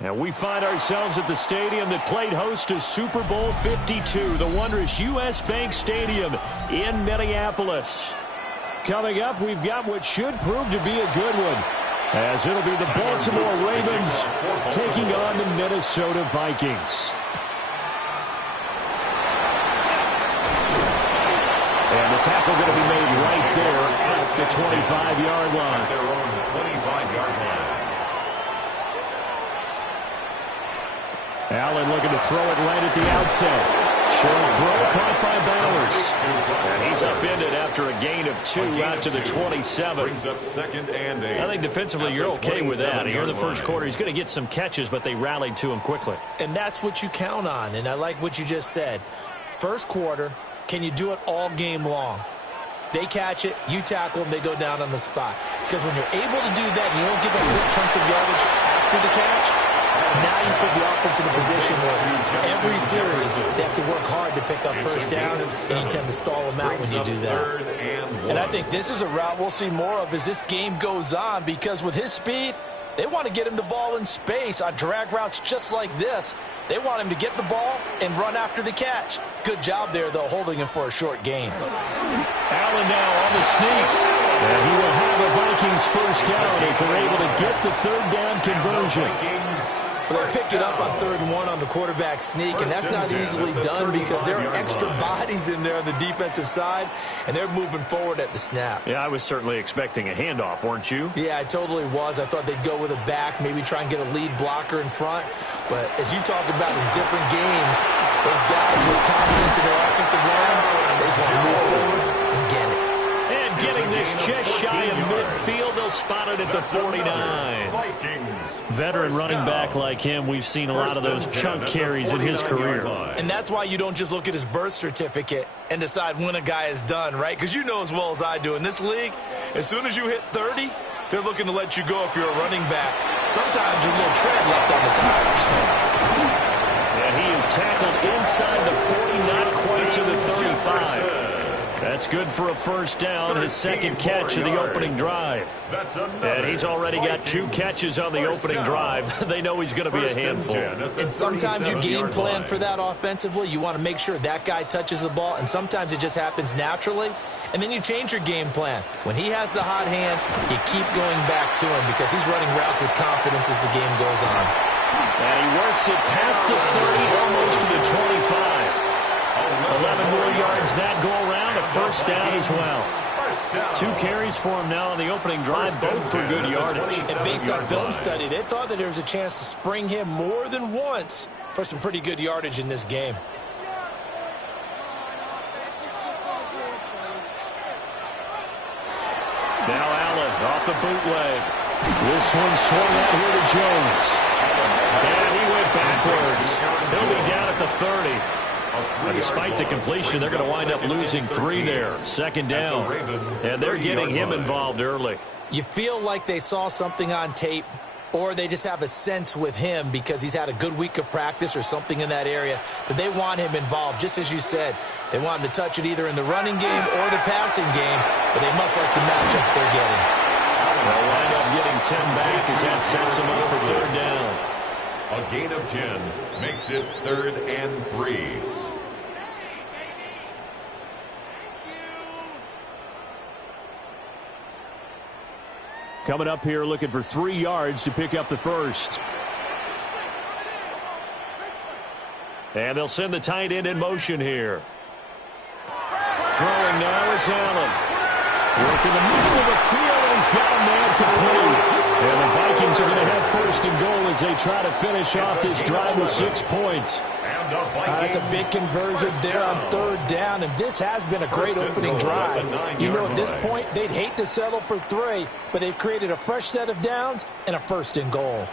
And we find ourselves at the stadium that played host to Super Bowl 52, the wondrous U.S. Bank Stadium in Minneapolis. Coming up, we've got what should prove to be a good one, as it'll be the Baltimore Ravens taking on the Minnesota Vikings. And the tackle going to be made right there at the 25-yard line. Their own 25-yard line. Allen looking to throw it right at the outset. Short throw caught by Bowers. And he's upended after a gain of 2 out to the 27. Brings up 2nd and 8. I think defensively you're okay with that. Here in the first quarter, he's going to get some catches, but they rallied to him quickly. And that's what you count on, and I like what you just said. First quarter, can you do it all game long? They catch it, you tackle them, they go down on the spot. Because when you're able to do that and you don't give up big chunks of yardage after the catch, now you put the offense in a position where every series they have to work hard to pick up first downs, and you tend to stall them out when you do that. And I think this is a route we'll see more of as this game goes on, because with his speed, they want to get him the ball in space on drag routes just like this. They want him to get the ball and run after the catch. Good job there, though, holding him for a short gain. Allen now on the sneak. And he will have a Vikings first down as they're able to get the third down conversion. Well, they pick it up on 3rd and 1 on the quarterback sneak, and that's not easily done because there are extra bodies in there on the defensive side, and they're moving forward at the snap. Yeah, I was certainly expecting a handoff, weren't you? Yeah, I totally was. I thought they'd go with a back, maybe try and get a lead blocker in front. But as you talk about in different games, those guys with confidence in their offensive line, they just want to move forward and get it. And getting this just shy of midfield, they'll spot it at the 49. Veteran running back like him, we've seen a lot of those chunk carries in his career. And that's why you don't just look at his birth certificate and decide when a guy is done, right? Because you know as well as I do, in this league, as soon as you hit 30, they're looking to let you go if you're a running back. Sometimes there's a little tread left on the tires. And he is tackled inside the 40, not quite to the 35. That's good for a first down, his second catch of the opening drive. And he's already got 2 catches on the opening drive. They know he's going to be a handful. And sometimes you game plan for that offensively. You want to make sure that guy touches the ball, and sometimes it just happens naturally. And then you change your game plan. When he has the hot hand, you keep going back to him because he's running routes with confidence as the game goes on. And he works it past the 30, almost to the 25. 11 more yards that go around, a first down as well. 2 carries for him now on the opening drive, both for good yardage. And based on film study, they thought that there was a chance to spring him more than once for some pretty good yardage in this game. Now Allen off the bootleg. This one swung out here to Jones. And he went backwards. He'll be down at the 30. And despite the completion, they're going to wind up losing 3 there. Second down. And they're getting him involved early. You feel like they saw something on tape, or they just have a sense with him because he's had a good week of practice or something in that area that they want him involved. Just as you said, they want him to touch it either in the running game or the passing game, but they must like the matchups they're getting. They'll wind up getting 10 back as that sets him up for 3rd down. A gain of 10 makes it 3rd and 3. Coming up here looking for 3 yards to pick up the first. And they'll send the tight end in motion here. Throwing now is Allen. Working the middle of the field, and he's got a man complete. And the Vikings are going to have 1st and goal as they try to finish off this drive with 6 points. That's a big conversion there on 3rd down, and this has been a great opening drive. You know, at this point, they'd hate to settle for 3, but they've created a fresh set of downs and a 1st and goal.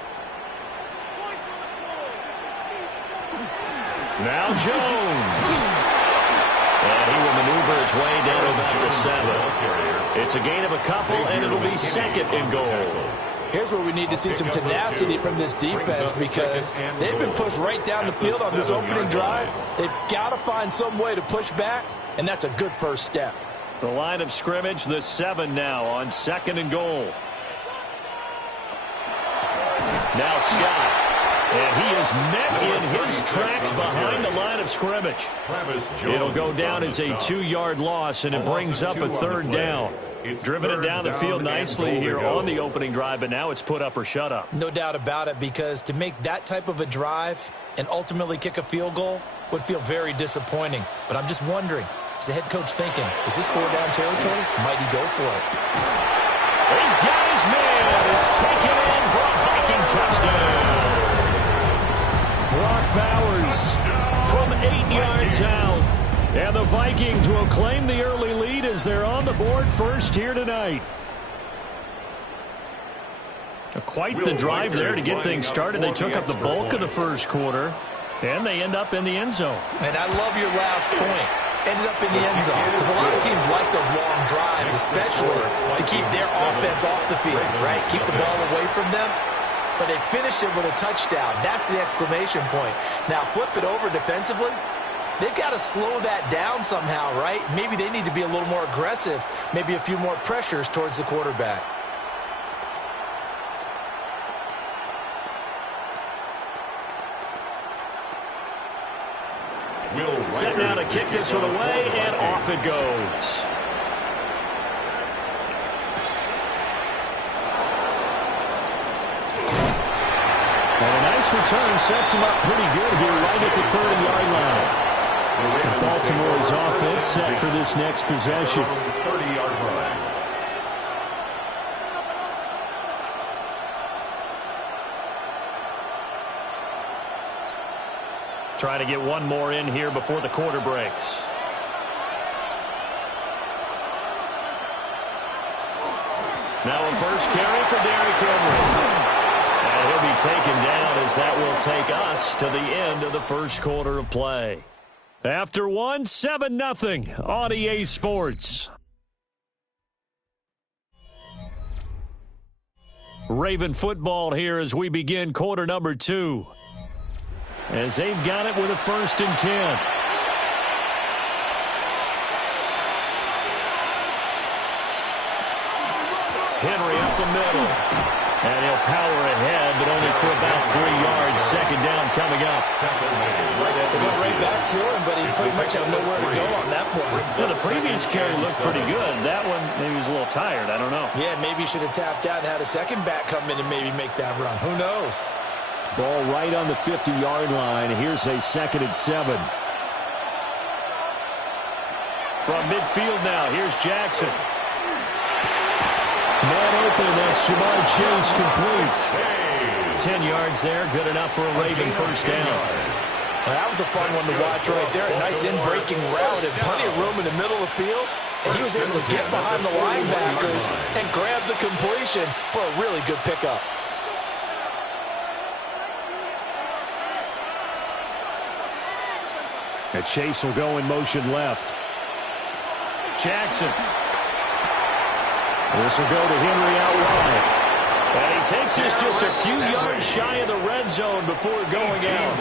Now Jones. And he will maneuver his way down about the 7. It's a gain of a couple, and it'll be 2nd and goal. Here's where we need to see some tenacity from this defense because they've been pushed right down the field on this opening drive. They've got to find some way to push back, and that's a good first step. The line of scrimmage, the 7 now on 2nd and goal. Now Scott. And he is met in his tracks behind the line of scrimmage. It'll go down as a 2-yard loss, and it brings up a third down. Driven it down the field nicely here on the opening drive, but now it's put up or shut up. No doubt about it, because to make that type of a drive and ultimately kick a field goal would feel very disappointing. But I'm just wondering, is the head coach thinking, is this 4-down territory? Might he go for it? He's got his man. It's taken in for a Viking touchdown. Brock Bowers from 8 yards out. And the Vikings will claim the early lead as they're on the board first here tonight. Quite the drive there to get things started. They took up the bulk of the first quarter, and they end up in the end zone. And I love your last point. Ended up in the end zone. Because a lot of teams like those long drives, especially to keep their offense off the field, right? Keep the ball away from them. But they finished it with a touchdown. That's the exclamation point. Now flip it over defensively. They've got to slow that down somehow, right? Maybe they need to be a little more aggressive, maybe a few more pressures towards the quarterback. Set now to kick this one away, and off it goes. And a nice return sets him up pretty good here right at the 30-yard line. Baltimore's offense set for this next possession. 30-yard line. Trying to get one more in here before the quarter breaks. Now a first carry for Derrick Henry. And he'll be taken down as that will take us to the end of the first quarter of play. After one, 7-0 on EA Sports. Raven football here as we begin quarter number 2. As they've got it with a 1st and 10. Henry up the middle. And he'll power ahead, but only for about 3 yards. 2nd down coming up. They went right back to him, but he pretty much had nowhere to go on that play. Yeah, the previous carry looked pretty good. That one, maybe he was a little tired. I don't know. Yeah, maybe he should have tapped out and had a second back come in and maybe make that run. Who knows? Ball right on the 50-yard line. Here's a 2nd and 7. From midfield now, here's Jackson. Man open, that's Jamar Chase complete. 10 yards there, good enough for a Raven 1st down. Well, that was a fun one to watch right there. A nice in-breaking route and plenty of room in the middle of the field. And he was able to get behind the linebackers and grab the completion for a really good pickup. And Chase will go in motion left. Jackson. This will go to Henry out wide. And he takes this just a few yards shy of the red zone before going out.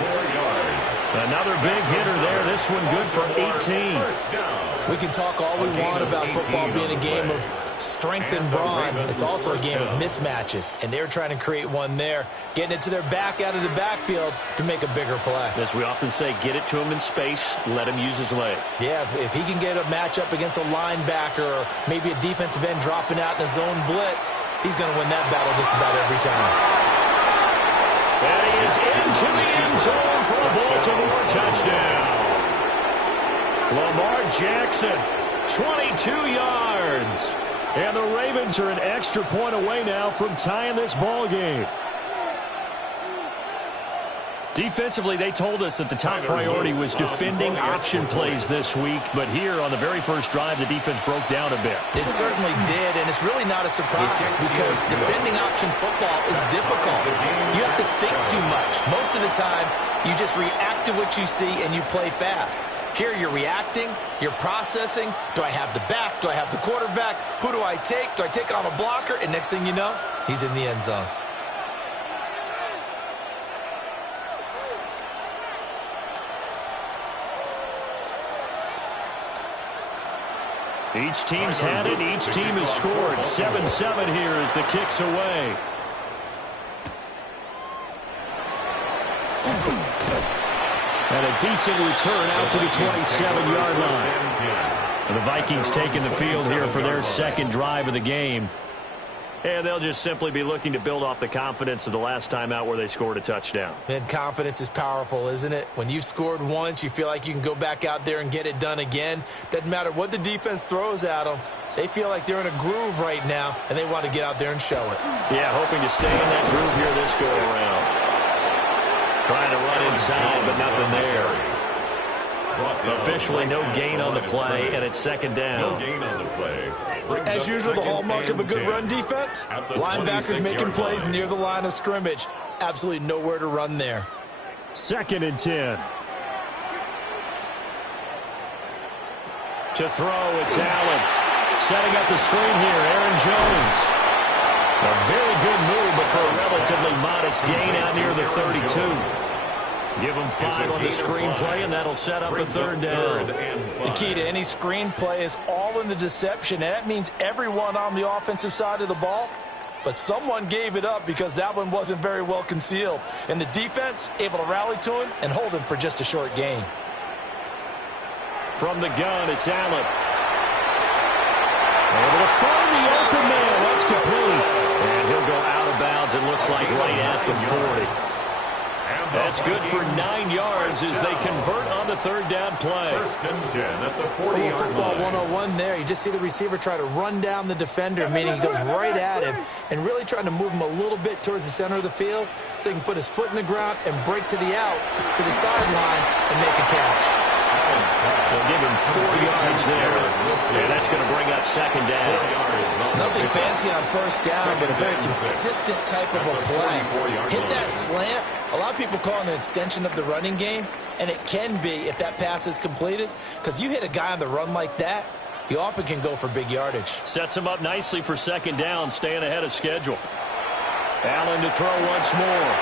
Another big hitter there. This one good for 18. We can talk all we want about football being a game of strength and brawn. It's also a game of mismatches, and they're trying to create one there, getting it to their back out of the backfield to make a bigger play. As we often say, get it to him in space, let him use his leg. Yeah, if he can get a matchup against a linebacker or maybe a defensive end dropping out in a zone blitz, he's going to win that battle just about every time. And he is into the end zone for a Baltimore touchdown. Lamar Jackson, 22 yards. And the Ravens are an extra point away now from tying this ball game. Defensively, they told us that the top priority was defending option plays this week. But here on the very first drive, the defense broke down a bit. It certainly did, and it's really not a surprise because defending option football is difficult. You have to think too much. Most of the time, you just react to what you see and you play fast. Here you're reacting, you're processing. Do I have the back? Do I have the quarterback? Who do I take? Do I take on a blocker? And next thing you know, he's in the end zone. Each team's had it. Each team has scored. 7-7 here as the kick's away. And a decent return out to the 27-yard line. And the Vikings taking the field here for their second drive of the game. And they'll just simply be looking to build off the confidence of the last time out where they scored a touchdown. And confidence is powerful, isn't it? When you've scored once, you feel like you can go back out there and get it done again. Doesn't matter what the defense throws at them. They feel like they're in a groove right now, and they want to get out there and show it. Yeah, hoping to stay in that groove here this go-around. Trying to run inside, but nothing there. Officially no gain on the play, and it's second down. No gain on the play. As usual, the hallmark of a good run defense, linebackers making plays near the line of scrimmage. Absolutely nowhere to run there. Second and 10. To throw, it's Allen. Setting up the screen here, Aaron Jones. A very good move, but for a relatively modest gain out near the 32. Give them 5 on the screenplay, and that'll set up a third down. The key to any screenplay is all in the deception, and that means everyone on the offensive side of the ball. But someone gave it up because that one wasn't very well concealed. And the defense able to rally to him and hold him for just a short gain. From the gun, it's Allen. Able to find the open man. That's complete. And he'll go out of bounds, it looks like, right at the 40. That's good for 9 yards as they convert on the third down play. First and 10 at the 40-yard football line. 101 there. You just see the receiver try to run down the defender, meaning he goes right at him and really trying to move him a little bit towards the center of the field so he can put his foot in the ground and break to the out, to the sideline, and make a catch. They'll give him 4 yards there, and that's going to bring up second down. Nothing fancy on first down, but a very consistent type of a play. Hit that slant. A lot of people call it an extension of the running game, and it can be if that pass is completed, because you hit a guy on the run like that, he often can go for big yardage. Sets him up nicely for second down, staying ahead of schedule. Allen to throw once more.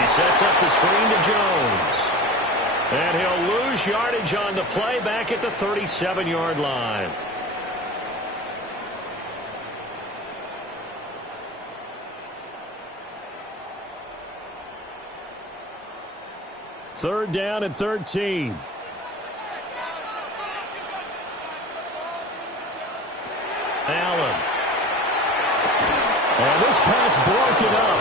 He sets up the screen to Jones. And he'll lose yardage on the play back at the 37-yard line. Third down and 13. Allen. And this pass broken up.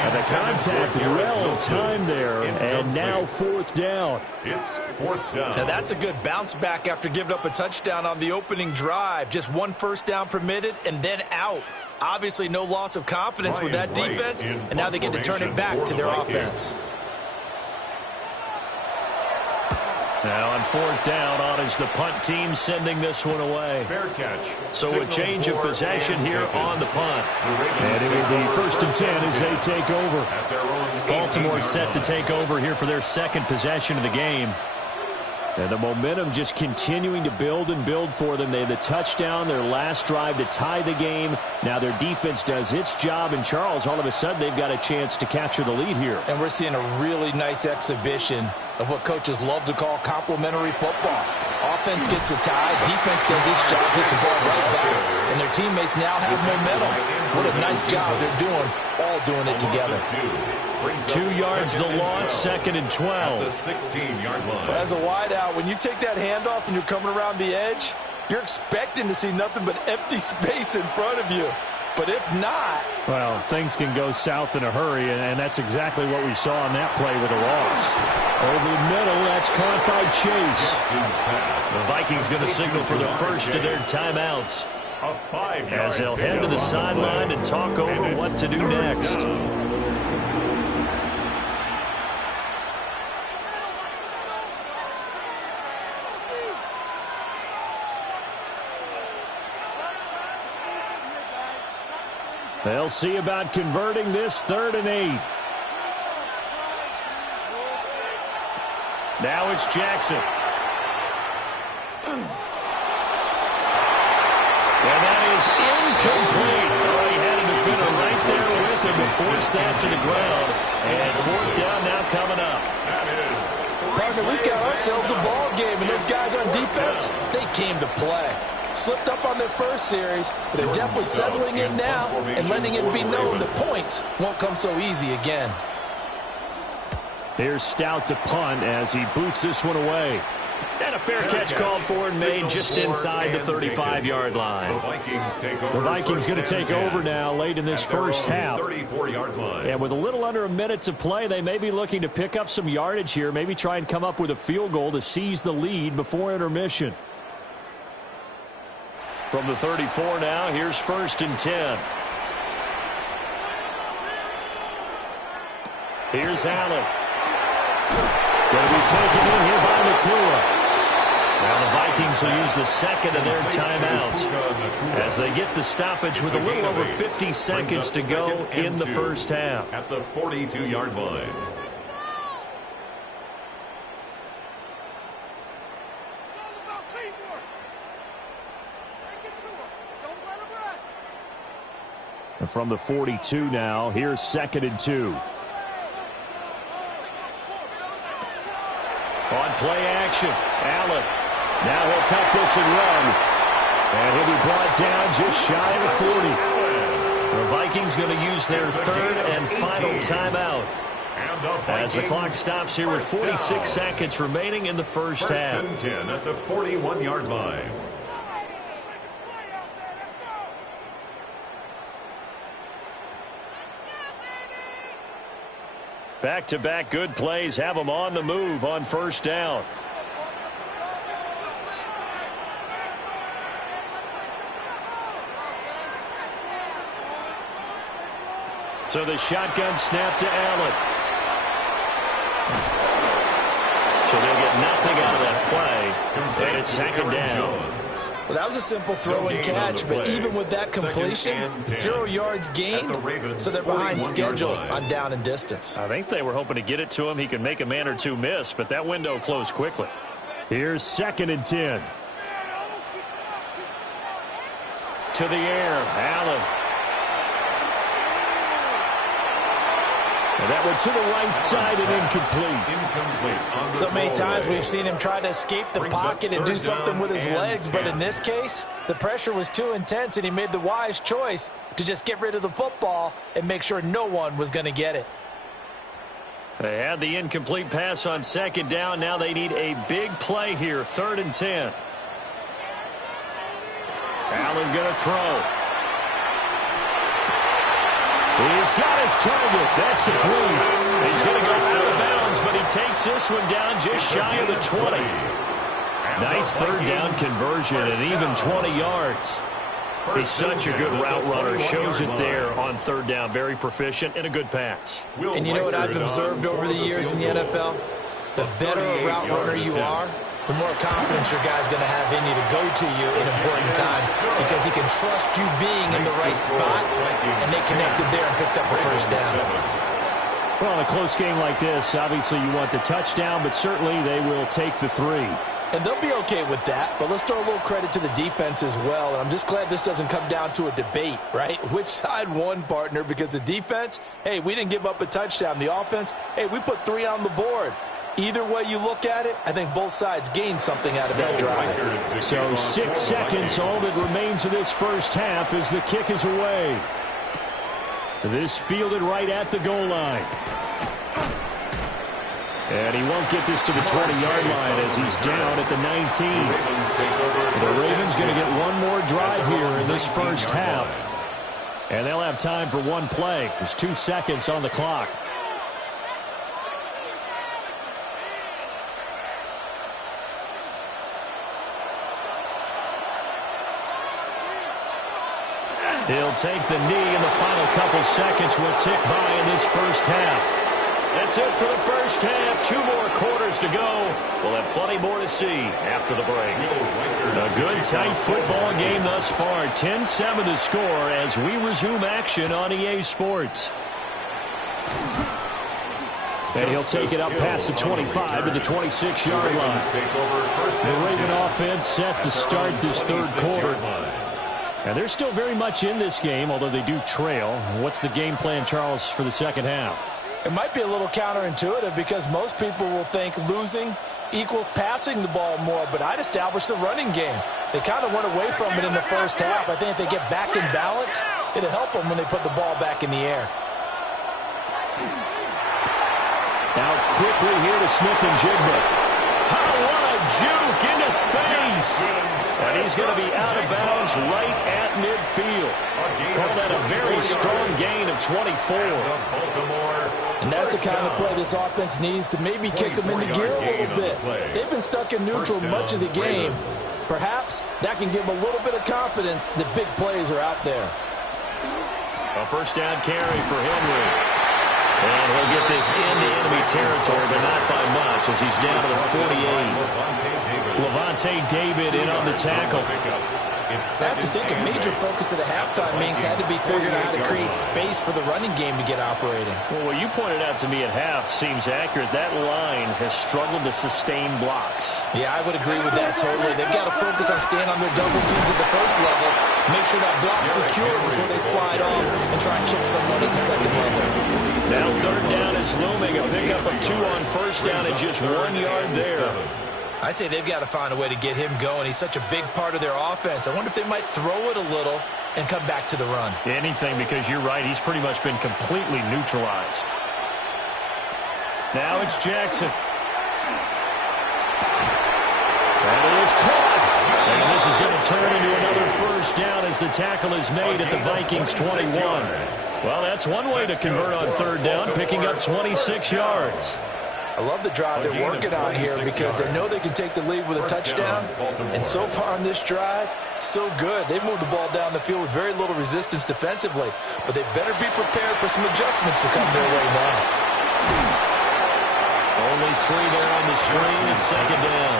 And the contact well timed there, and now fourth down. It's fourth down. Now that's a good bounce back after giving up a touchdown on the opening drive. Just one first down permitted and then out. Obviously no loss of confidence with that defense, and now they get to turn it back to their offense. Now on fourth down, on is the punt team sending this one away. Fair catch. So a change of possession here on the punt. And it will be first and 10 as they take over. Baltimore set to take over here for their second possession of the game. And the momentum just continuing to build and build for them. They had the touchdown, their last drive to tie the game. Now their defense does its job, and Charles, all of a sudden, they've got a chance to capture the lead here. And we're seeing a really nice exhibition of what coaches love to call complementary football. Offense gets a tie, defense does its job, gets the ball right back, and their teammates now have momentum. What a nice job they're doing, all doing it together. 2 yards the loss, second and 12. The 16-yard line. As a wideout, when you take that handoff and you're coming around the edge, you're expecting to see nothing but empty space in front of you. But if not... Well, things can go south in a hurry, and that's exactly what we saw on that play with a loss. Over the middle, that's caught by Chase. The Vikings going to signal for the first of their timeouts, as they'll head to the sideline and talk over what to do next. They'll see about converting this 3rd and 8. Now it's Jackson. And that is incomplete. Oh, he had a defender right there with him to force that to the ground. And fourth down now coming up. Partner, we've got ourselves a ball game, and those guys on defense, they came to play. Slipped up on their first series, but they're definitely settling in now and letting it be known the points won't come so easy again. Here's Stout to punt as he boots this one away. And a fair catch called for and made just inside the 35-yard line. The Vikings going to take over now late in this first half. 34-yard line. And with a little under a minute to play, they may be looking to pick up some yardage here, maybe try and come up with a field goal to seize the lead before intermission. From the 34 now, here's 1st and 10. Here's Allen. Going to be taken in here by Nacua. Now the Vikings will use the second of their timeouts as they get the stoppage with a little over 50 seconds to go in the first half. At the 42-yard line. And from the 42 now, here's 2nd and 2. On play action, Allen. Now he'll tuck this and run. And he'll be brought down just shy of the 40. The Vikings going to use their 3rd and final timeout as the clock stops here with 46 seconds remaining in the first half. 1st and 10 at the 41-yard line. Back-to-back good plays have them on the move on first down. So the shotgun snap to Allen. So they'll get nothing out of that play, and it's 2nd down. Well, that was a simple throw and catch, but even with that completion, 0 yards gained, so they're behind schedule on down and distance. I think they were hoping to get it to him. He could make a man or two miss, but that window closed quickly. Here's 2nd and 10. To the air, Allen. And that went to the right side and incomplete. So many times we've seen him try to escape the pocket and do something with his legs, but in this case, the pressure was too intense and he made the wise choice to just get rid of the football and make sure no one was going to get it. They had the incomplete pass on 2nd down. Now they need a big play here, 3rd and 10. Allen going to throw. He's got his target. That's complete. He's going to go out of bounds, but he takes this one down just shy of the 20. Nice 3rd down conversion and even 20 yards. He's such a good route runner. Shows it there on 3rd down. Very proficient and a good pass. And you know what I've observed over the years in the NFL? The better a route runner you are, the more confidence your guy's going to have in you to go to you in important times because he can trust you being in the right spot, and they connected there and picked up a 1st down. Well, in a close game like this, obviously you want the touchdown, but certainly they will take the 3. And they'll be okay with that, but let's throw a little credit to the defense as well. And I'm just glad this doesn't come down to a debate, right? Which side won, partner? Because the defense, hey, we didn't give up a touchdown. The offense, hey, we put 3 on the board. Either way you look at it, I think both sides gained something out of that drive. So 6 seconds, all that remains of this first half as the kick is away. This fielded right at the goal line. And he won't get this to the 20-yard line as he's down at the 19. The Ravens going to get one more drive here in this first half. And they'll have time for one play. There's 2 seconds on the clock. He'll take the knee, and the final couple seconds will tick by in this first half. That's it for the first half. 2 more quarters to go. We'll have plenty more to see after the break. A good, tight football game thus far. 10-7 to score as we resume action on EA Sports. And he'll take it up past the 25 to the 26-yard line. The Raven offense set to start this 3rd quarter. And they're still very much in this game, although they do trail. What's the game plan, Charles, for the second half? It might be a little counterintuitive because most people will think losing equals passing the ball more, but I'd establish the running game. They kind of went away from it in the first half. I think if they get back in balance, it'll help them when they put the ball back in the air. Out quickly here to Smith-Njigba. Oh, what a juke into space. And he's going to be out of bounds right at midfield. Called that a very strong gain of 24. And that's the kind of play this offense needs to maybe kick them into gear a little bit. They've been stuck in neutral much of the game. Perhaps that can give them a little bit of confidence that big plays are out there. A first down carry for Henry. And he'll get this into enemy territory, but not by much as he's down to the 48. Levante David in on the tackle. I have to think a major focus of the halftime, Minks, had to be figuring out how to create space for the running game to get operating. Well, what you pointed out to me at half seems accurate. That line has struggled to sustain blocks. Yeah, I would agree with that totally. They've got to focus on staying on their double teams at the first level, make sure that block's secure before they slide off, and try and chip someone at the second level. Now third down is looming. A pickup of 2 on first down and just 1 yard there. I'd say they've got to find a way to get him going. He's such a big part of their offense. I wonder if they might throw it a little and come back to the run. Anything, because you're right. He's pretty much been completely neutralized. Now it's Jackson. And it is caught. And this is going to turn into another first down as the tackle is made at the Vikings 21. Well, that's one way to convert on third down, picking up 26 yards. I love the drive they're working on here because they know they can take the lead with a touchdown. And so far on this drive, so good. They've moved the ball down the field with very little resistance defensively. But they better be prepared for some adjustments to come their way now. Only 3 there on the screen and second down.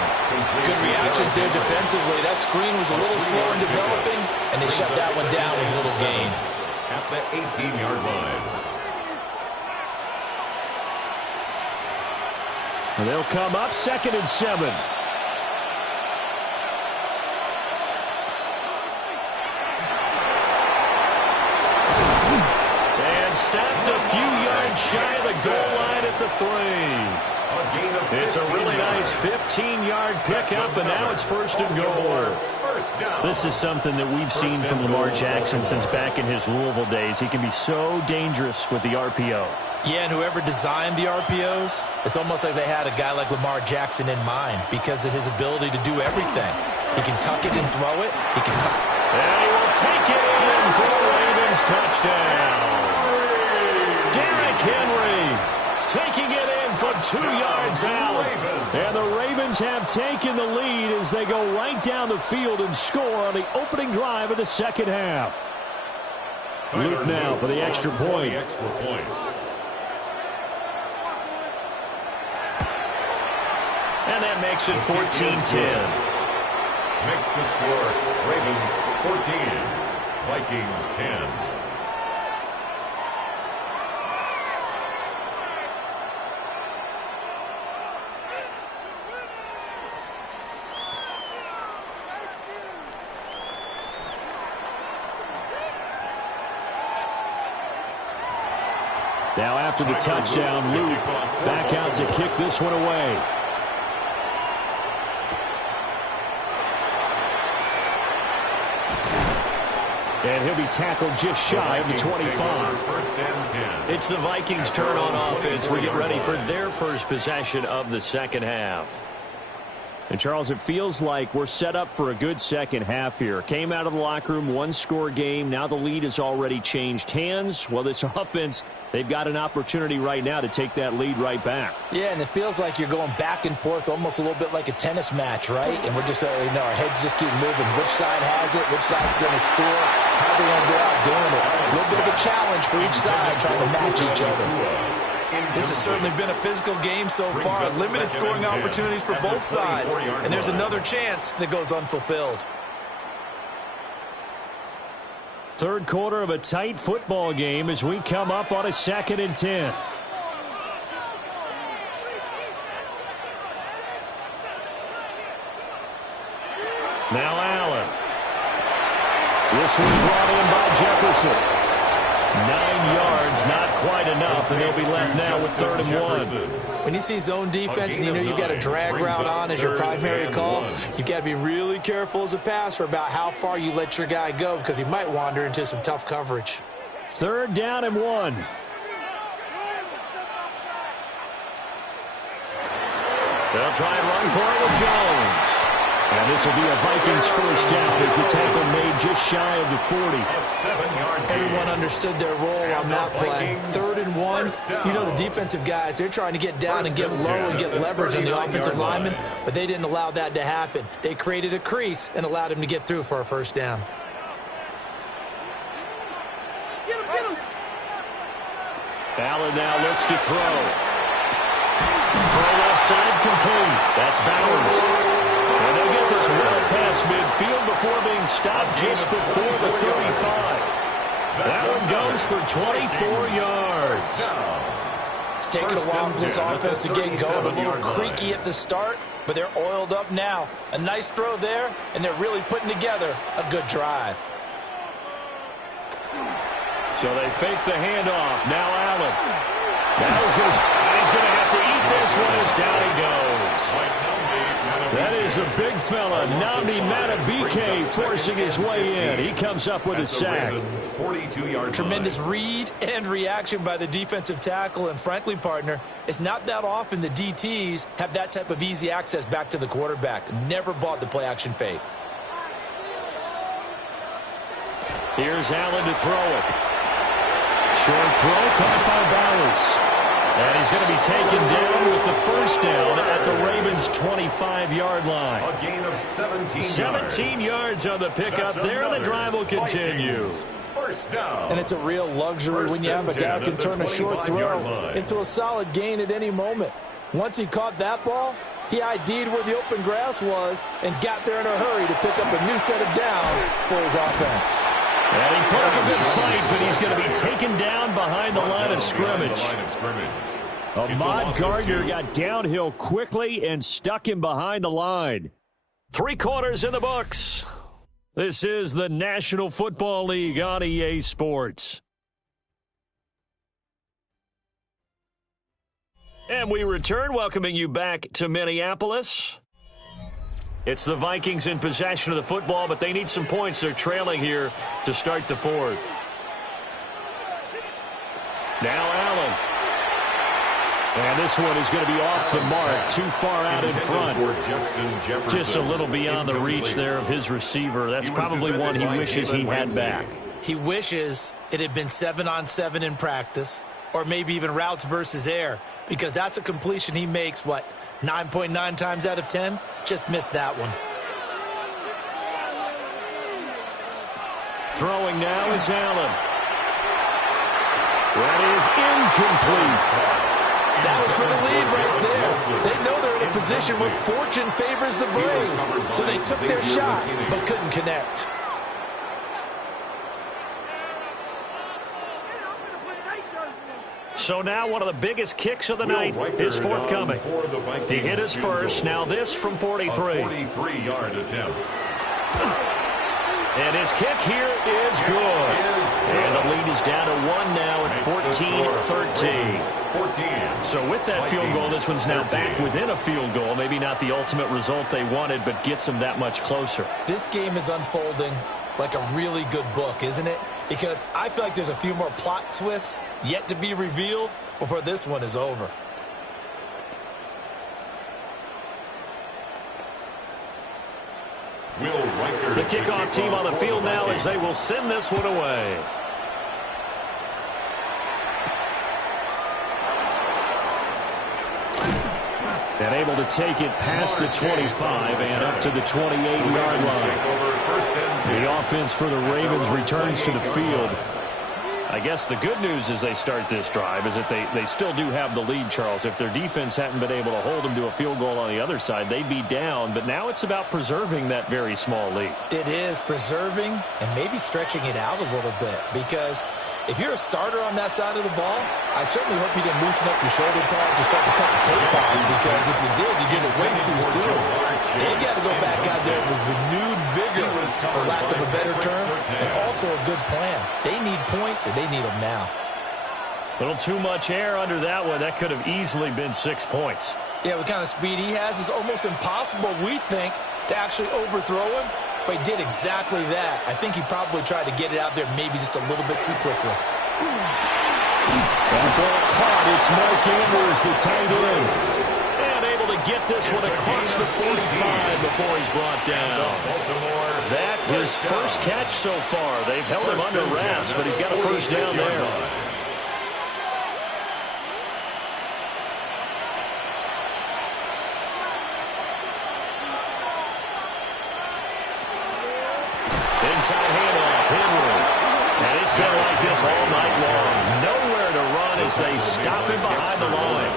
Good reactions there defensively. That screen was a little slow in developing, and they shut that one down with a little gain. At the 18-yard line. And they'll come up 2nd and 7. And stopped a few yards shy of the goal line at the 3. It's a really nice 15-yard pickup, and now it's 1st and goal. This is something that we've seen from Lamar Jackson since back in his Louisville days. He can be so dangerous with the RPO. Yeah, and whoever designed the RPOs, it's almost like they had a guy like Lamar Jackson in mind because of his ability to do everything. He can tuck it and throw it. He can tuck. And he will take it in for the Ravens touchdown. Derrick Henry taking it in from 2 yards out. And the Ravens have taken the lead as they go right down the field and score on the opening drive of the second half. Luke now for the extra point. And that makes it 14-10. Makes the score Ravens 14, Vikings 10. Now after the touchdown, Luke back out to kick this one away. And he'll be tackled just shy of the 25. It's the Vikings' turn on offense. We get ready for their first possession of the second half. And, Charles, it feels like we're set up for a good second half here. Came out of the locker room, one-score game. Now the lead has already changed hands. Well, this offense, they've got an opportunity right now to take that lead right back. Yeah, and it feels like you're going back and forth almost a little bit like a tennis match, right? And we're just, our heads just keep moving. Which side has it? Which side's going to score? How are they going to go out doing it? A little bit of a challenge for each side trying to match each other. This has certainly been a physical game so far. Limited scoring opportunities for both sides. And there's another chance that goes unfulfilled. Third quarter of a tight football game as we come up on a 2nd and 10. Now Allen. This one brought in by Jefferson. 9 yards, not quite enough, and they'll be left now with 3rd and 1. When you see zone defense and you know you've got a drag route on as your primary call, you've got to be really careful as a passer about how far you let your guy go because he might wander into some tough coverage. 3rd down and 1. They'll try and run for it with Jones. And this will be a Vikings first down as the tackle made just shy of the 40. Everyone understood their role on that play. 3rd and 1. You know the defensive guys, they're trying to get down and get low and get leverage on the offensive lineman, but they didn't allow that to happen. They created a crease and allowed him to get through for a first down. Allen now looks to throw. Throw left side complete. That's Bowers. And they'll get this well past midfield before being stopped just before the 35. That one goes for 24 yards. It's taken a while for this offense to get going. A little creaky at the start, but they're oiled up now. A nice throw there, and they're really putting together a good drive. So they fake the handoff. Now Allen. Now he's going to have to eat this one as down he goes. That is a big fella, Nnamdi Madubuike, forcing his way in. He comes up with a sack. Tremendous read and reaction by the defensive tackle, and frankly, partner, it's not that often the DTs have that type of easy access back to the quarterback. Never bought the play-action fake. Here's Allen to throw it. Short throw caught by Bowers. And he's going to be taken down with the first down at the Ravens' 25-yard line. A gain of 17 yards on the pickup there, and the drive will continue. First down. And it's a real luxury when you have a guy who can turn a short throw into a solid gain at any moment. Once he caught that ball, he ID'd where the open grass was and got there in a hurry to pick up a new set of downs for his offense. And he put up a good fight, but he's going to be taken down behind the line of scrimmage. Ahmad Gardner got downhill quickly and stuck him behind the line. 3 quarters in the books. This is the National Football League on EA Sports. And we return, welcoming you back to Minneapolis. It's the Vikings in possession of the football, but they need some points. They're trailing here to start the 4th. Now Allen. And this one is going to be off the mark, too far out in front. Just a little beyond the reach there of his receiver. That's probably one he wishes he had back. He wishes it had been 7-on-7 in practice, or maybe even routes versus air, because that's a completion he makes, 9.9 times out of 10? Just missed that one. Throwing now is Allen. That is incomplete. That was for the lead right there. They know they're in a position where fortune favors the brave. So they took their shot, but couldn't connect. So now one of the biggest kicks of the night is forthcoming. He hit his first. Now this from 43. A 43-yard attempt. And his kick here is good. And the lead is down to 1 now at 14-13. So with that field goal, this one's now back within a field goal. Maybe not the ultimate result they wanted, but gets them that much closer. This game is unfolding like a really good book, isn't it? Because I feel like there's a few more plot twists yet to be revealed before this one is over. The kickoff team on the field now as they will send this one away. And able to take it past the 25 and up to the 28-yard line. The offense for the Ravens returns to the field. I guess the good news as they start this drive is that they still do have the lead, Charles. If their defense hadn't been able to hold them to a field goal on the other side, they'd be down. But now it's about preserving that very small lead. It is preserving and maybe stretching it out a little bit, because if you're a starter on that side of the ball, I certainly hope you didn't loosen up your shoulder pads or start to cut the tape off, because if you did it way too soon. They've got to go back out there with renewed vigor, for lack of a better term, and also a good plan. They need points, and they need them now. A little too much air under that one. That could have easily been 6 points. Yeah, what kind of speed he has is almost impossible, we think, to actually overthrow him. But he did exactly that. I think he probably tried to get it out there maybe just a little bit too quickly. That ball caught. It's Mark Andrews, the tight end. And able to get this one across the 45 before he's brought down. That his first catch so far. They've held him under wraps, but he's got a first down there. Inside handoff, Henry. And it's been like this all night long. Nowhere to run as they stop him behind the line.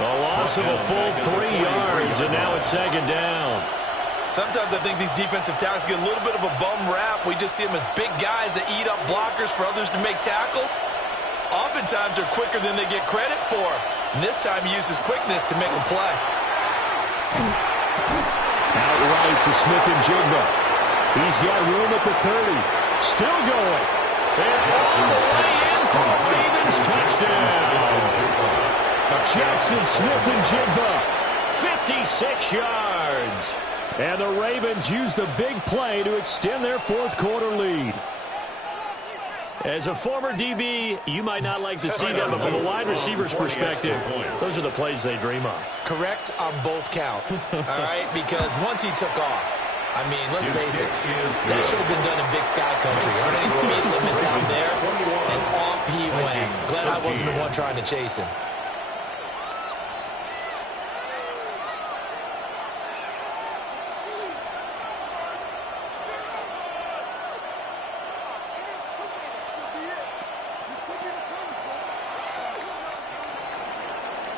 A loss of a full 3 yards, and now it's second down. Sometimes I think these defensive tackles get a little bit of a bum rap. We just see them as big guys that eat up blockers for others to make tackles. Oftentimes they're quicker than they get credit for. And this time he uses quickness to make a play. Outright to Smith-Njigba. He's got room at the 30. Still going. And all the way in for a Ravens touchdown. Jackson Smith-Njigba, 56 yards. And the Ravens use the big play to extend their fourth quarter lead. As a former DB, you might not like to see them, but from a wide receiver's perspective, those are the plays they dream of. Correct on both counts, all right? Because once he took off, I mean, let's face it, that should have been done in Big Sky Country. Aren't any speed limits out there? And off he went. Glad I wasn't the one trying to chase him.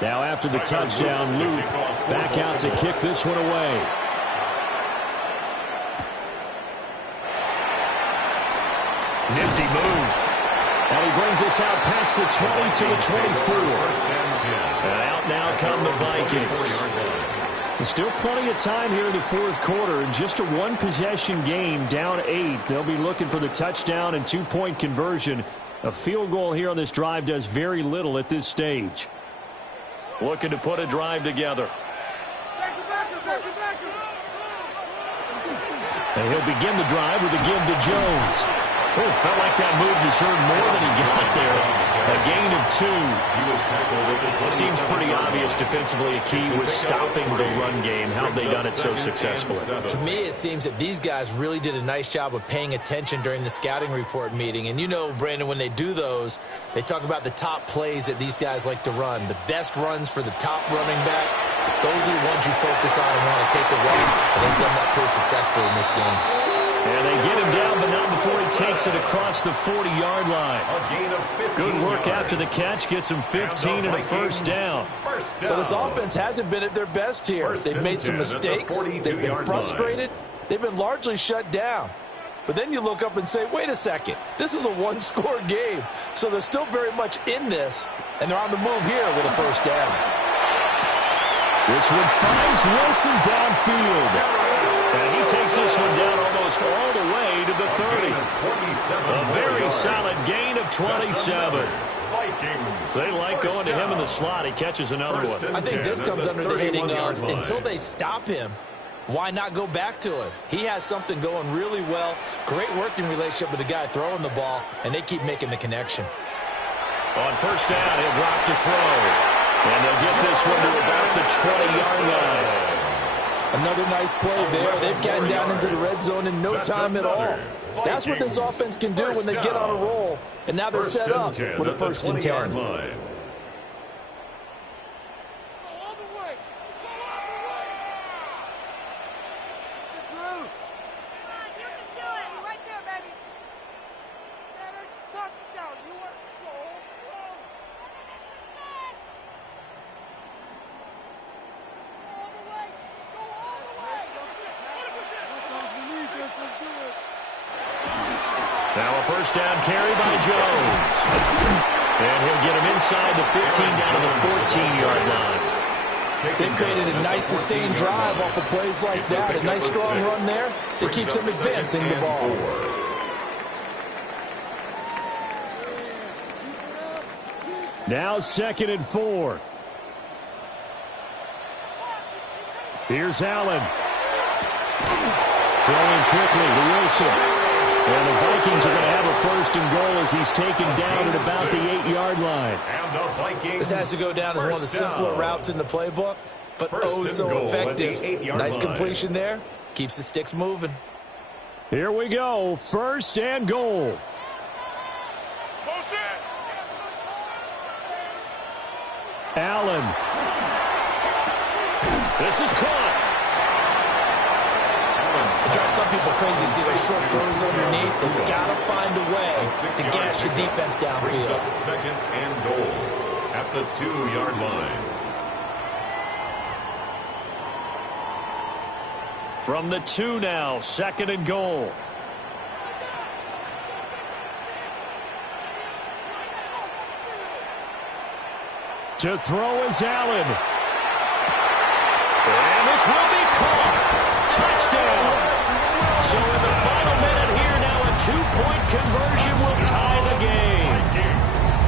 Now after the touchdown, Luke back out to kick this one away. Nifty move. And he brings us out past the 20 to the 24. And out now come the Vikings. There's still plenty of time here in the fourth quarter. Just a one-possession game, down 8. They'll be looking for the touchdown and two-point conversion. A field goal here on this drive does very little at this stage. Looking to put a drive together. And he'll begin the drive with a give to Jones. Oh, felt like that move deserved more than he got there. A gain of 2. Seems pretty obvious defensively a key was stopping the run game. How have they done it so successfully? To me, it seems that these guys really did a nice job of paying attention during the scouting report meeting. And you know, Brandon, when they do those, they talk about the top plays that these guys like to run. The best runs for the top running back, those are the ones you focus on and want to take away. And they've done that pretty successfully in this game. And they get him down, but not before he takes it across the 40-yard line. Good work after the catch. Gets him 15 and a first down. But this offense hasn't been at their best here. They've made some mistakes. They've been frustrated. They've been largely shut down. But then you look up and say, wait a second. This is a one-score game. So they're still very much in this, and they're on the move here with a first down. This one finds Wilson downfield. And he takes this one down almost all the way to the 30. A very solid gain of 27. They like going to him in the slot. He catches another one. I think this comes under the heading of until they stop him, why not go back to him? He has something going really well. Great working relationship with the guy throwing the ball, and they keep making the connection. On first down, he'll drop to throw. And they'll get this one to about the 20-yard line. Another nice play there. They've gotten down into the red zone in no time at all. That's what this offense can do when they get on a roll. And now they're set up with a first and 10. Now a first down carry by Jones. And he'll get him inside the 15 down to the 14-yard line. They created a nice sustained drive off of plays like that. A nice strong run there. It keeps them advancing the ball. Now 2nd and 4. Here's Allen. Throwing quickly to Wilson. And the Vikings are going to have a first and goal as he's taken down at about the 8-yard line. This has to go down as one of the simpler routes in the playbook. but oh so effective. Nice completion there. Keeps the sticks moving. Here we go. 1st and goal. Allen. This is caught. It drives some people crazy to see those short throws underneath. They've got to find a way to gash the defense downfield. 2nd and goal at the 2-yard line. From the 2 now, 2nd and goal. To throw is Allen. And this will be caught. Touchdown. So in the final minute here now, a 2-point conversion will tie the game.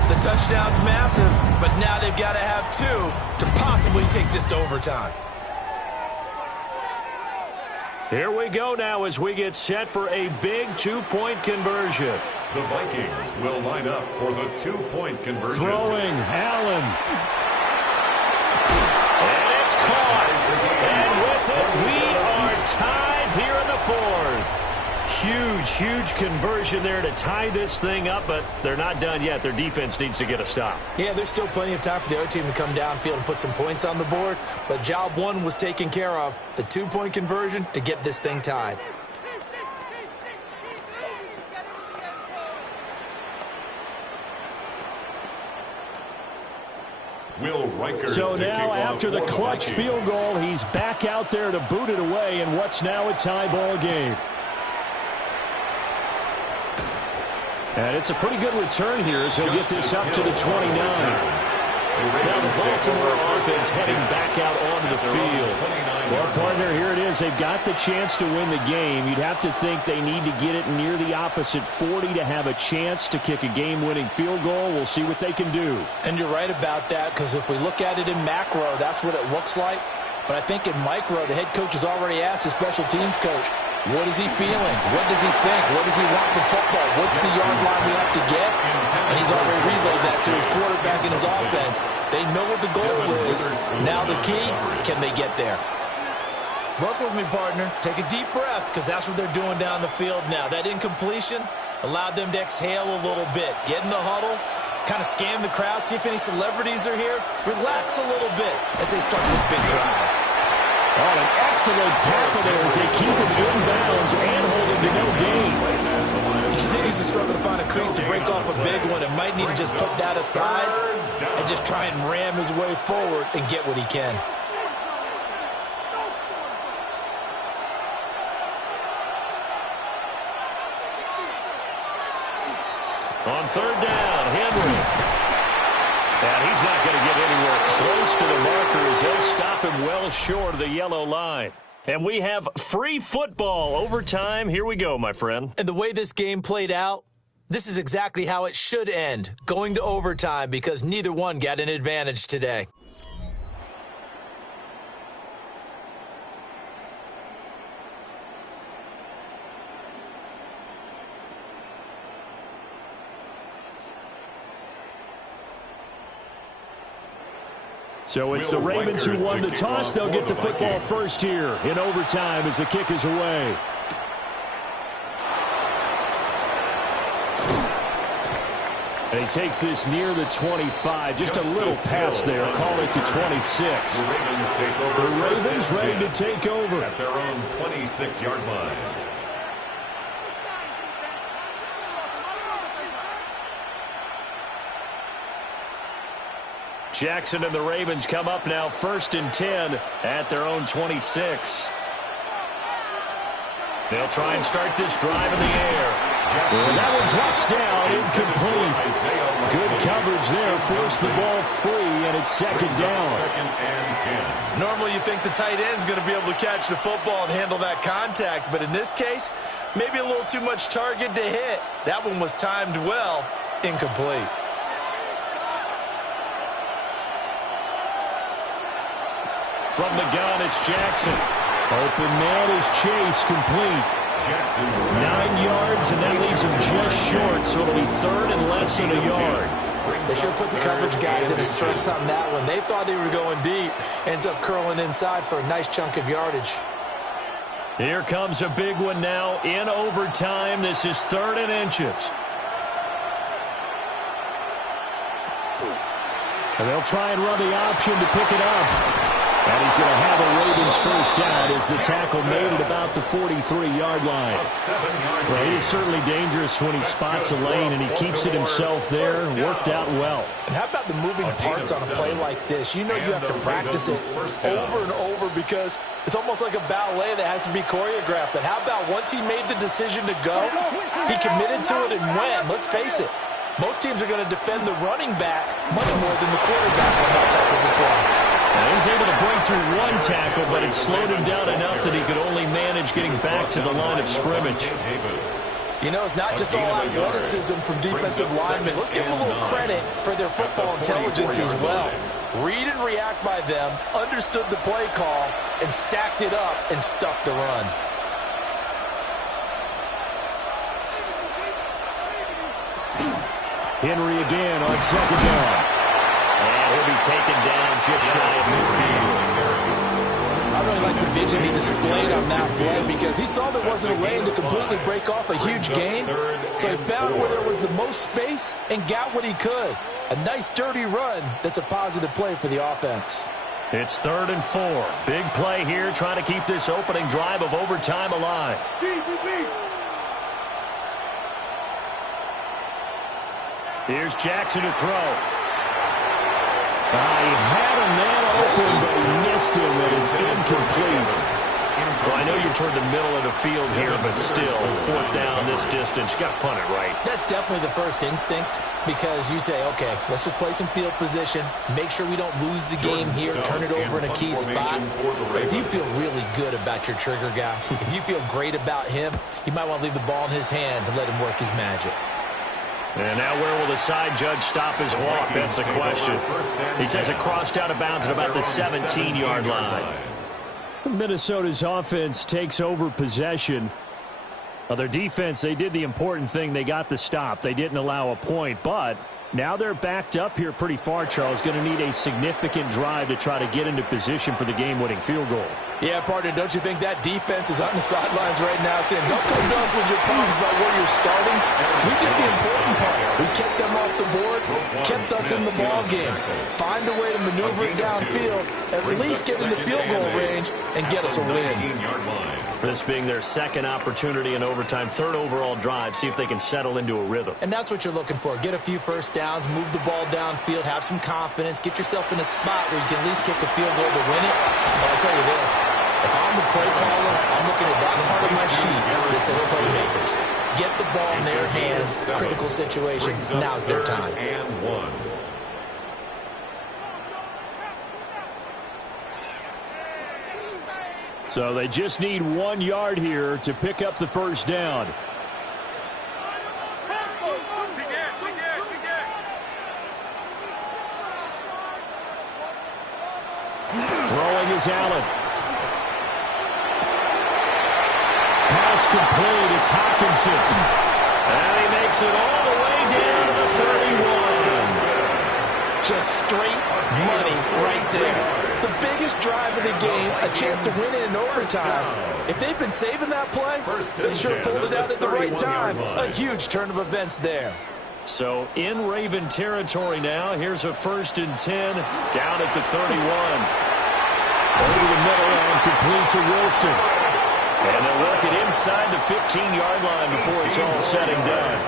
The touchdown's massive, but now they've got to have 2 to possibly take this to overtime. Here we go now as we get set for a big 2-point conversion. The Vikings will line up for the 2-point conversion. Throwing, Allen. And it's caught. And with it, we are tied here in the 4th. Huge conversion there to tie this thing up, but they're not done yet. Their defense needs to get a stop. Yeah, there's still plenty of time for the other team to come downfield and put some points on the board, but job 1 was taken care of. The 2-point conversion to get this thing tied. Will Riker so now after the clutch field goal, he's back out there to boot it away in what's now a tie ball game. And it's a pretty good return here as he'll get this up to the 29. Now the Baltimore offense heading back out onto the field. Well, partner, here it is. They've got the chance to win the game. You'd have to think they need to get it near the opposite 40 to have a chance to kick a game-winning field goal. We'll see what they can do. And you're right about that, because if we look at it in macro, that's what it looks like. But I think in micro, the head coach has already asked the special teams coach, what is he feeling? What does he think? What does he want with football? What's the yard line we have to get? And he's already relayed that to his quarterback and his offense. They know what the goal is. Now the key, can they get there? Work with me, partner. Take a deep breath, because that's what they're doing down the field now. That incompletion allowed them to exhale a little bit. Get in the huddle, kind of scan the crowd, see if any celebrities are here. Relax a little bit as they start this big drive. Oh, an excellent tackle there as they keep him inbounds and hold him to no gain. He continues to struggle to find a crease to break off a big one and might need to just put that aside and just try and ram his way forward and get what he can. On 3rd down, Henry. And he's not going to get anywhere close to the marker as he'll stop him well short of the yellow line. And we have free football overtime. Here we go, my friend. And the way this game played out, this is exactly how it should end, going to overtime, because neither one got an advantage today. So it's the Ravens who won the toss. They'll get the football first here in overtime as the kick is away. And he takes this near the 25. Just a little pass there. Call it the 26. The Ravens ready to take over. At their own 26-yard line. Jackson and the Ravens come up now 1st and 10 at their own 26. They'll try and start this drive in the air. And that one drops down, incomplete. Good coverage there, forced the ball free, and it's 2nd down. 2nd and 10. Normally you think the tight end's going to be able to catch the football and handle that contact, but in this case, maybe a little too much target to hit. That one was timed well, incomplete. From the gun, it's Jackson. Open man is Chase, complete. 9 yards, and that leaves him just short, so it'll be 3rd and less than a yard. They sure put the coverage guys in a stress on that one. They thought they were going deep. Ends up curling inside for a nice chunk of yardage. Here comes a big one now in overtime. This is 3rd and inches. And they'll try and run the option to pick it up. And he's going to have a Ravens first down as the tackle made at about the 43-yard line. Well, he is certainly dangerous when he spots a lane, and he keeps it himself there. Worked out well. And how about the moving parts on a play like this? You know you have to practice it over and over because it's almost like a ballet that has to be choreographed. But how about once he made the decision to go, he committed to it and went. Let's face it, most teams are going to defend the running back much more than the quarterback on that type of a play. Now, he was able to break through one tackle, but it slowed him down enough that he could only manage getting back to the line of scrimmage. You know, it's not just all athleticism from defensive linemen. Let's give them a little credit for their football intelligence as well. Read and react by them, understood the play call, and stacked it up and stuck the run. Henry again on 2nd down. And he'll be taken down just shy of midfield. I really like the vision he displayed on that play because he saw there wasn't a lane to completely break off a huge gain. So he found where there was the most space and got what he could. A nice dirty run that's a positive play for the offense. It's 3rd and 4. Big play here trying to keep this opening drive of overtime alive. Here's Jackson to throw. He had a man open, but he missed him, and it's incomplete. Well, I know you're toward the middle of the field here, but still, 4th down this distance. You got to punt it right. That's definitely the first instinct because you say, okay, let's just play some field position, make sure we don't lose the game here, turn it over in a key spot. But if you feel really good about your trigger guy, if you feel great about him, you might want to leave the ball in his hands and let him work his magic. And now where will the side judge stop his walk? That's the question. He says it crossed out of bounds at about the 17-yard line. Minnesota's offense takes over possession. Now their defense, they did the important thing. They got the stop. They didn't allow a point, but now they're backed up here pretty far, Charles. Going to need a significant drive to try to get into position for the game-winning field goal. Yeah, partner, don't you think that defense is on the sidelines right now saying, don't come to us with your problems about where you're starting. We did the important part. We kept them off the board, kept us in the ball game. Find a way to maneuver it downfield, at least get in the field goal range, and get us a win. This being their second opportunity in overtime, 3rd overall drive, see if they can settle into a rhythm. And that's what you're looking for. Get a few first downs, move the ball downfield, have some confidence, get yourself in a spot where you can at least kick a field goal to win it. But I'll tell you this, if I'm the play caller, I'm looking at that part of my sheet that says playmakers. Get the ball in their hands, critical situation, now's their time. So they just need 1 yard here to pick up the first down. Throwing is Allen. Pass complete. It's Hockenson. And he makes it all the way down to the 31. Just straight money right there. The biggest drive of the game, a chance to win it in overtime. If they've been saving that play, they sure pulled it out at the right time. A huge turn of events there. So in Raven territory now. Here's a 1st and 10 down at the 31. Over the middle and complete to Wilson. And they'll work it inside the 15-yard line before it's all said and done.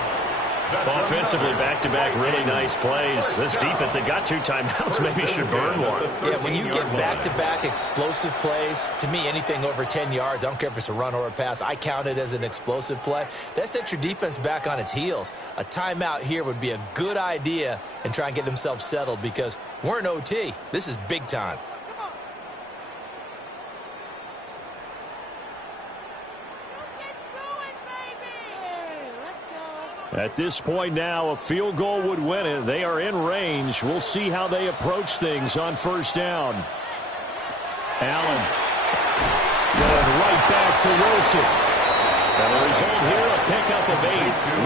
Offensively, back-to-back really nice plays. This defense, they got 2 timeouts, maybe should burn one. Yeah, when you get back-to-back explosive plays, to me, anything over 10 yards, I don't care if it's a run or a pass, I count it as an explosive play. That sets your defense back on its heels. A timeout here would be a good idea and try and get themselves settled because we're in OT. This is big time. At this point now, a field goal would win it. They are in range. We'll see how they approach things on first down. Allen going right back to Wilson. And the result here, a pickup of 8.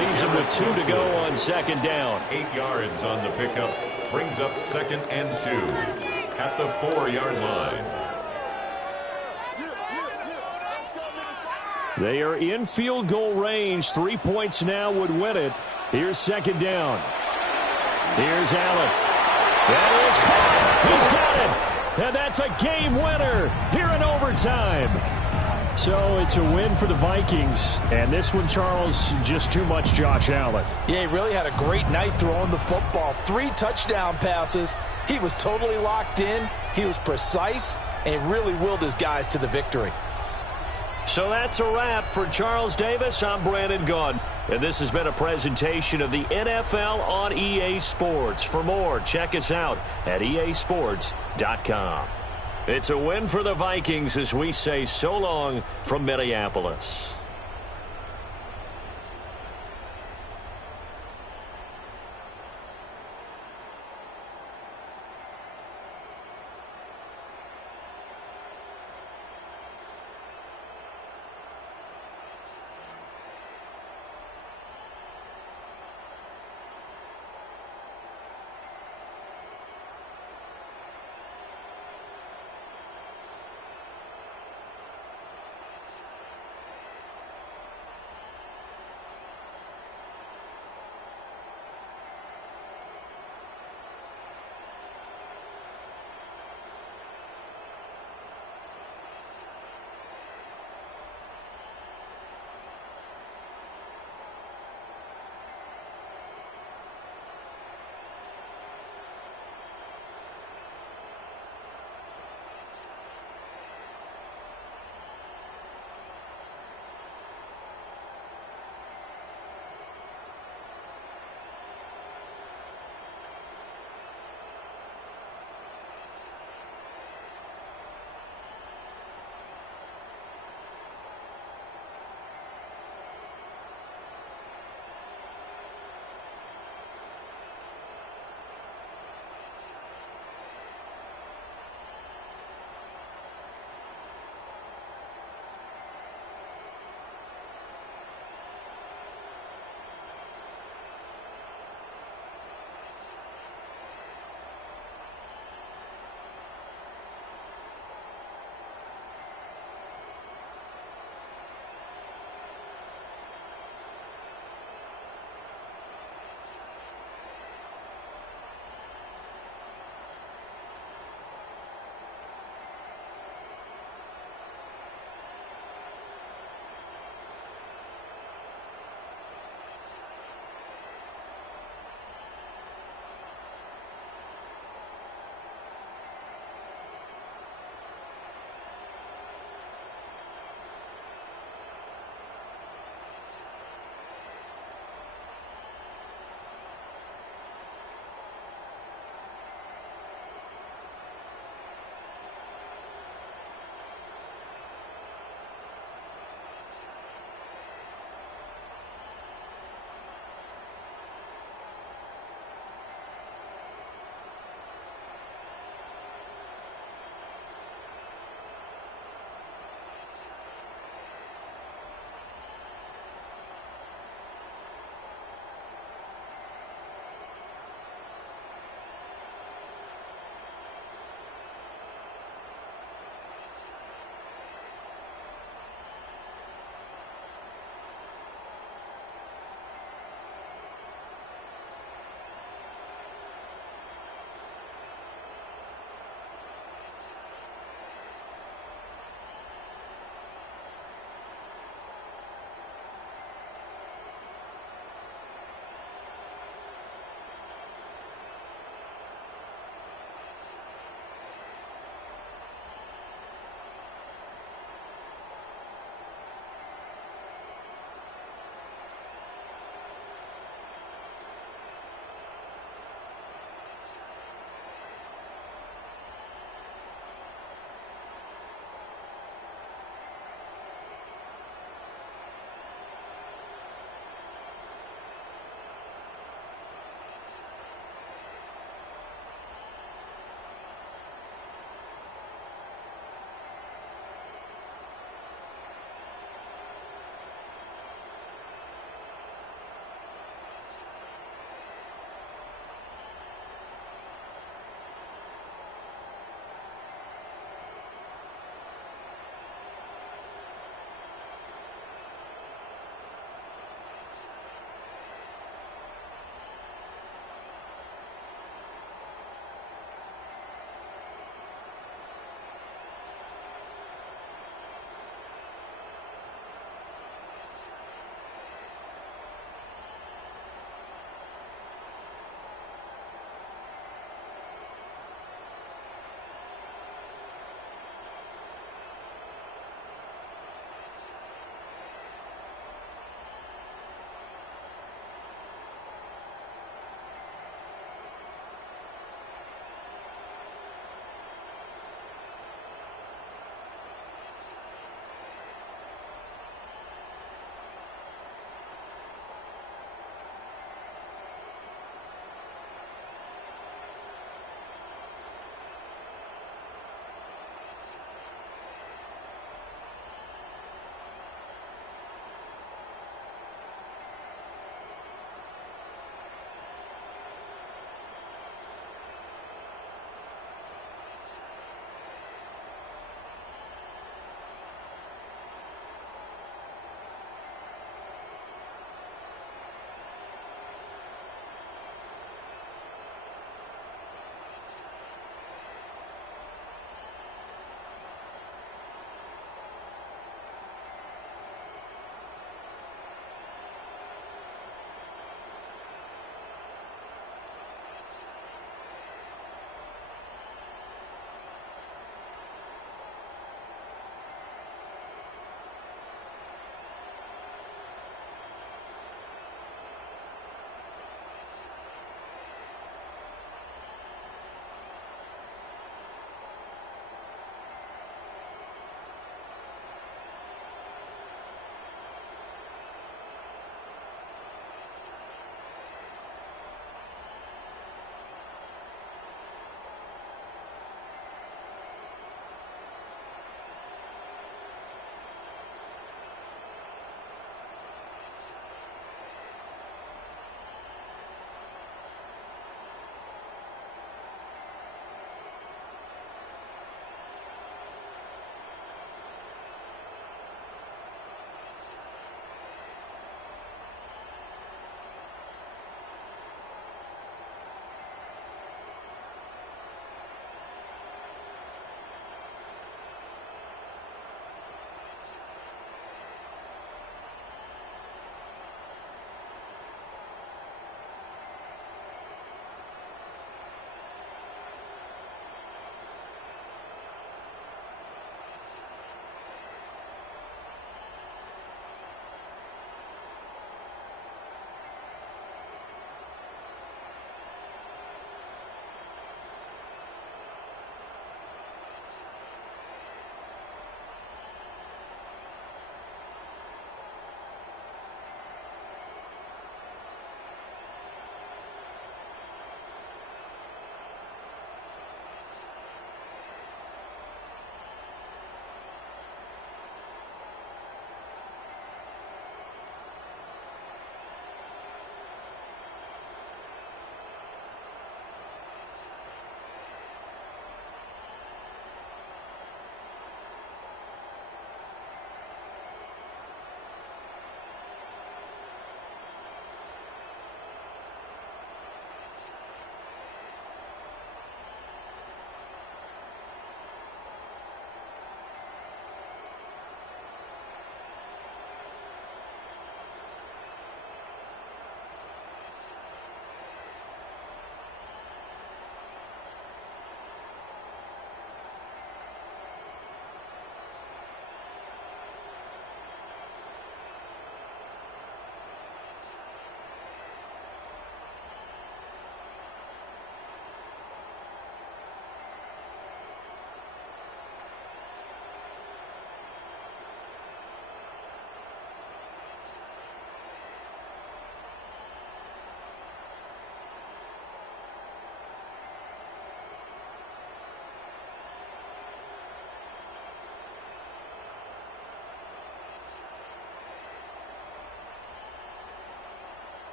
Leaves him with 2 to go on second down. 8 yards on the pickup. Brings up 2nd and 2 at the 4-yard line. They are in field goal range. 3 points now would win it. Here's second down. Here's Allen. That is caught. He's got it. And that's a game winner here in overtime. So it's a win for the Vikings. And this one, Charles, just too much Josh Allen. Yeah, he really had a great night throwing the football. 3 touchdown passes. He was totally locked in. He was precise and really willed his guys to the victory. So that's a wrap for Charles Davis. I'm Brandon Gaudin. And this has been a presentation of the NFL on EA Sports. For more, check us out at easports.com. It's a win for the Vikings as we say so long from Minneapolis.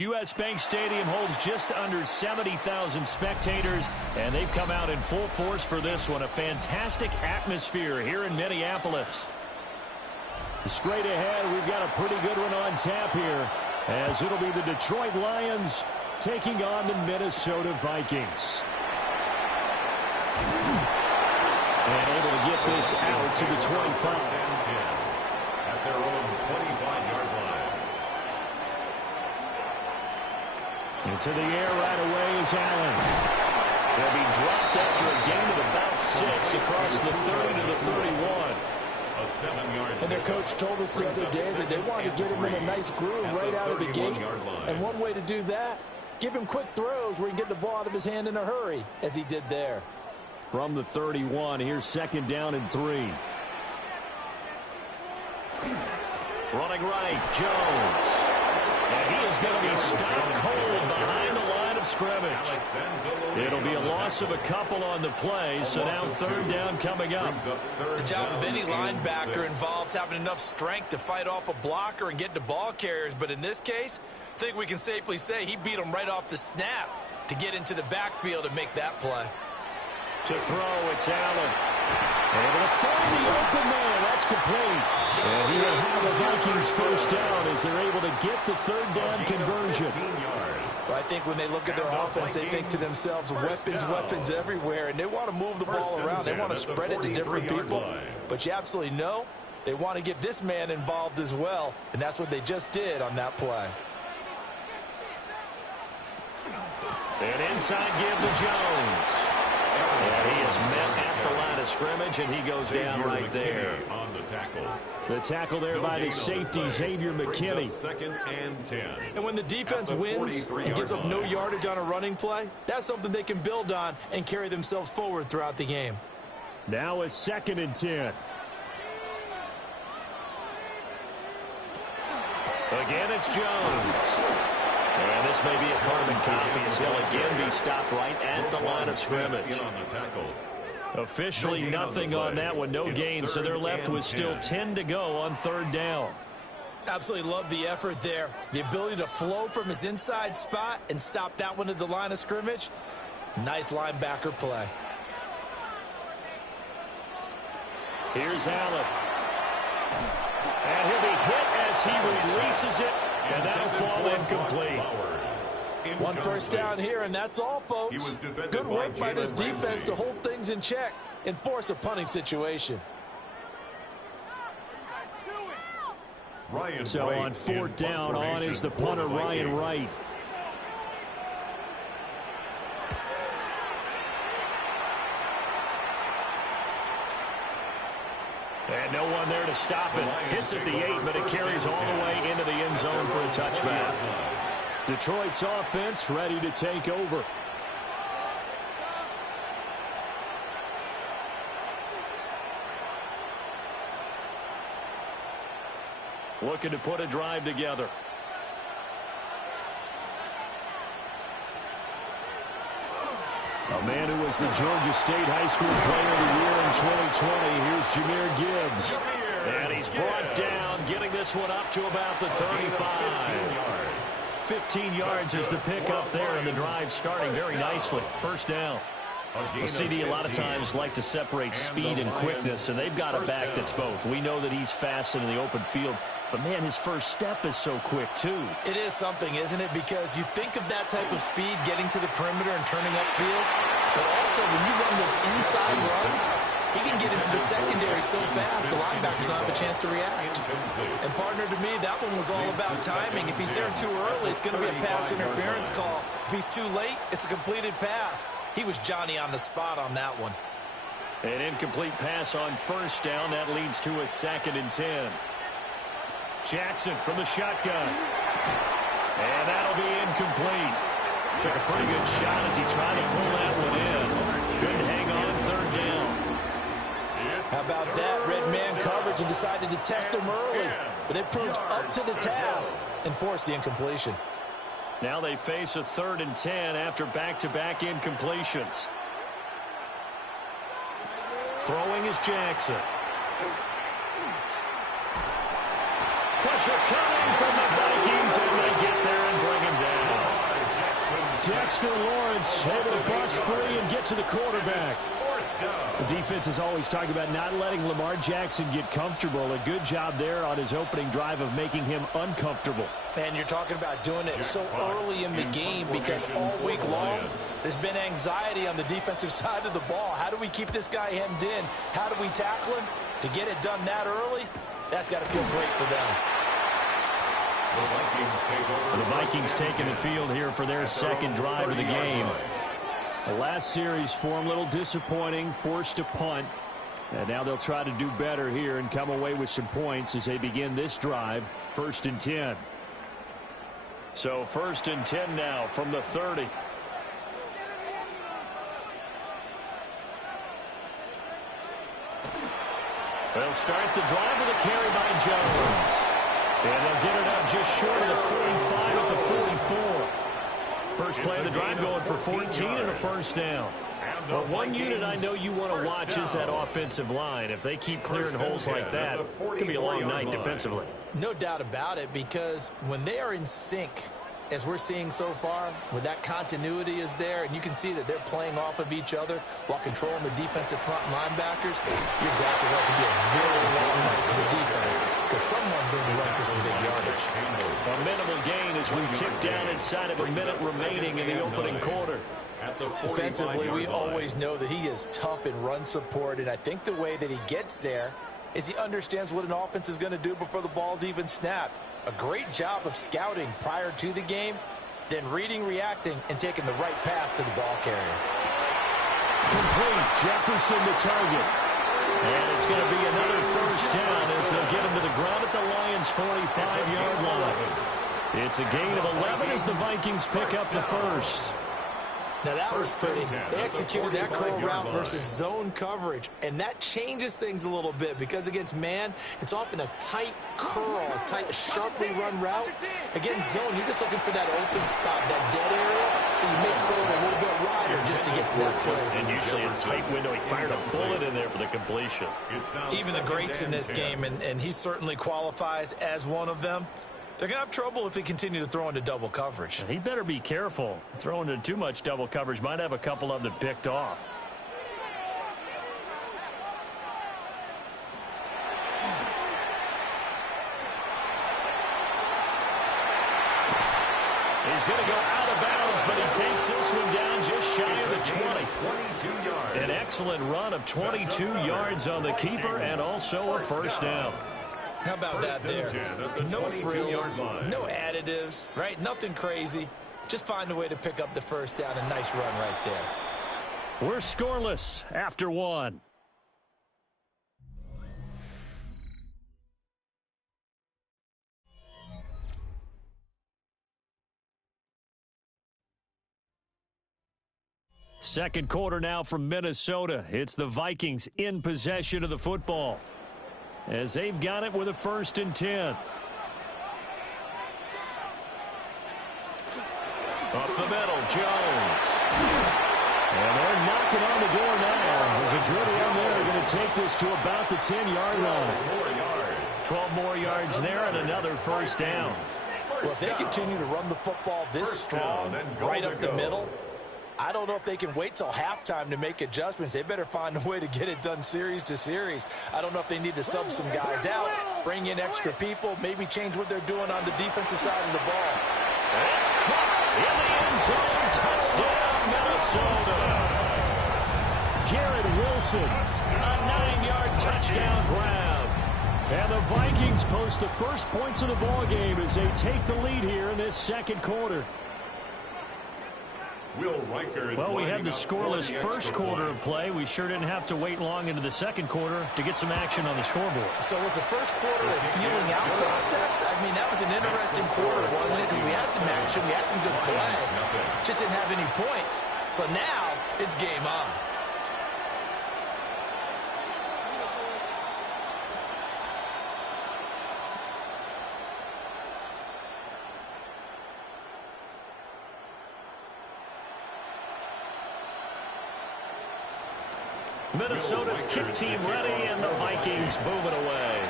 U.S. Bank Stadium holds just under 70,000 spectators, and they've come out in full force for this one. A fantastic atmosphere here in Minneapolis. Straight ahead, we've got a pretty good one on tap here, as it'll be the Detroit Lions taking on the Minnesota Vikings. And able to get this out to the 25. At their own 25-yard line. Into the air right away is Allen. He'll be dropped after a gain of about 6 across the 30 to the 31. A 7-yard. And their coach told us the other day that they wanted to get him in a nice groove right out of the gate. And one way to do that, give him quick throws where he can get the ball out of his hand in a hurry, as he did there. From the 31, here's 2nd down and 3. Running right, Jones. And he is going to be stopped cold behind the line of scrimmage. It'll be a loss of a couple on the play, so now 3rd down coming up. The job of any linebacker involves having enough strength to fight off a blocker and get to ball carriers, but in this case, I think we can safely say he beat him right off the snap to get into the backfield and make that play. To throw, it's Allen. Able to find the open man. That's complete. And he will have the Vikings first down as they're able to get the 3rd down conversion. Well, I think when they look at their offense, they think to themselves, weapons everywhere, and they want to move the ball around. They want to spread it to different people. But you absolutely know they want to get this man involved as well, and that's what they just did on that play. And inside give to Jones. And he is met at the line of scrimmage, and he goes down right there. On the tackle. The tackle there by the safety, Xavier McKinney. 2nd and 10. And when the defense wins and gets up no yardage on a running play, that's something they can build on and carry themselves forward throughout the game. Now it's 2nd and 10. Again, it's Jones. And this may be a carbon copy as he'll again be stopped right at the line of scrimmage. Officially nothing on that one, no gain, so they're left with still 10 to go on 3rd down. Absolutely love the effort there. The ability to flow from his inside spot and stop that one at the line of scrimmage. Nice linebacker play. Here's Allen. And he'll be hit as he releases it. And that'll fall incomplete. One first down here, and that's all, folks. Good work by this defense to hold things in check and force a punting situation. So on 4th down, on is the punter, Ryan Wright. And no one there to stop it. Hits at the 8, but it carries all the way into the end zone for a touchback. Detroit's offense ready to take over. Looking to put a drive together. A man who was the Georgia State High School Player of the Year in 2020. Here's Jahmyr Gibbs. And he's brought down, getting this one up to about the 35. 15 yards is the pickup there, and the drive starting very nicely. First down. Well, CD a lot of times like to separate speed and quickness, and they've got a back that's both. We know that he's fast in the open field, but, man, his first step is so quick, too. It is something, isn't it? Because you think of that type of speed getting to the perimeter and turning upfield, but also when you run those inside runs, he can get into the secondary so fast the linebackers don't have a chance to react. And, partner, to me, that one was all about timing. If he's there too early, it's going to be a pass interference call. If he's too late, it's a completed pass. He was Johnny on the spot on that one. An incomplete pass on first down. That leads to a 2nd and 10. Jackson from the shotgun. And that'll be incomplete. Took a pretty good shot as he tried to pull that one in. Couldn't hang on 3rd down. How about that? Red man coverage and decided to test him early. But it proved up to the task and forced the incompletion. Now they face a 3rd and 10 after back-to-back incompletions. Throwing is Jackson. Pressure coming from the Vikings, and they get there and bring him down. Dexter Lawrence able to bust free and get to the quarterback. The defense is always talking about not letting Lamar Jackson get comfortable. A good job there on his opening drive of making him uncomfortable. And you're talking about doing it so early in the game because all week long there's been anxiety on the defensive side of the ball. How do we keep this guy hemmed in? How do we tackle him? To get it done that early, that's got to feel great for them. The Vikings taking the field here for their second drive of the game. The last series for them, a little disappointing, forced to punt. And now they'll try to do better here and come away with some points as they begin this drive, 1st and 10. So 1st and 10 now from the 30. They'll start the drive with a carry by Jones. And they'll get it up just short of the 45 at the 44. First play of the drive going for 14 and a first down. But one unit I know you want to watch is that offensive line. If they keep clearing holes like that, it could be a long night defensively. No doubt about it, because when they are in sync, as we're seeing so far, when that continuity is there, and you can see that they're playing off of each other while controlling the defensive front linebackers, you're exactly right. It could be a very long night for the defense because someone's going to run for some big yardage. A minimal gain as we tick down inside of a minute remaining in the opening quarter. Defensively, we always know that he is tough in run support, and I think the way that he gets there is he understands what an offense is going to do before the ball's even snapped. A great job of scouting prior to the game, then reading, reacting, and taking the right path to the ball carrier. Complete. Jefferson to target. And it's going to be another first down as they'll get him to the ground at the Lions' 45-yard line. It's a gain of 11 as the Vikings pick up the first. Now that was pretty. They executed that curl route versus zone coverage, and that changes things a little bit because against man, it's often a tight curl, a tight, sharply run route. Against zone, you're just looking for that open spot, that dead area, so you make curl a little bit wider just to get to that place. And usually in a tight window, he fired a bullet in there for the completion. Even the greats in this game, and he certainly qualifies as one of them, they're going to have trouble if they continue to throw into double coverage. He better be careful. Throwing into too much double coverage might have a couple of them picked off. He's going to go out of bounds, but he takes this one down just shy of the 20. An excellent run of 22 yards on the keeper and also a first down. How about that there? No frills, no additives, right? Nothing crazy. Just find a way to pick up the first down. A nice run right there. We're scoreless after one. Second quarter now from Minnesota. It's the Vikings in possession of the football, as they've got it with a 1st and 10. Up the middle, Jones. And they're knocking on the door now. There's a good run there. They're going to take this to about the 10-yard line. 12 more yards there and another first down. Well, if they continue to run the football this strong, right up the middle, I don't know if they can wait till halftime to make adjustments. They better find a way to get it done series to series. I don't know if they need to sub some guys out, bring in extra people, maybe change what they're doing on the defensive side of the ball. It's caught in the end zone. Touchdown, Minnesota. Garrett Wilson, a 9-yard touchdown grab. And the Vikings post the first points of the ball game as they take the lead here in this second quarter. Well, we had the scoreless first quarter of play. We sure didn't have to wait long into the second quarter to get some action on the scoreboard. So was the first quarter a feeling out process? I mean, that was an interesting quarter, wasn't it? Because we had some action, we had some good play, just didn't have any points. So now it's game on. Minnesota's kick team ready, and the Vikings moving away.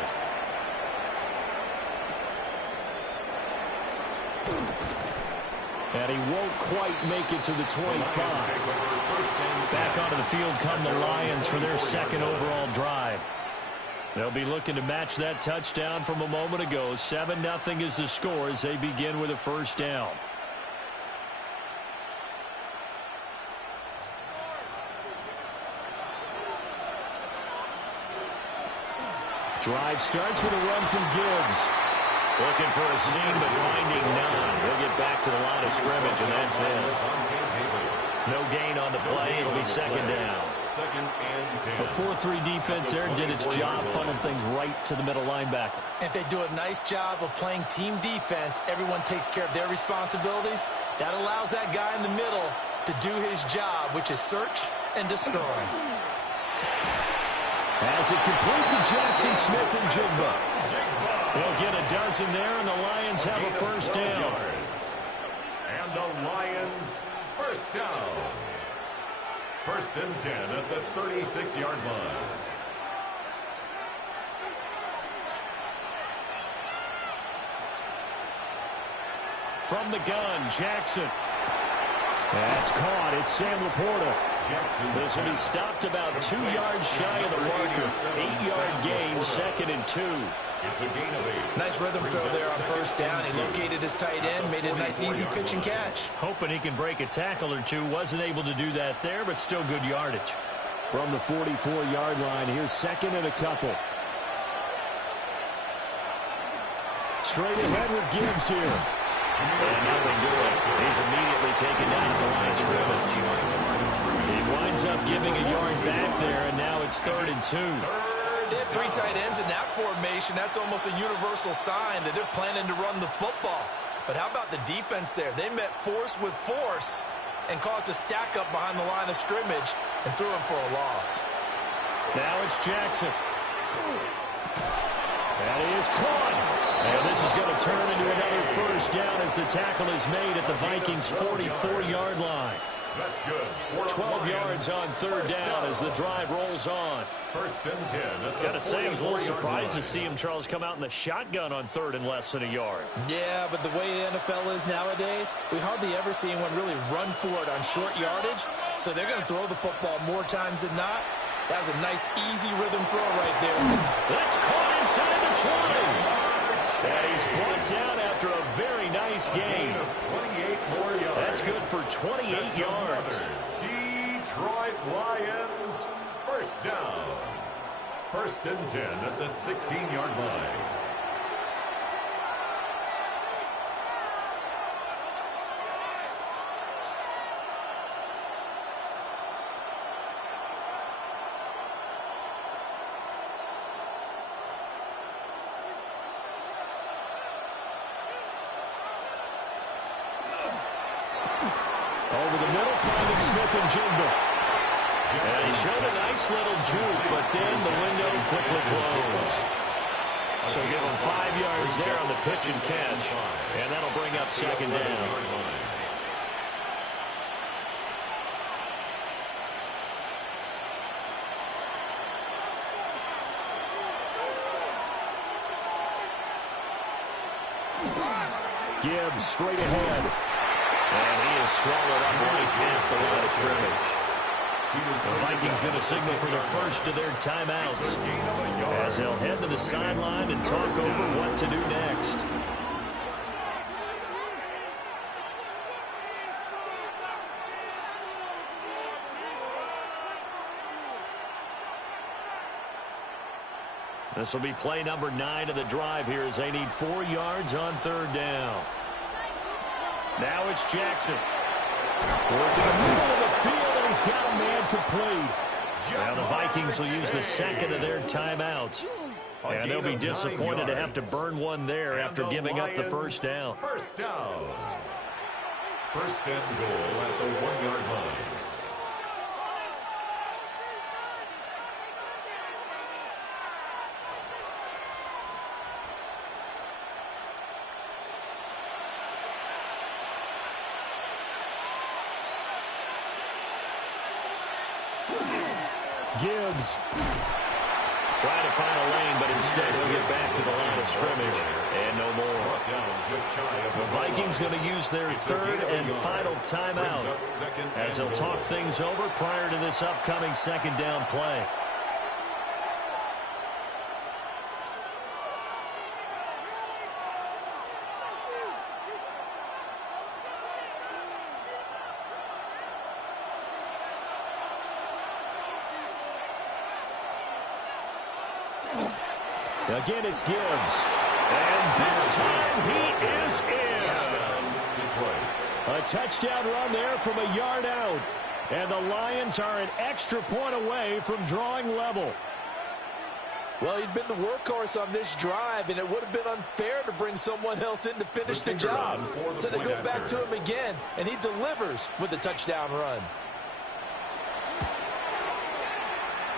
And he won't quite make it to the 25. Back onto the field come the Lions for their second overall drive. They'll be looking to match that touchdown from a moment ago. 7-0 is the score as they begin with a first down. Drive starts with a run from Gibbs. Looking for a seam, but finding none. He'll get back to the line of scrimmage, and that's it. No gain on the play. It'll be second down. Second and 10. A 4-3 defense there did its job, funneled things right to the middle linebacker. If they do a nice job of playing team defense, everyone takes care of their responsibilities. That allows that guy in the middle to do his job, which is search and destroy. As it completes to Jackson Smith-Njigba. They'll get a dozen there, and the Lions have a first down. And the Lions first down. First and 10 at the 36-yard line. From the gun, Jackson. That's caught. It's Sam Laporta. This will be stopped about 2 yards shy of the marker. 8-yard gain, second and 2. It's a gain of 8. Nice rhythm throw there on first down. He located his tight end, made it a nice easy pitch and catch. Hoping he can break a tackle or two. Wasn't able to do that there, but still good yardage. From the 44-yard line, here's second and a couple. Straight ahead with Gibbs here. And nothing doing. He's immediately taken down at the line of scrimmage. He winds up giving a yard back there, and now it's third and 2. They have 3 tight ends in that formation. That's almost a universal sign that they're planning to run the football. But how about the defense there? They met force with force and caused a stack up behind the line of scrimmage and threw him for a loss. Now it's Jackson. And he is caught. And this is going to turn into another first down as the tackle is made at the Vikings' 44-yard line. That's good. 12 yards on third down as the drive rolls on. First and 10. Gotta say, I was a little surprised to see him, Charles, come out in the shotgun on third and less than a yard. Yeah, but the way the NFL is nowadays, we hardly ever see anyone really run for it on short yardage. So they're going to throw the football more times than not. That was a nice, easy rhythm throw right there. That's caught inside the 20. And he's brought down after a very nice gain. 28 more yards. That's good for 28 yards. Detroit Lions first down. First and 10 at the 16-yard line. Over the middle, finding Smith-Njigba. And he showed a nice little juke, but then the window quickly closed. So give him 5 yards there on the pitch and catch, and that'll bring up second down. Gibbs straight ahead. And he is swallowed up right at the line of scrimmage. The Vikings going to signal for the first of their timeouts as they'll head to the sideline and talk over what to do next. This will be play number 9 of the drive here as they need 4 yards on third down. Now it's Jackson. Working the middle of the field, and he's got a man complete. Now the Vikings will use the second of their timeouts. And they'll be disappointed to have to burn one there after giving up the first down. First down. First and goal at the 1-yard line. Gibbs trying to find a lane, but Instead, he'll get back to the line of scrimmage and no more. The Vikings going to use their third and final timeout as they'll talk things over prior to this upcoming second down play. Again, it's Gibbs. And this time he is in. A touchdown run there from a yard out. And the Lions are an extra point away from drawing level. Well, he'd been the workhorse on this drive, and it would have been unfair to bring someone else in to finish the job. So they go back to him again, and he delivers with a touchdown run.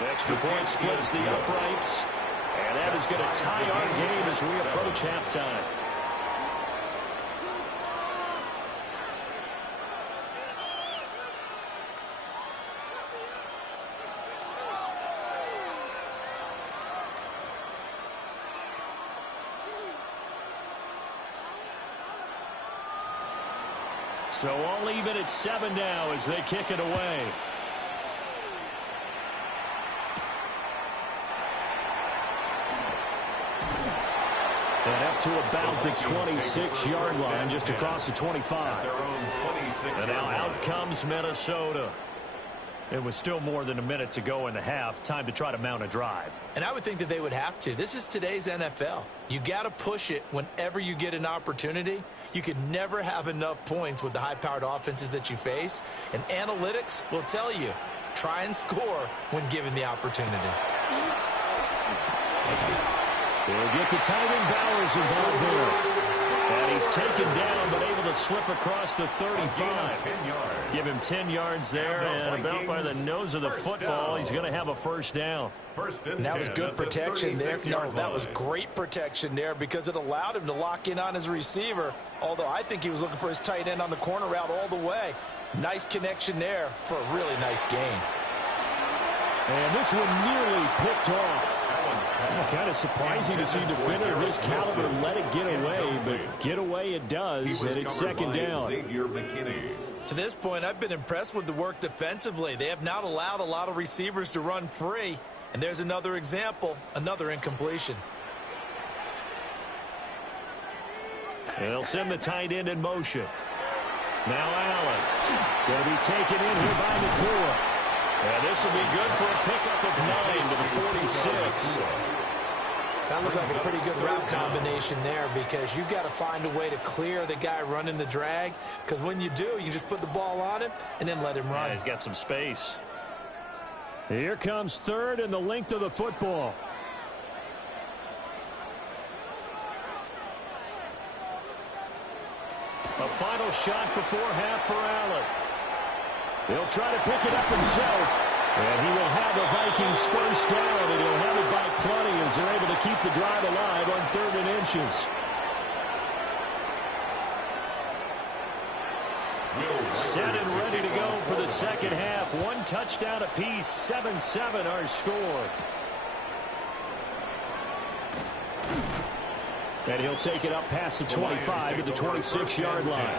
Extra point splits the uprights. And that is going to tie our game as we approach halftime. So all even at 7 now as they kick it away. And up to about the 26-yard line, just across the 25. And now out comes Minnesota. It was still more than a minute to go in the half. Time to try to mount a drive. And I would think that they would have to. This is today's NFL. You got to push it whenever you get an opportunity. You can never have enough points with the high-powered offenses that you face. And analytics will tell you, try and score when given the opportunity. They'll get the tight end Bowers involved there. And he's taken down, but able to slip across the 35. Give him 10 yards there, and about by the nose of the football, he's going to have a first down. And that was good protection there. No, that was great protection there because it allowed him to lock in on his receiver, although I think he was looking for his tight end on the corner route all the way. Nice connection there for a really nice gain. And this one nearly picked off. Kind of surprising to see a defender of his caliber let it get away, but get away it does, and it's second down. To this point, I've been impressed with the work defensively. They have not allowed a lot of receivers to run free, and there's another example, another incompletion. And they'll send the tight end in motion. Now Allen going to be taken in here by Nakua. And this will be good for a pickup of 9 to the 46. That looked like a pretty good route combination there because you've got to find a way to clear the guy running the drag, because when you do, you just put the ball on him and then let him run. Yeah, he's got some space. Here comes third and the length of the football. A final shot before half for Allen. He'll try to pick it up himself. And he will have the Vikings first down, and he'll have it by plenty as they're able to keep the drive alive on 3rd and inches. Set and ready to go for the second half. 1 touchdown apiece, 7-7 our score. And he'll take it up past the 25 to the 26-yard line.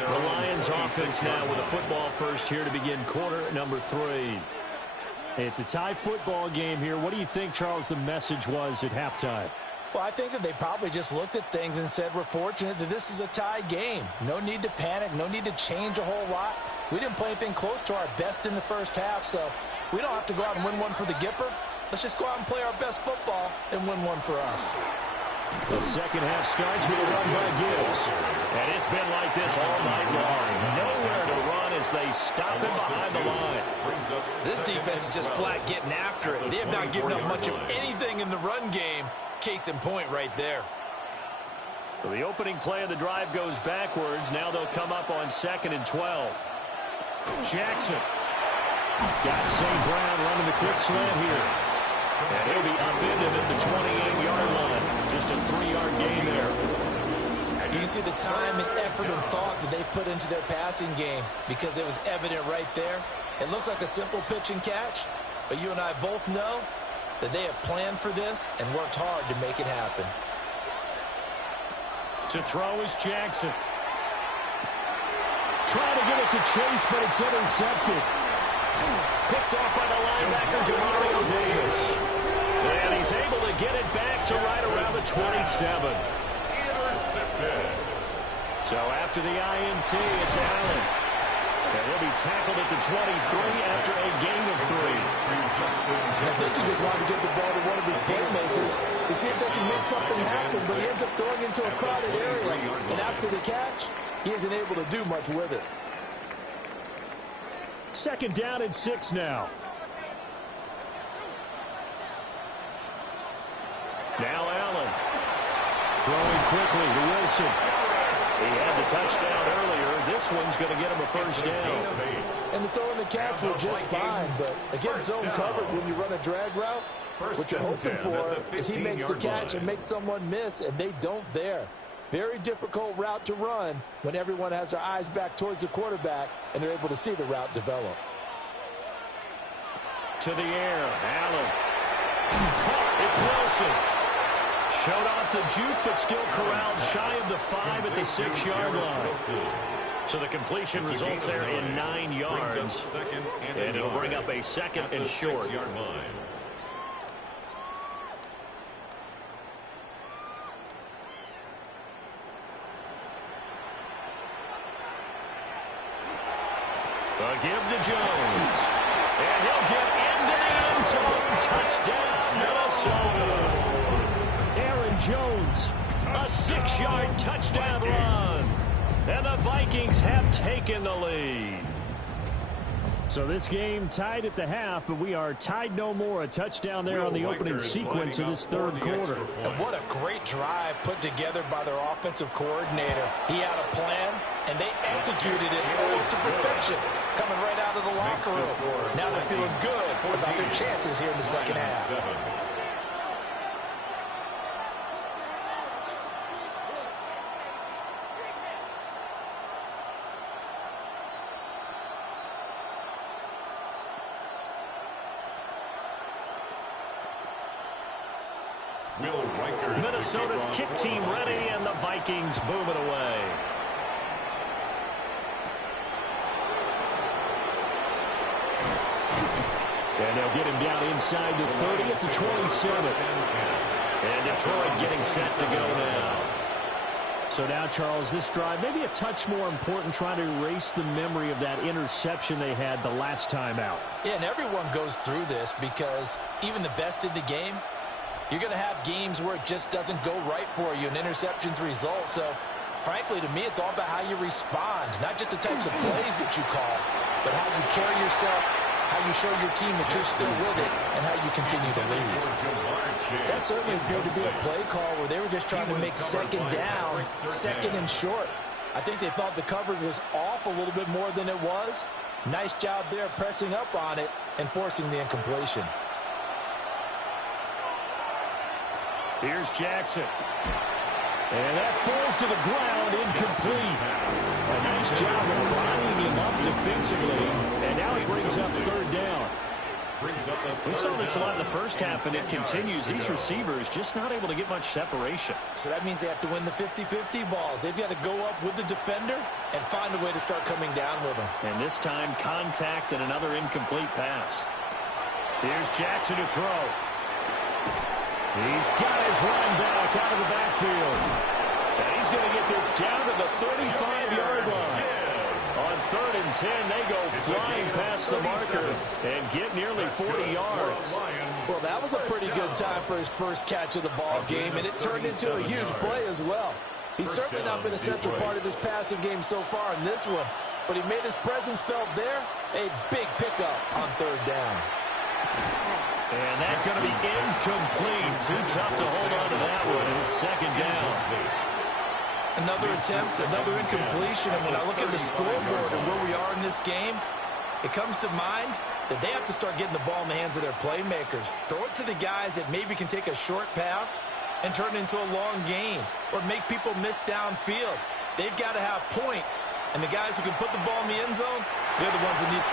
The Lions offense now with a football first here to begin quarter number 3. It's a tie football game here. What do you think, Charles, the message was at halftime? Well, I think that they probably just looked at things and said, we're fortunate that this is a tie game. No need to panic. No need to change a whole lot. We didn't play anything close to our best in the first half, so we don't have to go out and win one for the Gipper. Let's just go out and play our best football and win one for us. The second half starts with a run by Gibbs. And it's been like this all night long. Nowhere to run as they stop him behind the line. This defense is just flat getting after it. They have not given up much of anything in the run game. Case in point right there. So the opening play of the drive goes backwards. Now they'll come up on 2nd and 12. Jackson. Got St. Brown running the quick slant here. And he'll be upended at the 28-yard line. Just a 3-yard gain there. You can see the time and effort and thought that they put into their passing game because it was evident right there. It looks like a simple pitch and catch, but you and I both know that they have planned for this and worked hard to make it happen. To throw is Jackson. Trying to get it to Chase, but it's intercepted. Picked off by the linebacker, Demario Davis. And he's able to get it back to right around the 27. Intercepted. So after the INT, it's Allen. And he'll be tackled at the 23 after a gain of 3. I think he just wanted to get the ball to one of his playmakers to see if they can make something happen, but he ends up throwing into a crowded area. And after the catch, he isn't able to do much with it. 2nd down and 6 now. Now Allen. Throwing quickly to Wilson. He had the touchdown earlier. This one's going to get him a 1st down. And the throw and the catch were just fine, but against zone coverage when you run a drag route, what you're hoping for is he makes the catch and makes someone miss, and they don't there. Very difficult route to run when everyone has their eyes back towards the quarterback and they're able to see the route develop. To the air, Allen. It's Wilson. Showed off the juke, but still corralled shy of the 5 at the 6-yard line. So the completion results there in 9 yards. And it'll bring up a 2nd and short. A give to Jones. And he'll get into the end zone. Touchdown, Minnesota. Aaron Jones, a 6-yard touchdown run. And the Vikings have taken the lead. So this game tied at the half, but we are tied no more. A touchdown there on the opening sequence of this 3rd quarter. And what a great drive put together by their offensive coordinator. He had a plan, and they executed it almost to perfection, coming right out of the locker room. Now they're feeling good about their chances here in the 2nd half. Minnesota's kick team ready, and the Vikings boom it away. And they'll get him down inside the 30 at the 27. And Detroit getting set to go now. So now, Charles, this drive maybe a touch more important, trying to erase the memory of that interception they had the last time out. Yeah, and everyone goes through this because even the best in the game, you're going to have games where it just doesn't go right for you, and interceptions result. So, frankly, to me, it's all about how you respond, not just the types of plays that you call, but how you carry yourself, how you show your team that you're still with it, and how you continue to lead. That certainly appeared to be a play call where they were just trying to make 2nd down, 2nd and short. I think they thought the coverage was off a little bit more than it was. Nice job there pressing up on it and forcing the incompletion. Here's Jackson. And that falls to the ground, incomplete. A nice job of lining him up defensively. And now he brings up 3rd down. We saw this a lot in the first half, and it continues. These receivers just not able to get much separation. So that means they have to win the 50-50 balls. They've got to go up with the defender and find a way to start coming down with them. And this time, contact and another incomplete pass. Here's Jackson to throw. He's got his running back out of the backfield. And he's going to get this down to the 35-yard line. On 3rd and 10, they go flying past the marker and get nearly 40 yards. Well, that was a pretty good time for his first catch of the ball game, and it turned into a huge play as well. He's certainly not been a central part of this passing game so far in this one, but he made his presence felt there. A big pickup on 3rd down. And that's going to be incomplete. Too tough to hold on to that one, and it's 2nd down. Another attempt, another incompletion, and when I look at the scoreboard and where we are in this game, it comes to mind that they have to start getting the ball in the hands of their playmakers. Throw it to the guys that maybe can take a short pass and turn it into a long gain or make people miss downfield. They've got to have points, and the guys who can put the ball in the end zone, they're the ones that need.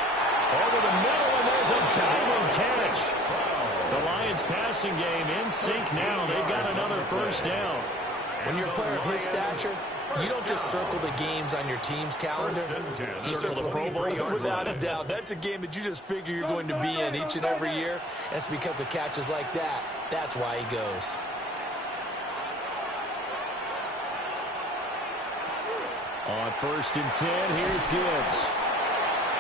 Over the middle, and there's a diving catch. The Lions passing game in sync now. They've got another first down. When you're a player of his stature, you don't just circle the games on your team's calendar. You circle the Pro Bowl. Without a doubt. That's a game that you just figure you're going to be in each and every year. That's because of catches like that. That's why he goes. On 1st and 10, here's Gibbs.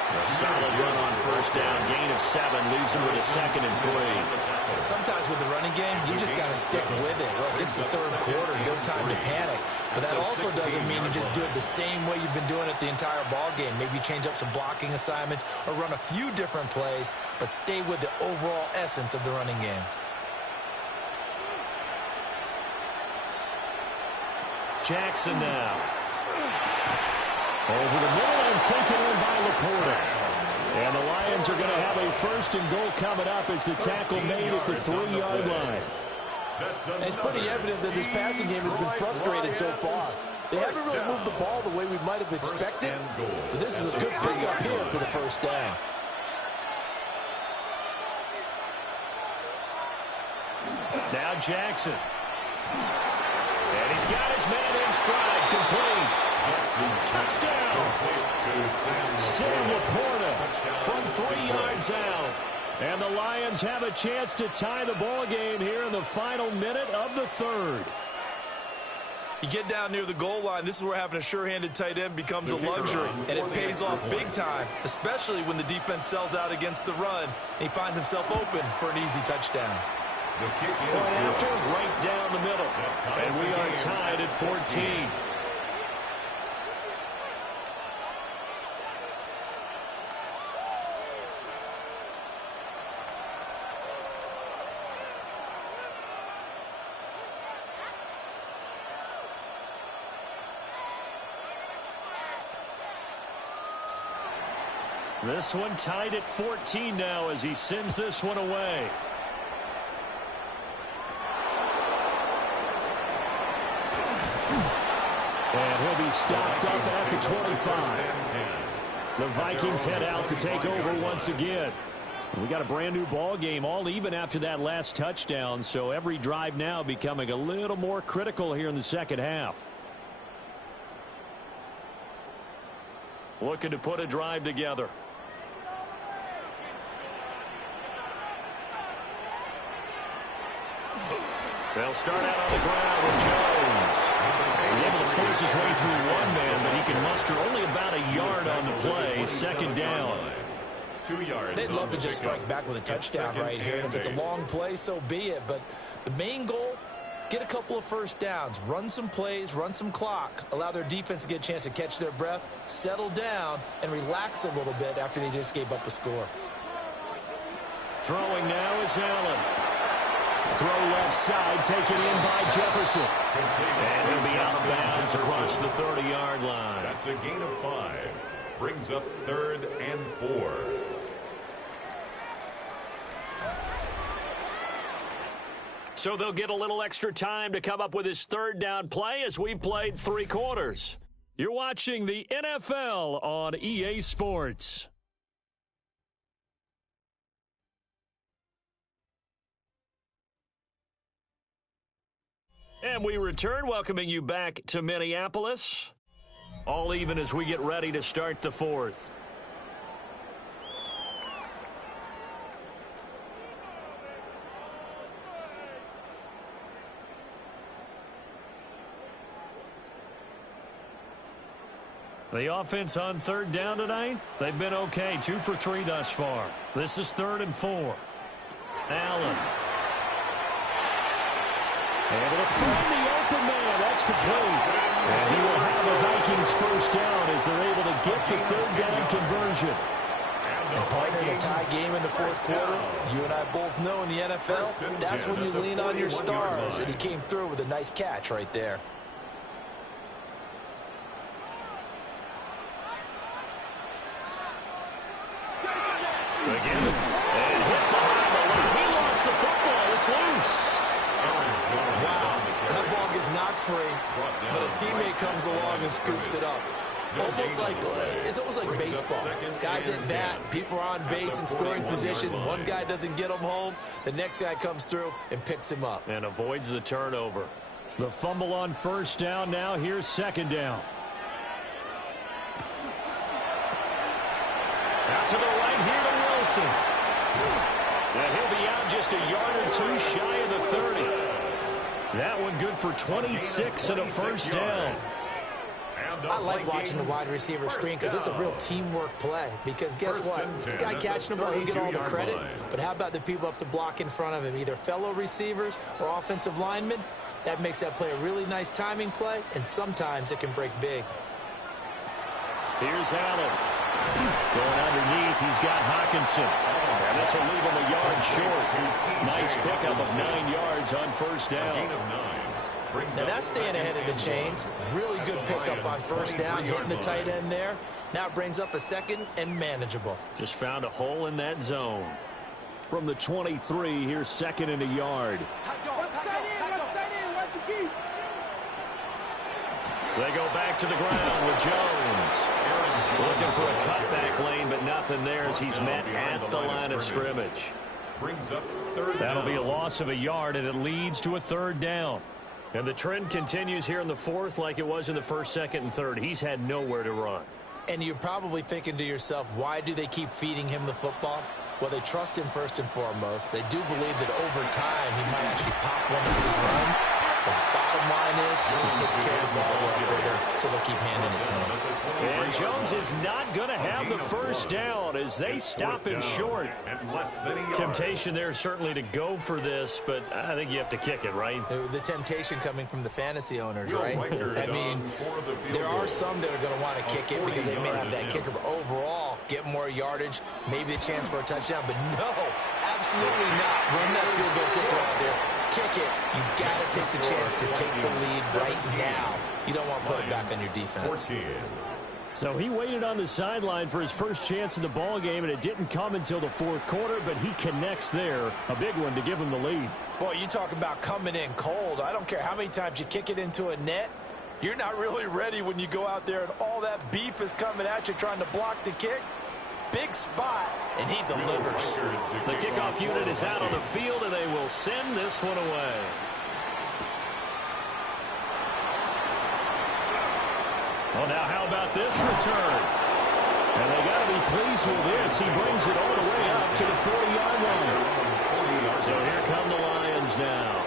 A solid run on first down. Gain of 7 leaves him with a 2nd and 3. Sometimes with the running game, you just got to stick with it. Look, it's the 3rd quarter, no time to panic. But that also doesn't mean you just do it the same way you've been doing it the entire ball game. Maybe change up some blocking assignments or run a few different plays, but stay with the overall essence of the running game. Jackson now. Over the middle and taken in by Laporta. And the Lions are going to have a 1st and goal coming up as the tackle made at the 3-yard line. And it's pretty evident that this passing game has been frustrated so far. They haven't really moved the ball the way we might have expected. But this is a good pickup here for the first down. Now Jackson. And he's got his man in stride, complete. Touchdown. Sam Laporta from 3 yards out. And the Lions have a chance to tie the ball game here in the final minute of the 3rd. You get down near the goal line, this is where having a sure-handed tight end becomes a luxury, and it pays off big time, especially when the defense sells out against the run, and he finds himself open for an easy touchdown. Point after, right down the middle. And we are tied at 14. This one tied at 14 now as he sends this one away. And he'll be stopped up at the 25. The Vikings head out to take over once again. We got a brand new ball game, all even after that last touchdown, so every drive now becoming a little more critical here in the second half. Looking to put a drive together. They'll start out on the ground with Jones. He's able to force his way through one man, but he can muster only about a yard on the play. 2nd down. 2 yards. They'd love to just strike back with a touchdown right here. And if it's a long play, so be it. But the main goal, get a couple of first downs, run some plays, run some clock, allow their defense to get a chance to catch their breath, settle down, and relax a little bit after they just gave up a score. Throwing now is Allen. Throw left side, taken in by Jefferson. And he'll be out of bounds across the 30-yard line. That's a gain of 5. Brings up 3rd and 4. So they'll get a little extra time to come up with his 3rd down play as we've played 3 quarters. You're watching the NFL on EA Sports. And we return, welcoming you back to Minneapolis. All even as we get ready to start the 4th. The offense on 3rd down tonight, they've been okay. 2 for 3 thus far. This is 3rd and 4. Allen. Able to find the open man. That's complete. And he will have the Vikings first down as they're able to get the 3rd down conversion. And partner in a tie game in the 4th quarter, you and I both know in the NFL, that's when you lean on your stars. And he came through with a nice catch right there. Again. And hit behind the line. He lost the football. It's loose. Wow, that ball gets knocked free, but a teammate comes along and scoops it up. It's almost like baseball. Guys at bat, people are on base in scoring position. One guy doesn't get him home. The next guy comes through and picks him up. And avoids the turnover. The fumble on first down now. Here's second down. Out to the right here to Wilson. And he'll be out just a yard or two shy of the 30. That one good for 26 and a first down. I like watching the wide receiver screen because it's a real teamwork play. Because guess what? The guy catching the ball, he'll get all the credit. But how about the people up to block in front of him, either fellow receivers or offensive linemen? That makes that play a really nice timing play, and sometimes it can break big. Here's Allen. Going underneath, he's got Hockenson. And this will leave him a yard short. Nice pickup of 9 yards on first down. Now that's staying ahead of the chains. Really good pickup on first down, hitting the tight end there. Now it brings up a second and manageable. Just found a hole in that zone. From the 23, here's second and a yard. They go back to the ground with Jones. Looking for a cutback lane, but nothing there as he's met at the line of scrimmage. That'll be a loss of a yard, and it leads to a third down. And the trend continues here in the fourth like it was in the first, second, and third. He's had nowhere to run. And you're probably thinking to yourself, why do they keep feeding him the football? Well, they trust him first and foremost. They do believe that over time he might actually pop one of his runs. The bottom line is he takes care of the ball well quicker, so they'll keep handing it to him. And Jones is not going to have the first down as they stop him short. Temptation there certainly to go for this, but I think you have to kick it, right? The temptation coming from the fantasy owners, right? I mean, there are some that are going to want to kick it because they may have that kicker, but overall, get more yardage, maybe a chance for a touchdown. But no, absolutely not. Run that field goal kicker out there. Kick it. You got to take the chance to take the lead right now. You don't want to put it back on your defense. So he waited on the sideline for his first chance in the ball game, and it didn't come until the fourth quarter, but he connects there. A big one to give him the lead. Boy, you talk about coming in cold. I don't care how many times you kick it into a net. You're not really ready when you go out there and all that beef is coming at you trying to block the kick. Big spot, and he delivers. The kickoff unit is out on the field, and they will send this one away. Well, now how about this return? And they got to be pleased with this. He brings it all the way up to the 40-yard line. So here come the Lions now.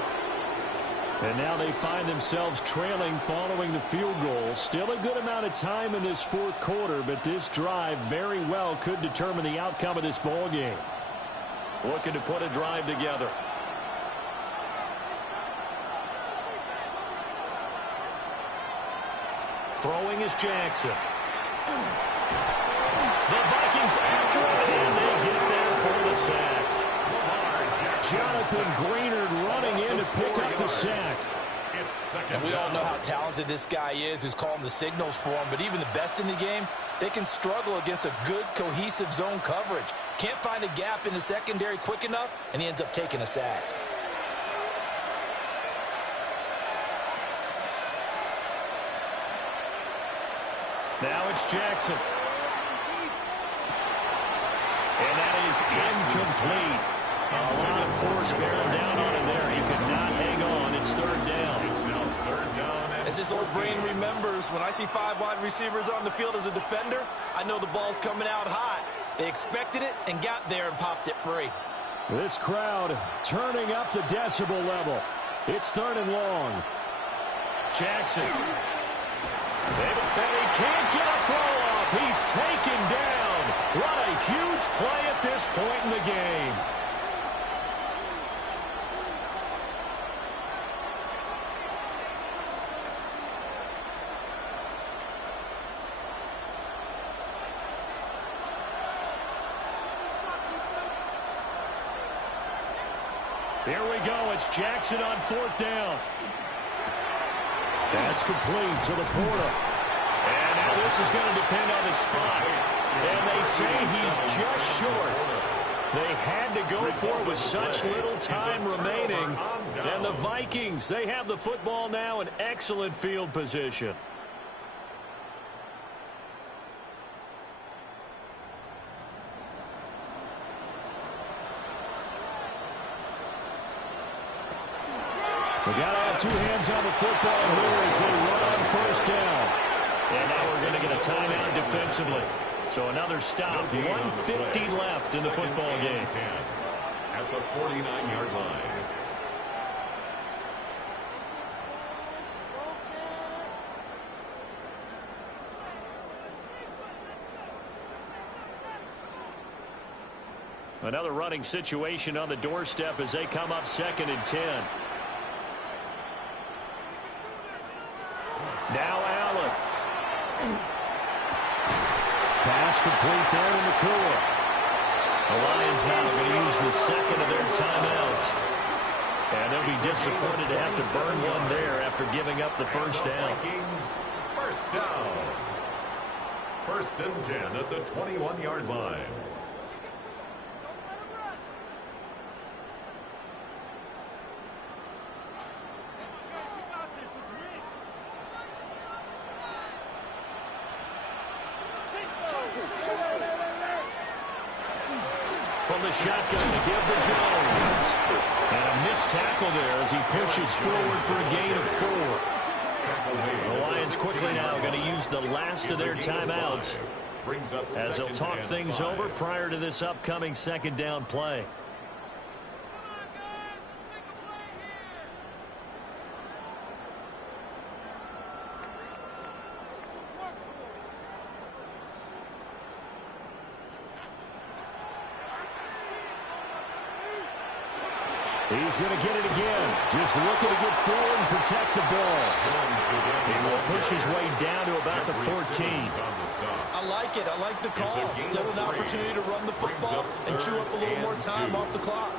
And now they find themselves trailing following the field goal. Still a good amount of time in this fourth quarter, but this drive very well could determine the outcome of this ball game. Looking to put a drive together. Throwing is Jackson. The Vikings after it, and they get there for the sack. Jonathan Greenard running in to pick up the sack. And we all know how talented this guy is who's calling the signals for him, but even the best in the game, they can struggle against a good, cohesive zone coverage. Can't find a gap in the secondary quick enough, and he ends up taking a sack. Now it's Jackson. And that is incomplete. A lot of force bearing down on him there. He could not hang on. It's third down. It's now third down. As this old brain remembers, when I see 5 wide receivers on the field as a defender, I know the ball's coming out hot. They expected it and got there and popped it free. This crowd turning up the decibel level. It's third and long. Jackson. And he can't get a throw off. He's taken down. What a huge play at this point in the game. Here we go. It's Jackson on fourth down. That's complete to Laporta. And now this is going to depend on the spot. And they say he's just short. They had to go for it with such little time remaining. And the Vikings, they have the football now in excellent field position. We got to have two hands on the football here as they run on first down. And now we're going to get a timeout defensively. So another stop, 1:50 left in the football game. At the 49-yard line. Another running situation on the doorstep as they come up 2nd and 10. Now Allen. Pass complete there to McCoy. The Lions now going to use the second of their timeouts. And they'll be disappointed to have to burn one there after giving up the first down. First down. 1st and 10 at the 21-yard line. From the shotgun to give to Jones. And a missed tackle there as he pushes forward for a gain of 4. The Lions quickly now going to use the last of their timeouts as they'll talk things over prior to this upcoming 2nd down play. He's going to get it again. Just looking to get forward and protect the ball. He will push his way down to about the 14. I like it. I like the call. Still an opportunity to run the football and chew up a little more time off the clock.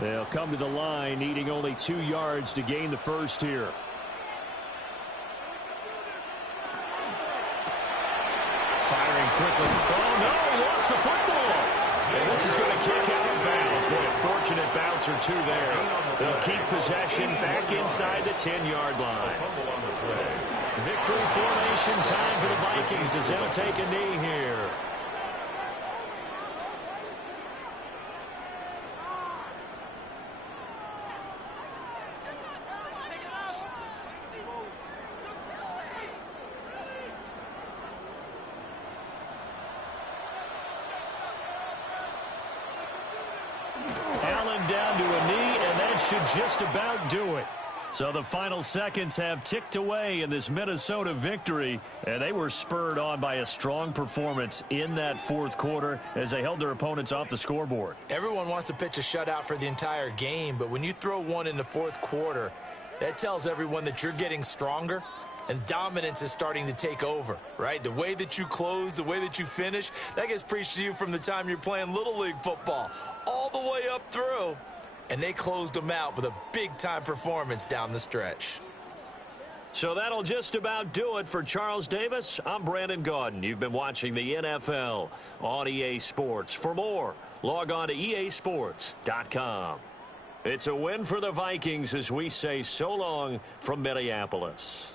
They'll come to the line needing only 2 yards to gain the first here. Firing quickly. Oh, no, he lost the football. And this is going to kick out of bounds. Boy, a fortunate bounce or two there. They'll keep possession back inside the 10-yard line. Victory formation time for the Vikings as they'll take a knee here. Allen down to a knee, and that should just about do it. So the final seconds have ticked away in this Minnesota victory, and they were spurred on by a strong performance in that 4th quarter as they held their opponents off the scoreboard. Everyone wants to pitch a shutout for the entire game, but when you throw one in the 4th quarter, that tells everyone that you're getting stronger and dominance is starting to take over, right? The way that you close, the way that you finish, that gets preached to you from the time you're playing Little League football all the way up through. And they closed them out with a big-time performance down the stretch. So that'll just about do it for Charles Davis. I'm Brandon Gaudin. You've been watching the NFL on EA Sports. For more, log on to easports.com. It's a win for the Vikings as we say so long from Minneapolis.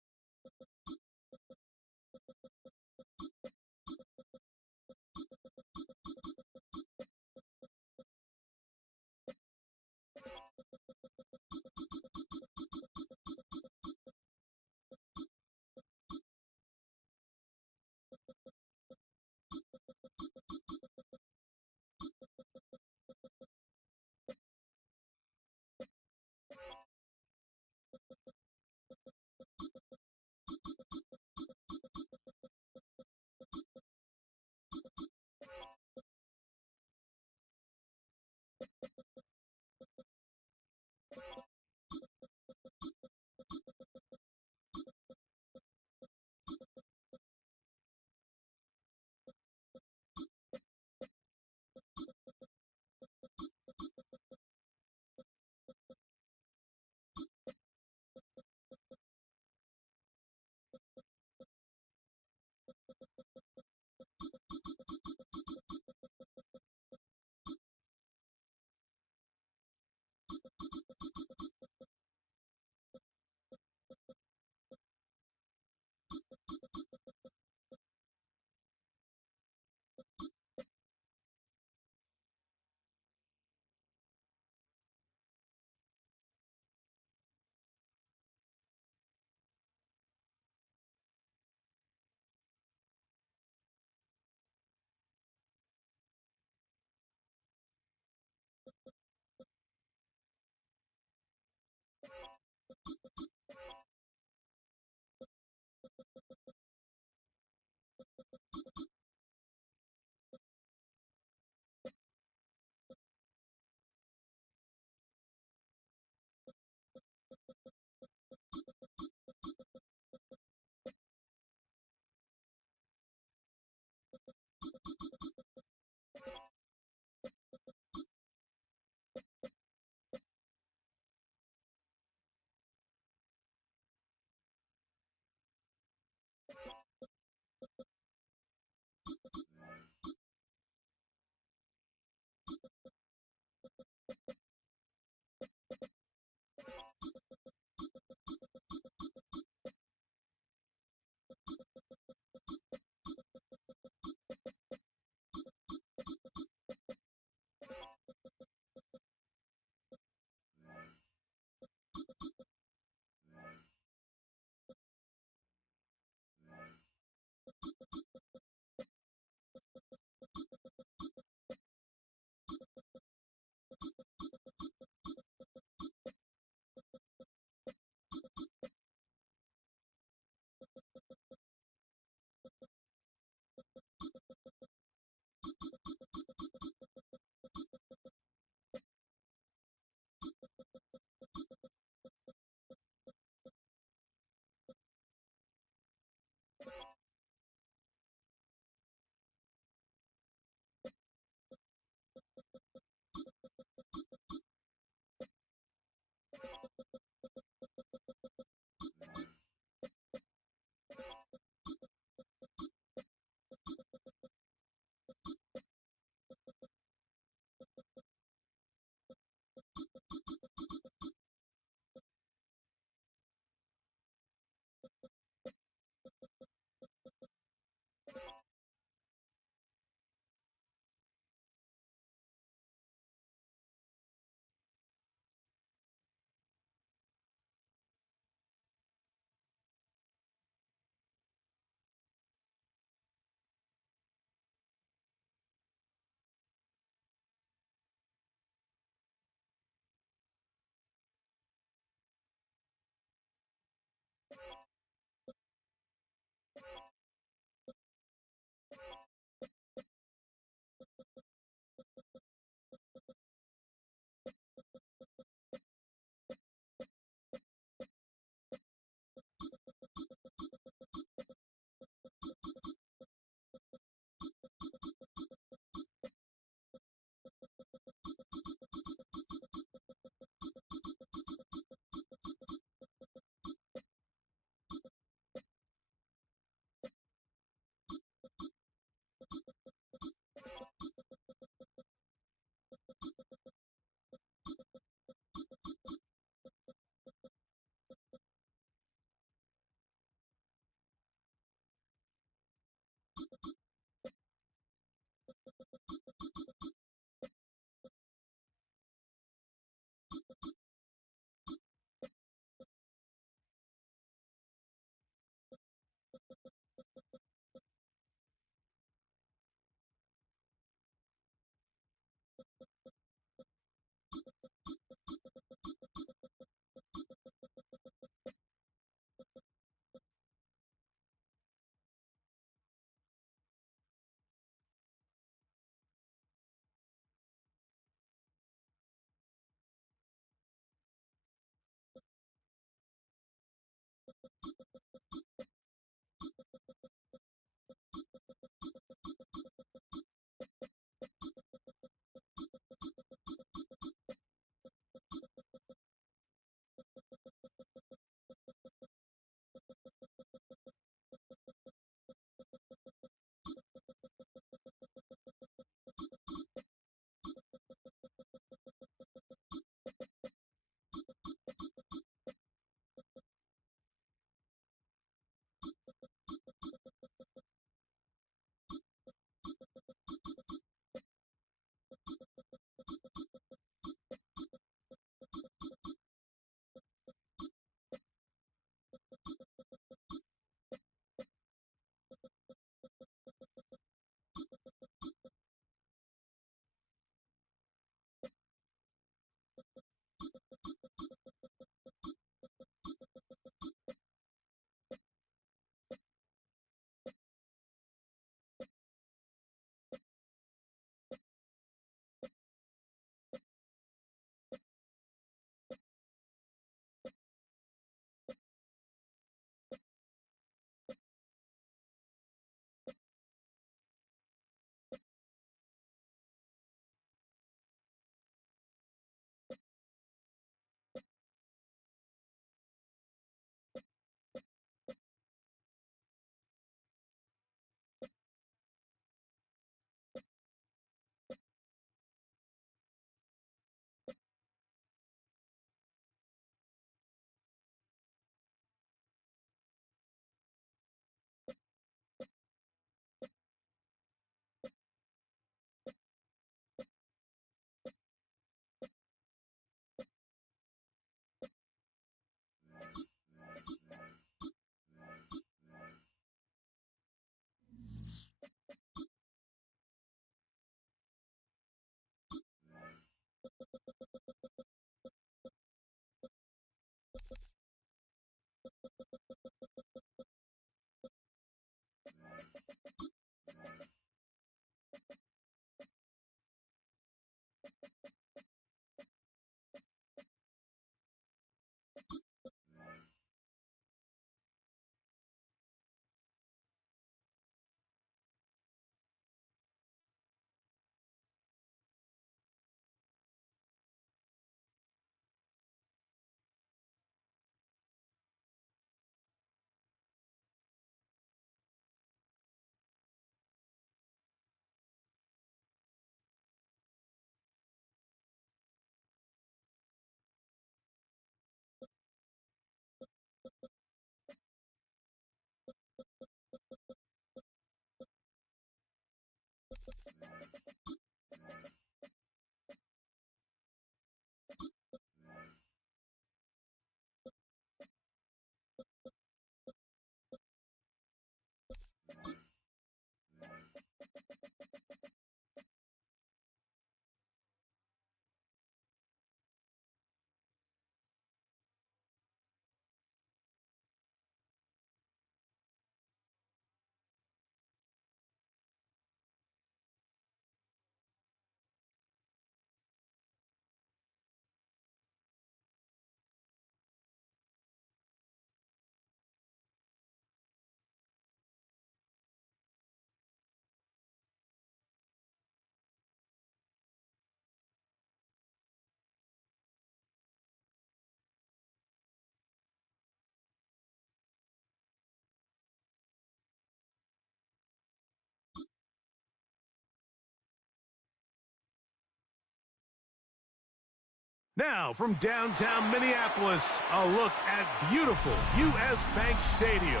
Now, from downtown Minneapolis, a look at beautiful U.S. Bank Stadium.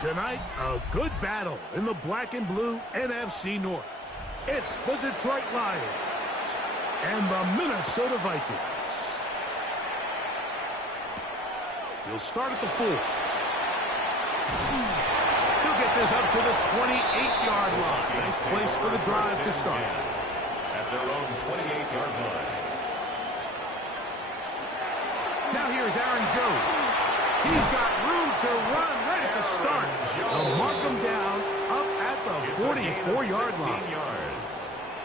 Tonight, a good battle in the black and blue NFC North. It's the Detroit Lions and the Minnesota Vikings. He'll start at the 4. He'll get this up to the 28-yard line. Nice place for the drive to start. At their own 28-yard line. Now here's Aaron Jones. He's got room to run right at the start. They'll mark him down up at the 44-yard line.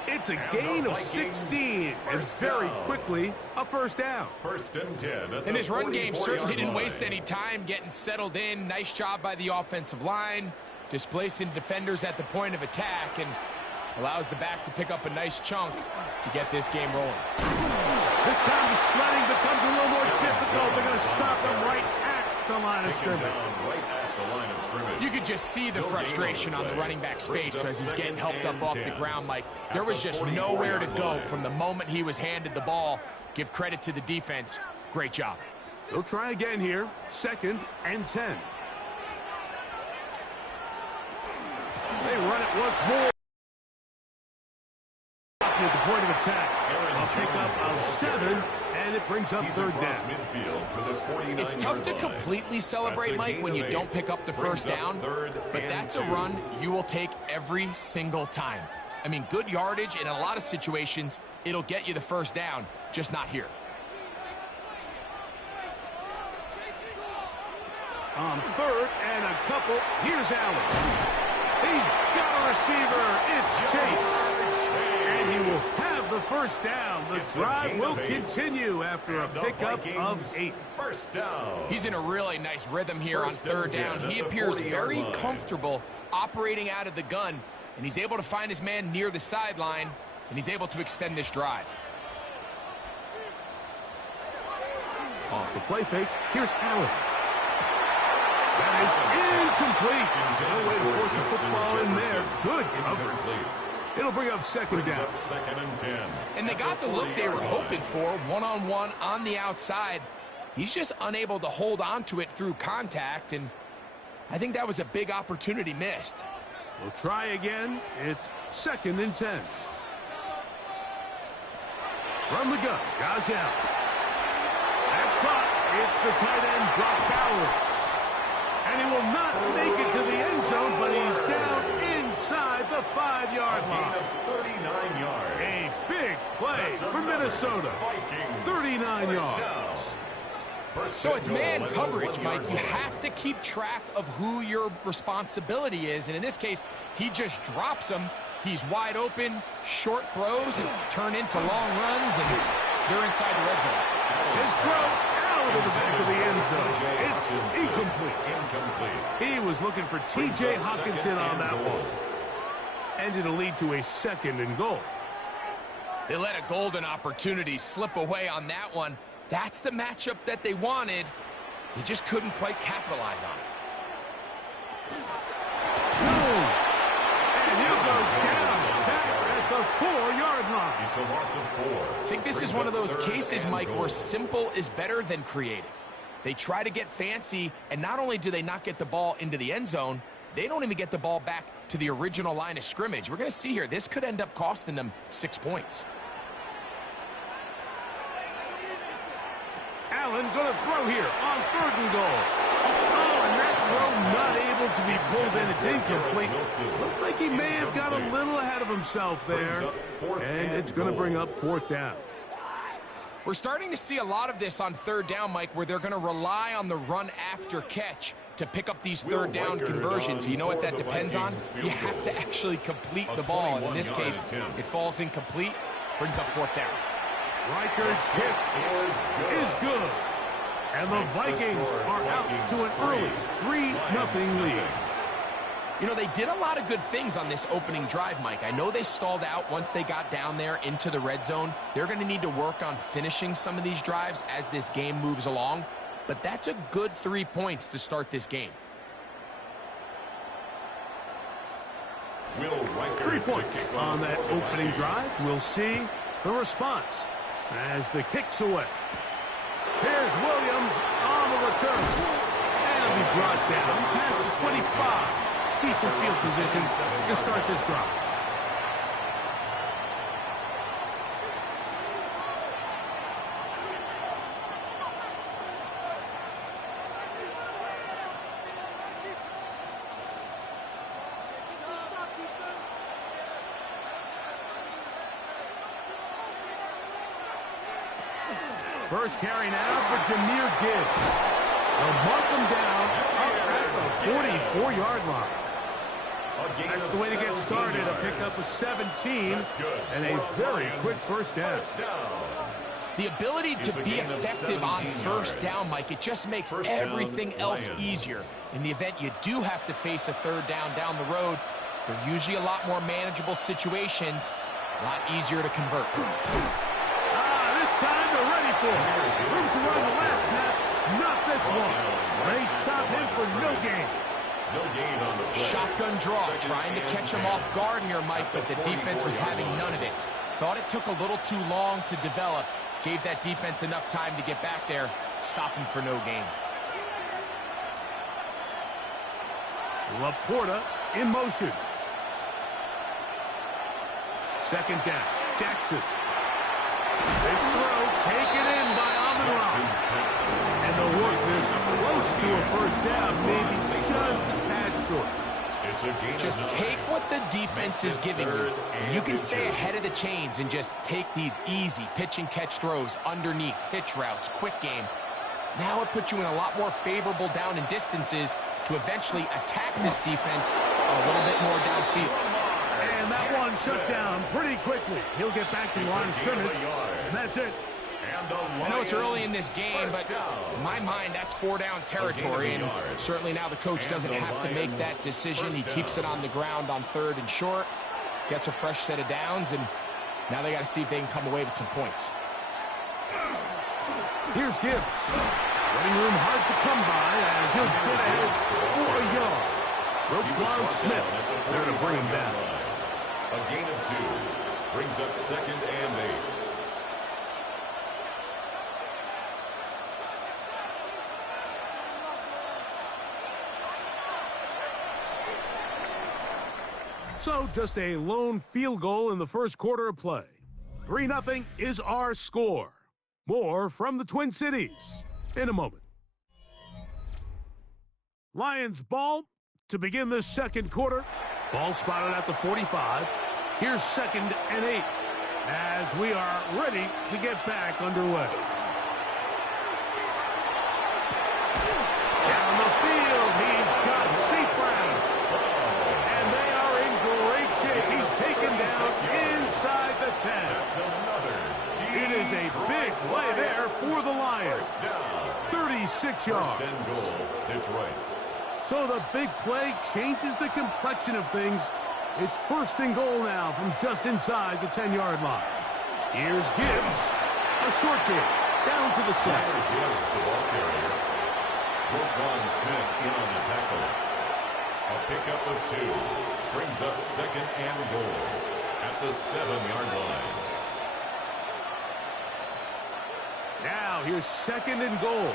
It's a gain of 16, and very quickly, a first down. First and 10. And his run game certainly didn't waste any time getting settled in. Nice job by the offensive line, displacing defenders at the point of attack, and allows the back to pick up a nice chunk to get this game rolling. This time the sledding becomes a little more difficult. They're going to stop him right at the line of scrimmage. You could just see the frustration on the running back's face as he's getting helped up off the ground, Mike. There was just nowhere to go from the moment he was handed the ball. Give credit to the defense. Great job. They'll try again here. 2nd and 10. They run it once more. At the point of attack. A pickup of 7, and it brings up 3rd down. It's tough to completely celebrate, Mike, when you don't pick up the first down, but that's a run you will take every single time. I mean, good yardage, in a lot of situations, it'll get you the first down, just not here. On 3rd and a couple, here's Allen. He's got a receiver. It's Chase. And he will have the first down. The drive will continue after a pickup of 8. First down. He's in a really nice rhythm here on 3rd down. He appears very comfortable operating out of the gun, and he's able to find his man near the sideline, and he's able to extend this drive. Off the play fake, here's Allen. That is incomplete. No way to force the football in there. Good coverage. It'll bring up 2nd down. 2nd and 10. And they got the look they were hoping for, one-on-one on the outside. He's just unable to hold on to it through contact, and I think that was a big opportunity missed. We'll try again. It's 2nd and 10. From the gun, Josh Allen. That's caught. It's the tight end, Brock Bowers. And he will not make it to the end zone, but he's down inside the 5-yard line. 39 yards. A big play for Minnesota. 39 yards. So it's man coverage, Mike. You have to keep track of who your responsibility is. And in this case, he just drops him. He's wide open. Short throws turn into long runs, and they're inside the red zone. His throw out of the back of the end zone. It's incomplete. He was looking for T.J. Hockenson on that one. And it'll lead to a 2nd and goal. They let a golden opportunity slip away on that one. That's the matchup that they wanted. They just couldn't quite capitalize on it. And he goes down back at the 4-yard line. It's a loss of 4. I think this is one of those cases, Mike, where simple is better than creative. They try to get fancy, and not only do they not get the ball into the end zone, they don't even get the ball back to the original line of scrimmage. We're going to see here, this could end up costing them 6 points. Allen going to throw here on 3rd and goal. Oh, and that throw not able to be pulled in. It's incomplete. Looked like he may have got a little ahead of himself there. And it's going to bring up 4th down. We're starting to see a lot of this on 3rd down, Mike, where they're going to rely on the run after catch to pick up these 3rd down conversions. You know what that depends on? You have to actually complete the ball. And in this case, it falls incomplete, brings up 4th down. Reichard's hit is good. And the Vikings are out to an early 3-0 lead. You know, they did a lot of good things on this opening drive, Mike. I know they stalled out once they got down there into the red zone. They're going to need to work on finishing some of these drives as this game moves along. But that's a good 3 points to start this game. 3 points on that opening drive. We'll see the response. as the kick's away. Here's Williams on the return. And he brought down past the 25. Decent field position to start this drive. First carry now for Jahmyr Gibbs. They'll mark him down up at the 44-yard line. That's the way to get started. A pickup of 17 and a very quick first down. The ability to be effective on first down, Mike, it just makes everything else easier. In the event you do have to face a third down the road, they're usually a lot more manageable situations, a lot easier to convert. This time they're ready for it. Room to run the last snap, not this one. They stop him for no gain. No gain on the play. Shotgun draw, trying to catch him off guard here, Mike, but the defense was having none of it. Thought it took a little too long to develop. Gave that defense enough time to get back there, stop him for no gain. Laporta in motion. Second down, Jackson. This throw taken in by Amon-Ra. And they'll work this close to a first down, maybe just a tad short. Just take what the defense is giving you. You can stay ahead of the chains and just take these easy pitch and catch throws underneath, hitch routes, quick game. Now it puts you in a lot more favorable down and distances to eventually attack this defense a little bit more downfield. And that one shut down pretty quickly. He'll get back to the line of scrimmage, and that's it. I know it's early in this game, but in my mind, that's 4-down territory, and certainly now the coach doesn't have to make that decision. He keeps it on the ground on 3rd and short, gets a fresh set of downs, and now they got to see if they can come away with some points. Here's Gibbs. Running room hard to come by as he'll get ahead for a yard. Roquan Smith there to bring him down. A gain of 2 brings up 2nd and 8. So just a lone field goal in the first quarter of play. 3-0 is our score. More from the Twin Cities in a moment. Lions ball to begin the second quarter. Ball spotted at the 45. Here's 2nd and 8 as we are ready to get back underway. Down the field, he's got St. Brown. And they are in great shape. He's taken down inside the 10. It is a big play there for the Lions. 36 yards. First and goal, Detroit. So the big play changes the complexion of things. It's 1st and goal now from just inside the 10-yard line. Here's Gibbs. A short kick down to the 7. Gibbs, the ball carrier. Roquan Smith in on the tackle. A pickup of 2 brings up 2nd and goal at the 7-yard line. Now here's 2nd and goal.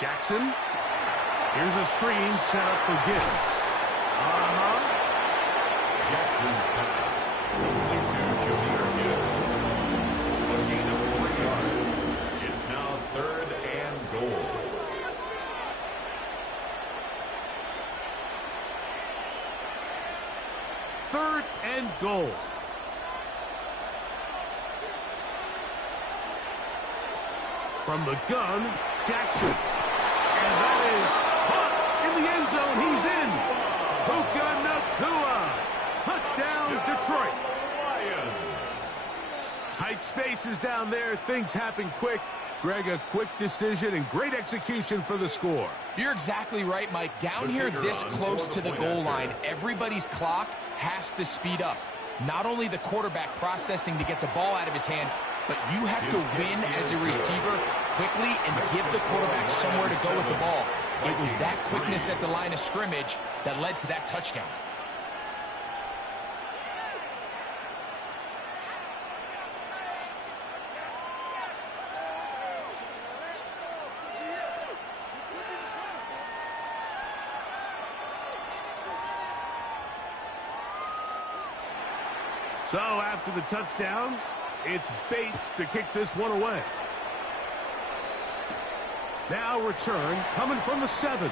Jackson. Here's a screen set up for Gibbs. Jackson's pass. Complete to Jahmyr Gibbs. A gain of 3 yards. It's now 3rd and goal. Third and goal. From the gun, Jackson. And that is caught in the end zone. He's in. Puka Nacua. Touchdown, Detroit. Tight spaces down there. Things happen quick. Greg, a quick decision and great execution for the score. You're exactly right, Mike. Down here this close to the goal line, everybody's clock has to speed up. Not only the quarterback processing to get the ball out of his hand, but you have to win as a receiver quickly and give the quarterback somewhere to go with the ball. It was that quickness at the line of scrimmage that led to that touchdown. So after the touchdown, it's Bates to kick this one away. Now return coming from the 7. And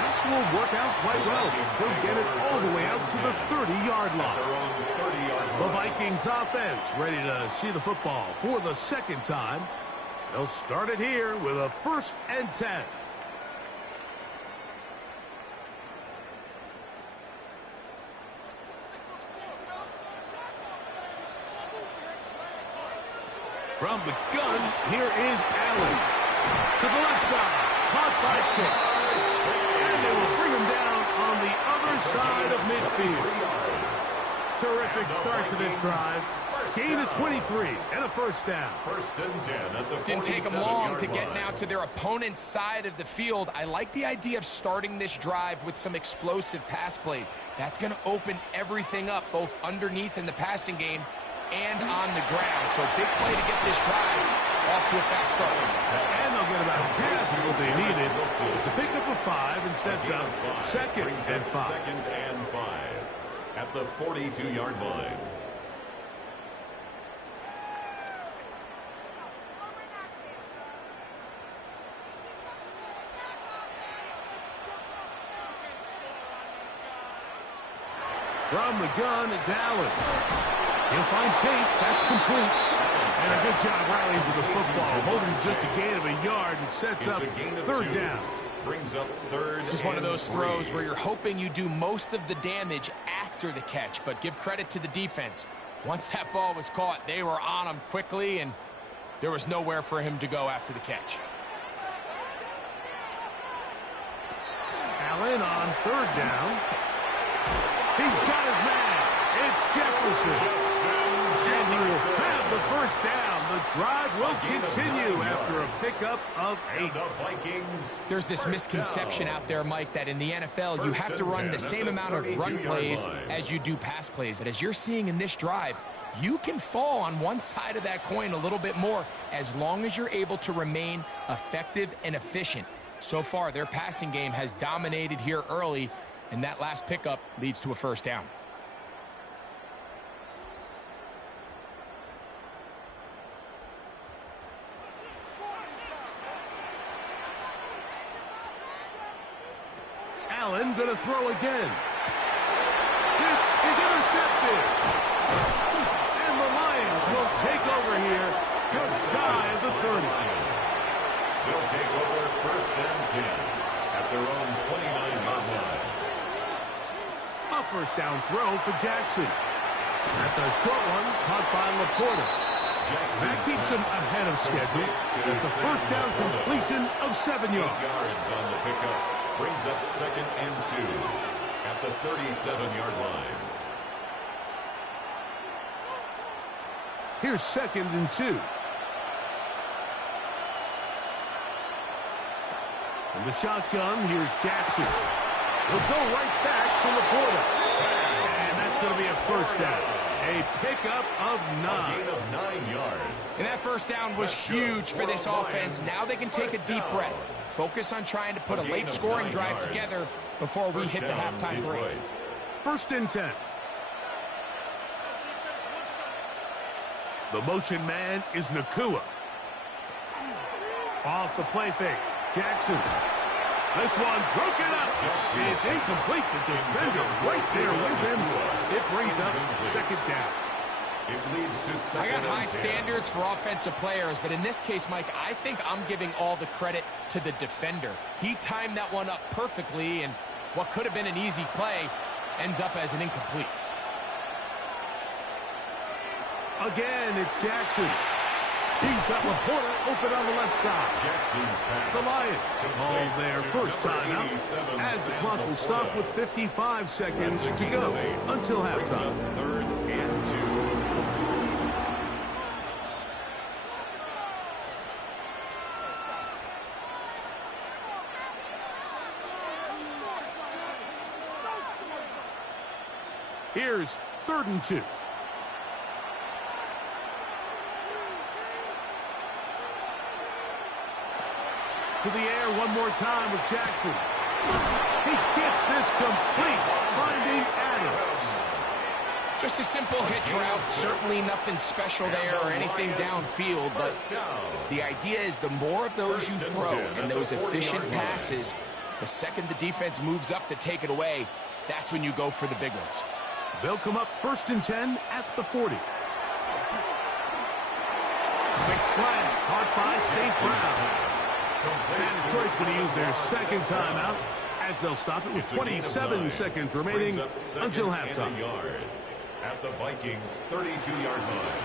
this will work out quite well. They'll get it all the way out to the 30-yard line. The Vikings offense ready to see the football for the second time. They'll start it here with a 1st and 10. From the gun, here is Allen. To the left side, caught by Chase. And they will bring him down on the other side of midfield. Terrific start to this drive. Gain of 23 and a 1st down. 1st and 10 at the Didn't take them long to get now to their opponent's side of the field. I like the idea of starting this drive with some explosive pass plays. That's going to open everything up, both underneath in the passing game and on the ground. So big play to get this drive off to a fast start. And they'll get about half of what they needed. It's a pickup of 5 and sets up 2nd and 5. 2nd and 5 at the 42-yard line. From the gun, it's Allen. He'll find Tate. That's complete. And a good job rallying to the football. Holding just a gain of a yard and sets up 3rd down. Brings up 3rd. This is one of those throws where you're hoping you do most of the damage after the catch, but give credit to the defense. Once that ball was caught, they were on him quickly, and there was nowhere for him to go after the catch. Allen on 3rd down. He's got his man. It's Jefferson. And he will have the 1st down. The drive will continue after a pickup of 8. The Vikings. There's this misconception out there, Mike, that in the NFL you have to run the same amount of run plays as you do pass plays. And as you're seeing in this drive, you can fall on one side of that coin a little bit more as long as you're able to remain effective and efficient. So far, their passing game has dominated here early, and that last pickup leads to a 1st down. Allen going to throw again. This is intercepted. And the Lions will take over here just shy of the 30. They'll take over 1st and 10 at their own 29-yard line. A 1st down throw for Jackson. That's a short one caught by Laporta. That keeps him ahead of schedule. It's a 1st down completion of 7 yards. 8 yards on the pickup. Brings up 2nd and 2 at the 37-yard line. Here's 2nd and 2. From the shotgun, here's Jackson. He'll go right back to Laporta. And that's going to be a 1st down. A pickup of 9. A gain of 9 yards. And that 1st down was huge for this offense. Now they can take a deep breath. Focus on trying to put a late scoring drive together before we hit the halftime break. 1st and 10. The motion man is Nakua. Off the play fake. Jackson. This one broken up. It's incomplete. The defender right there with him. It brings up 2nd down. It leads to 2nd I got high and 10. standards for offensive players, but in this case, Mike, I think I'm giving all the credit to the defender. He timed that one up perfectly, and what could have been an easy play ends up as an incomplete. Again, it's Jackson. He's got Laporta open on the left side. Jackson's pass. The Lions all their 1st time out as the clock will stop with 55 seconds to go until halftime. 3rd and 2. Here's 3rd and 2. To the air one more time with Jackson. He gets this complete, finding Adams. simple hitch route. Certainly nothing special there or anything downfield, but the idea is the more of those you throw and those efficient passes, the second the defense moves up to take it away, that's when you go for the big ones. They'll come up 1st and 10 at the 40. Quick slant, caught by St. Brown. And Detroit's going to use their second timeout as they'll stop it with 27 seconds remaining until halftime. At the Vikings' 32-yard line.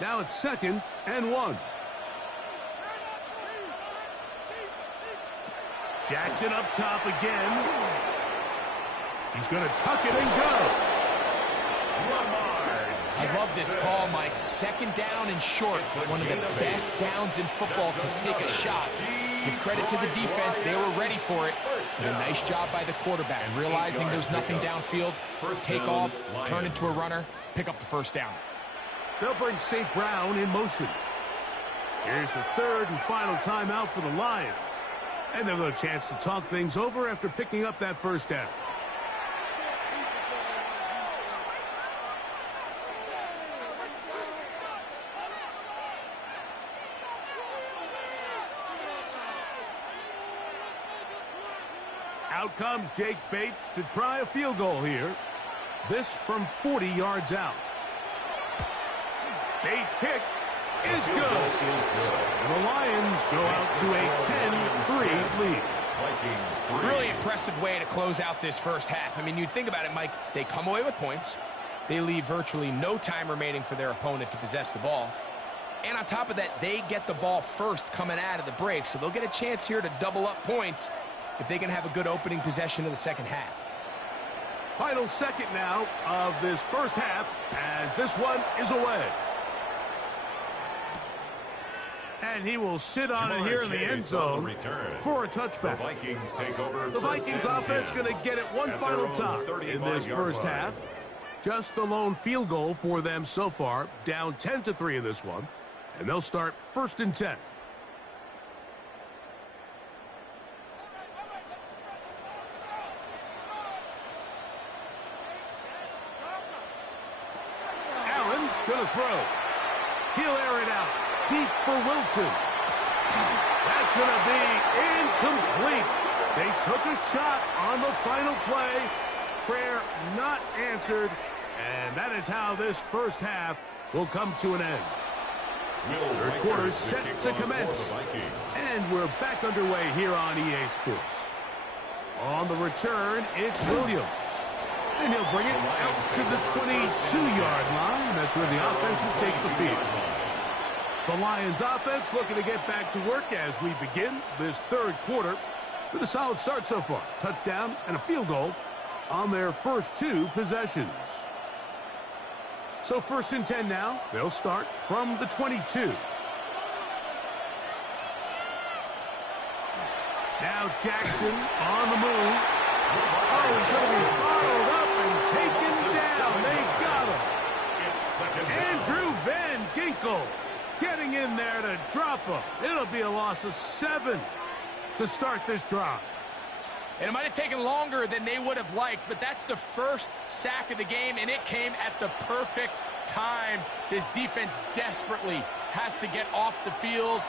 Now it's 2nd and 1. Jackson up top again. He's going to tuck it and go. I love this call, Mike. 2nd down and short. One of the best downs in football to take a shot. Give credit to the defense. They were ready for it. And a nice job by the quarterback. Realizing there's nothing downfield, take off, turn into a runner, pick up the 1st down. They'll bring St. Brown in motion. Here's the 3rd and final timeout for the Lions. And they'll have a chance to talk things over after picking up that 1st down. Out comes Jake Bates to try a field goal here. This from 40 yards out. Bates' kick is good. And the Lions go out to a 10-3 lead. Really impressive way to close out this first half. I mean, you think about it, Mike. They come away with points. They leave virtually no time remaining for their opponent to possess the ball. And on top of that, they get the ball first coming out of the break. So they'll get a chance here to double up points if they can have a good opening possession of the second half. Final second now of this first half as this one is away. And he will sit on it here in the end zone for a touchback. The Vikings offense going to get it one final time in this first half. Just the lone field goal for them so far. Down 10-3 in this one. And they'll start 1st and 10. Allen going to throw. He'll air it out. Deep for Wilson. That's going to be incomplete. They took a shot on the final play. Prayer not answered. And that is how this first half will come to an end. Third quarter set to commence. And we're back underway here on EA Sports. On the return, it's Williams. And he'll bring it out to the 22-yard line. That's where the offense will take the field. The Lions offense looking to get back to work as we begin this third quarter with a solid start so far. Touchdown and a field goal on their first 2 possessions. So 1st and 10 now. They'll start from the 22. Now Jackson on the move. Oh, he's going to be followed up and taken down. They got him. Andrew Van Ginkel getting in there to drop him. It'll be a loss of 7 to start this drive. And it might have taken longer than they would have liked, but that's the first sack of the game, and it came at the perfect time. This defense desperately has to get off the field,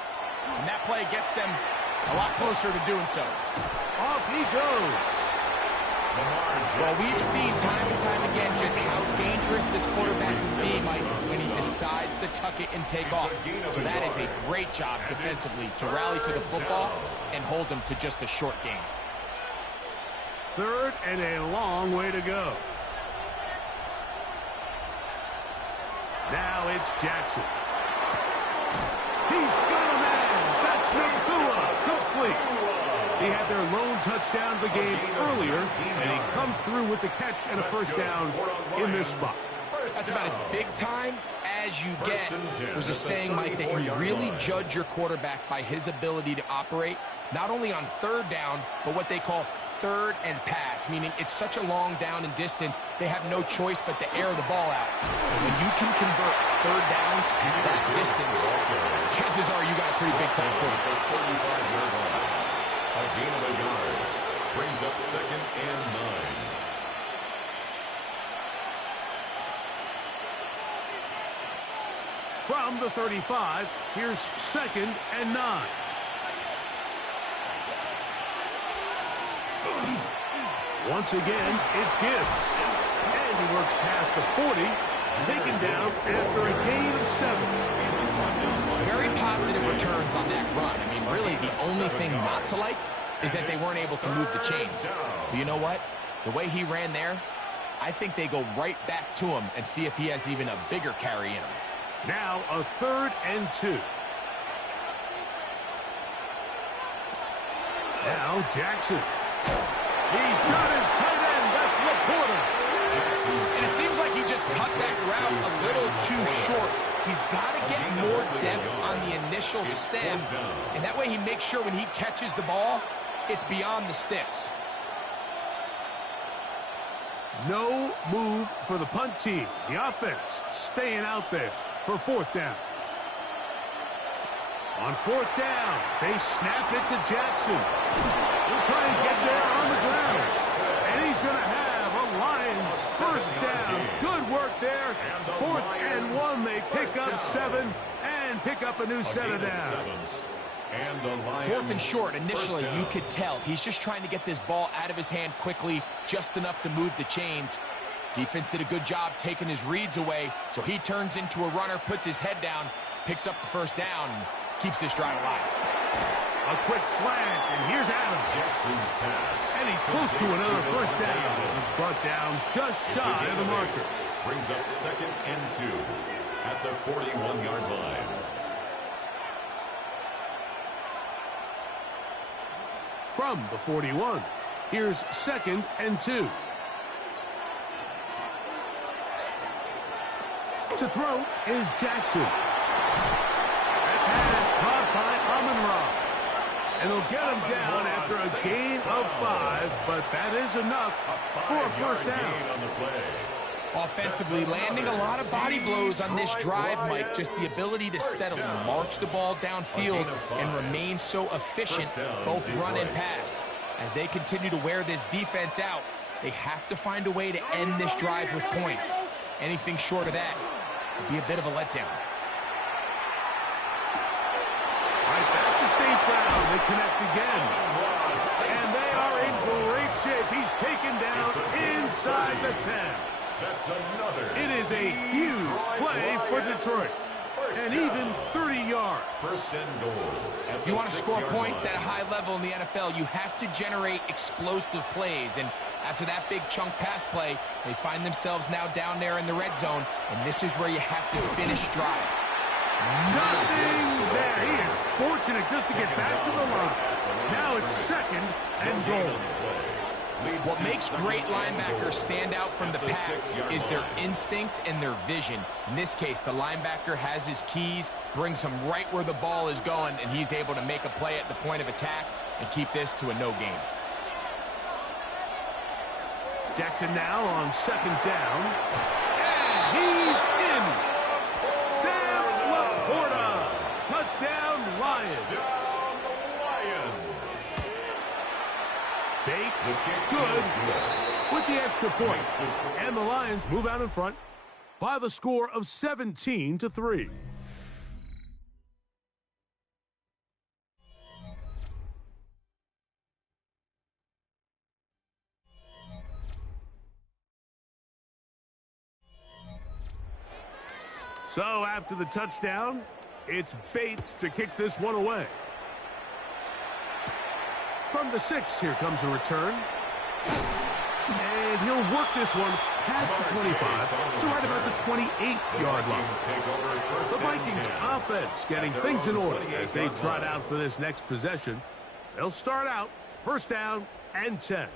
and that play gets them a lot closer to doing so. Off he goes. Well, we've seen time and time again just how dangerous this quarterback can be, Mike, when he decides to tuck it and take off. So that is a great job defensively to rally to the football and hold them to just a short game. 3rd and a long way to go. Now it's Jackson. He's got a man. That's Nakua. Complete. He had their lone touchdown of the game earlier, and he comes through with the catch and a first down in this spot. That's about as big time as you get. There's a saying, Mike, that you really judge your quarterback by his ability to operate, not only on 3rd down, but what they call third and pass, meaning it's such a long down and distance, they have no choice but to air the ball out. And when you can convert third downs at that distance, chances are you got a pretty big time quarter. A gain of a yard brings up 2nd and 9. From the 35, here's 2nd and 9. Once again, it's Gibbs. And he works past the 40, taken down after a gain of 7. Very positive returns on that run. I mean, really, the only thing not to like is that they weren't able to move the chains. But you know what? The way he ran there, I think they go right back to him and see if he has even a bigger carry in him. Now a 3rd and 2. Now Jackson. He's got his tight end. That's Laporta. And it seems like he just cut that route a little too short. He's got to get more depth on the initial stem, and that way he makes sure when he catches the ball, it's beyond the sticks. No move for the punt team. The offense staying out there for 4th down. On 4th down, they snap it to Jackson. He'll try and get there on the ground. And he's going to have a Lions 1st down. Good work there. 4th and 1. They pick up 7 and pick up a new set of downs. 4th and short, initially, you could tell he's just trying to get this ball out of his hand quickly, just enough to move the chains. Defense did a good job taking his reads away, so he turns into a runner, puts his head down, picks up the 1st down, and keeps this drive alive. A quick slant, and here's Adams. And he's close to another 1st down. He's brought down just shy of the marker. Brings up 2nd and 2 at the 41-yard line. From the 41, here's 2nd and 2. To throw is Jackson. That pass caught by Amon-Ra. And he'll get him down after a gain of 5, but that is enough for a 1st down. Offensively, landing a lot of body blows on this drive, Mike. Just the ability to steadily march the ball downfield and remain so efficient, both run and pass. As they continue to wear this defense out, they have to find a way to end this drive with points. Anything short of that would be a bit of a letdown. Right back to St. Brown. They connect again. And they are in great shape. He's taken down inside the 10. That's another. It is a huge play for Detroit. And even 30 yards. 1st and goal. If you want to score points at a high level in the NFL, you have to generate explosive plays. And after that big chunk pass play, they find themselves now down there in the red zone. And this is where you have to finish drives. Nothing there. He is fortunate just to get back to the line. Now it's 2nd and goal. What makes great linebackers stand out from the pack is their instincts and their vision. In this case, the linebacker has his keys, brings him right where the ball is going, and he's able to make a play at the point of attack and keep this to a no gain. Jackson now on 2nd down. And he's in. Sam Laporta. Touchdown, Lions. Bates, good, with the extra point. And the Lions move out in front by the score of 17-3. So after the touchdown, it's Bates to kick this one away. From the 6, here comes a return. And he'll work this one past the 25 to right about the 28-yard line. The Vikings offense getting things in order as they trot out for this next possession. They'll start out 1st down and 10.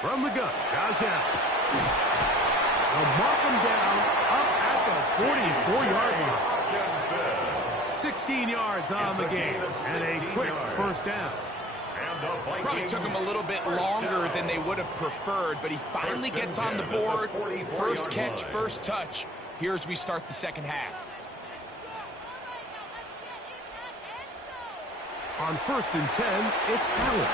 From the gun, Josh Allen. They'll mark them down up at the 44-yard line. 16 yards on the game, and a quick first down. Probably took him a little bit longer than they would have preferred, but he finally gets on the board. First catch, first touch. Here as we start the second half. On 1st and 10, it's Allen.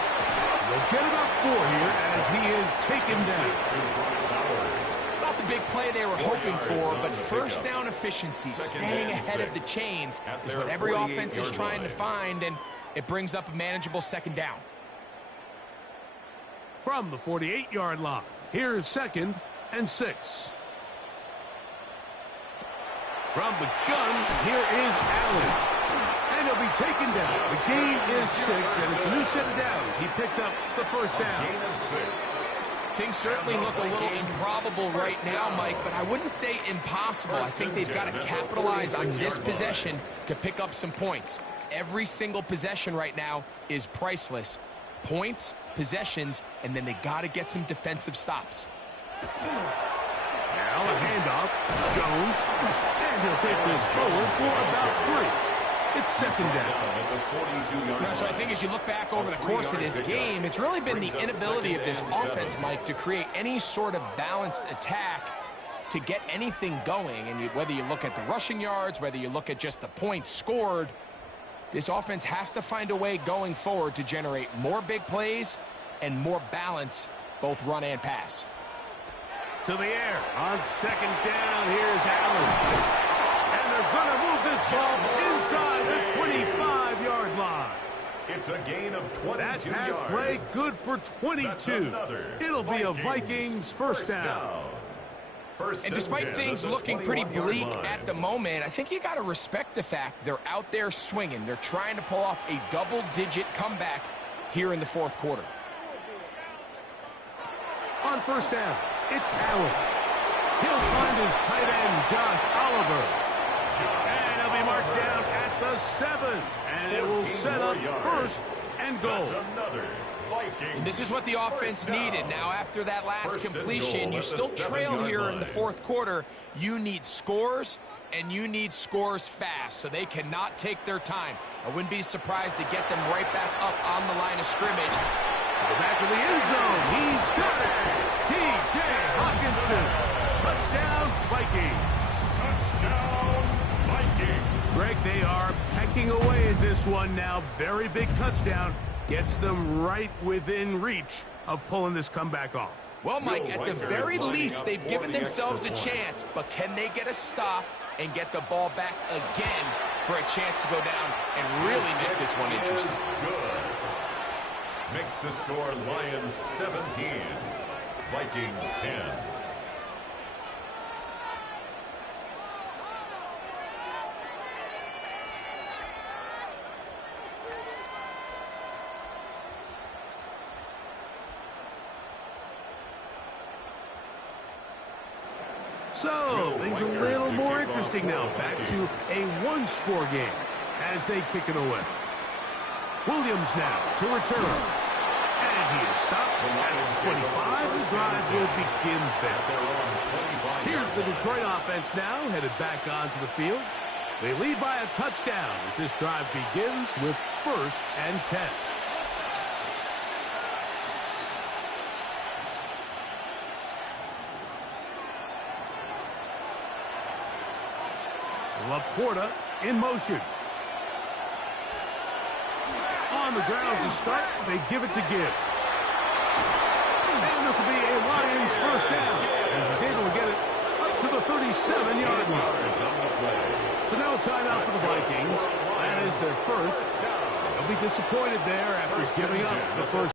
They'll get about 4 here as he is taken down. It's not the big play they were hoping for, but first down efficiency, staying ahead of the chains, is what every offense is trying to find, and it brings up a manageable second down. From the 48-yard line, here's 2nd and 6. From the gun, here is Allen. And he'll be taken down. The gain is 6, and it's a new set of downs. He picked up the first down. Things certainly look a little improbable right now, Mike, but I wouldn't say impossible. I think they've got to capitalize on this possession to pick up some points. Every single possession right now is priceless. Points, possessions, and then they got to get some defensive stops. Now a handoff. Jones. And he'll take this forward for about 3. It's 2nd down. So I think as you look back over the course of this game, it's really been the inability of this offense, Mike, to create any sort of balanced attack to get anything going. And whether you look at the rushing yards, whether you look at just the points scored, this offense has to find a way going forward to generate more big plays and more balance, both run and pass. To the air on 2nd down. Here's Allen. And they're going to move this ball inside the 25-yard line. It's a gain of 22 That pass yards. play good for 22. It'll be a Vikings first down. And despite things looking pretty bleak at the moment, I think you got to respect the fact they're out there swinging. They're trying to pull off a double-digit comeback here in the 4th quarter. On 1st down, it's Allen. He'll find his tight end, Josh Oliver. And he'll be marked down at the 7. And it will set up 1st and goal. And this is what the offense needed. Now, after that last completion, you still trail here in the 4th quarter. You need scores, and you need scores fast, so they cannot take their time. I wouldn't be surprised to get them right back up on the line of scrimmage. To the back of the end zone, he's got it. T.J. Hockenson. Touchdown, Vikings. Touchdown, Vikings. Greg, they are pecking away at this one now. Very big touchdown. Gets them right within reach of pulling this comeback off. Well, Mike, at the very least, they've given themselves a chance, but can they get a stop and get the ball back again for a chance to go down and really make this one interesting? Good. Makes the score Lions 17, Vikings 10. So, things are a little more interesting now. Back to a one-score game as they kick it away. Williams now to return. And he is stopped at 25. The drive will begin there. Here's the Detroit offense now, headed back onto the field. They lead by a touchdown as this drive begins with 1st and 10. Laporta in motion. On the ground to start, they give it to Gibbs. And this will be a Lions first down as he's able to get it up to the 37-yard line. So now a timeout for the Vikings. That is their first. They'll be disappointed there after giving up the first.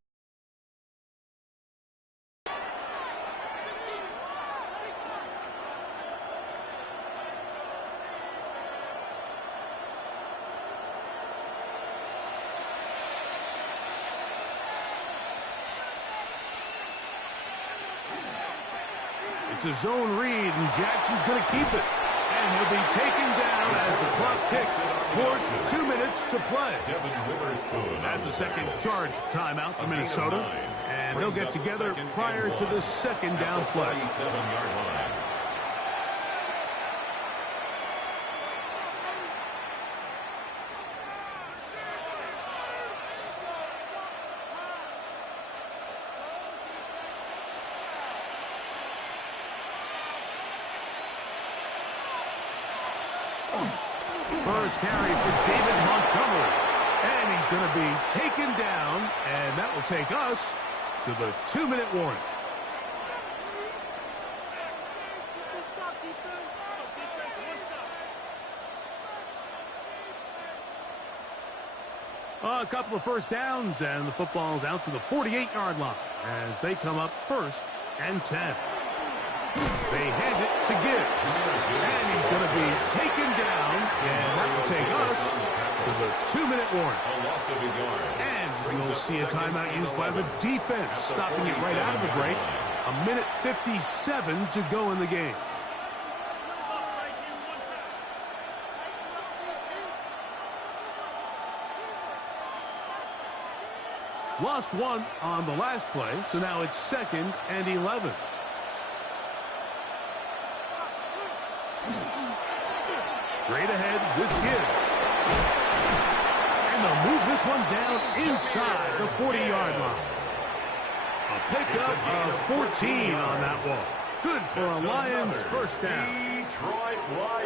It's a zone read, and Jackson's going to keep it. And he'll be taken down as the clock ticks towards 2 minutes to play. Devin Witherspoon. That's a second charge timeout for Minnesota. And they'll get together prior to the second down play. 47-yard line. First carry for David Montgomery. And he's going to be taken down, and that will take us to the 2-minute warning. A couple of first downs, and the football's out to the 48-yard line as they come up 1st and 10. They hand it to Gibbs, and he's going to be taken down, and that will take us to the 2-minute warning. A loss of a yard. And we'll see a timeout used by the defense, stopping it right out of the break. 1:57 to go in the game. Lost one on the last play, so now it's 2nd and 11. Straight ahead with Gibbs. And they'll move this one down inside the 40-yard line. A pickup of 14 on that one. Good for a Lions first down.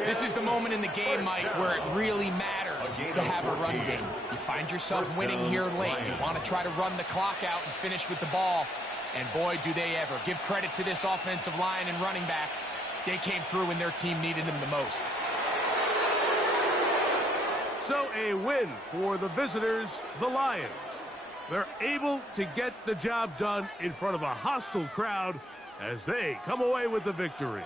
This is the moment in the game, Mike, where it really matters to have a run game. You find yourself winning here late. You want to try to run the clock out and finish with the ball. And boy, do they ever. Give credit to this offensive line and running back. They came through when their team needed them the most. So a win for the visitors, the Lions. They're able to get the job done in front of a hostile crowd as they come away with the victory.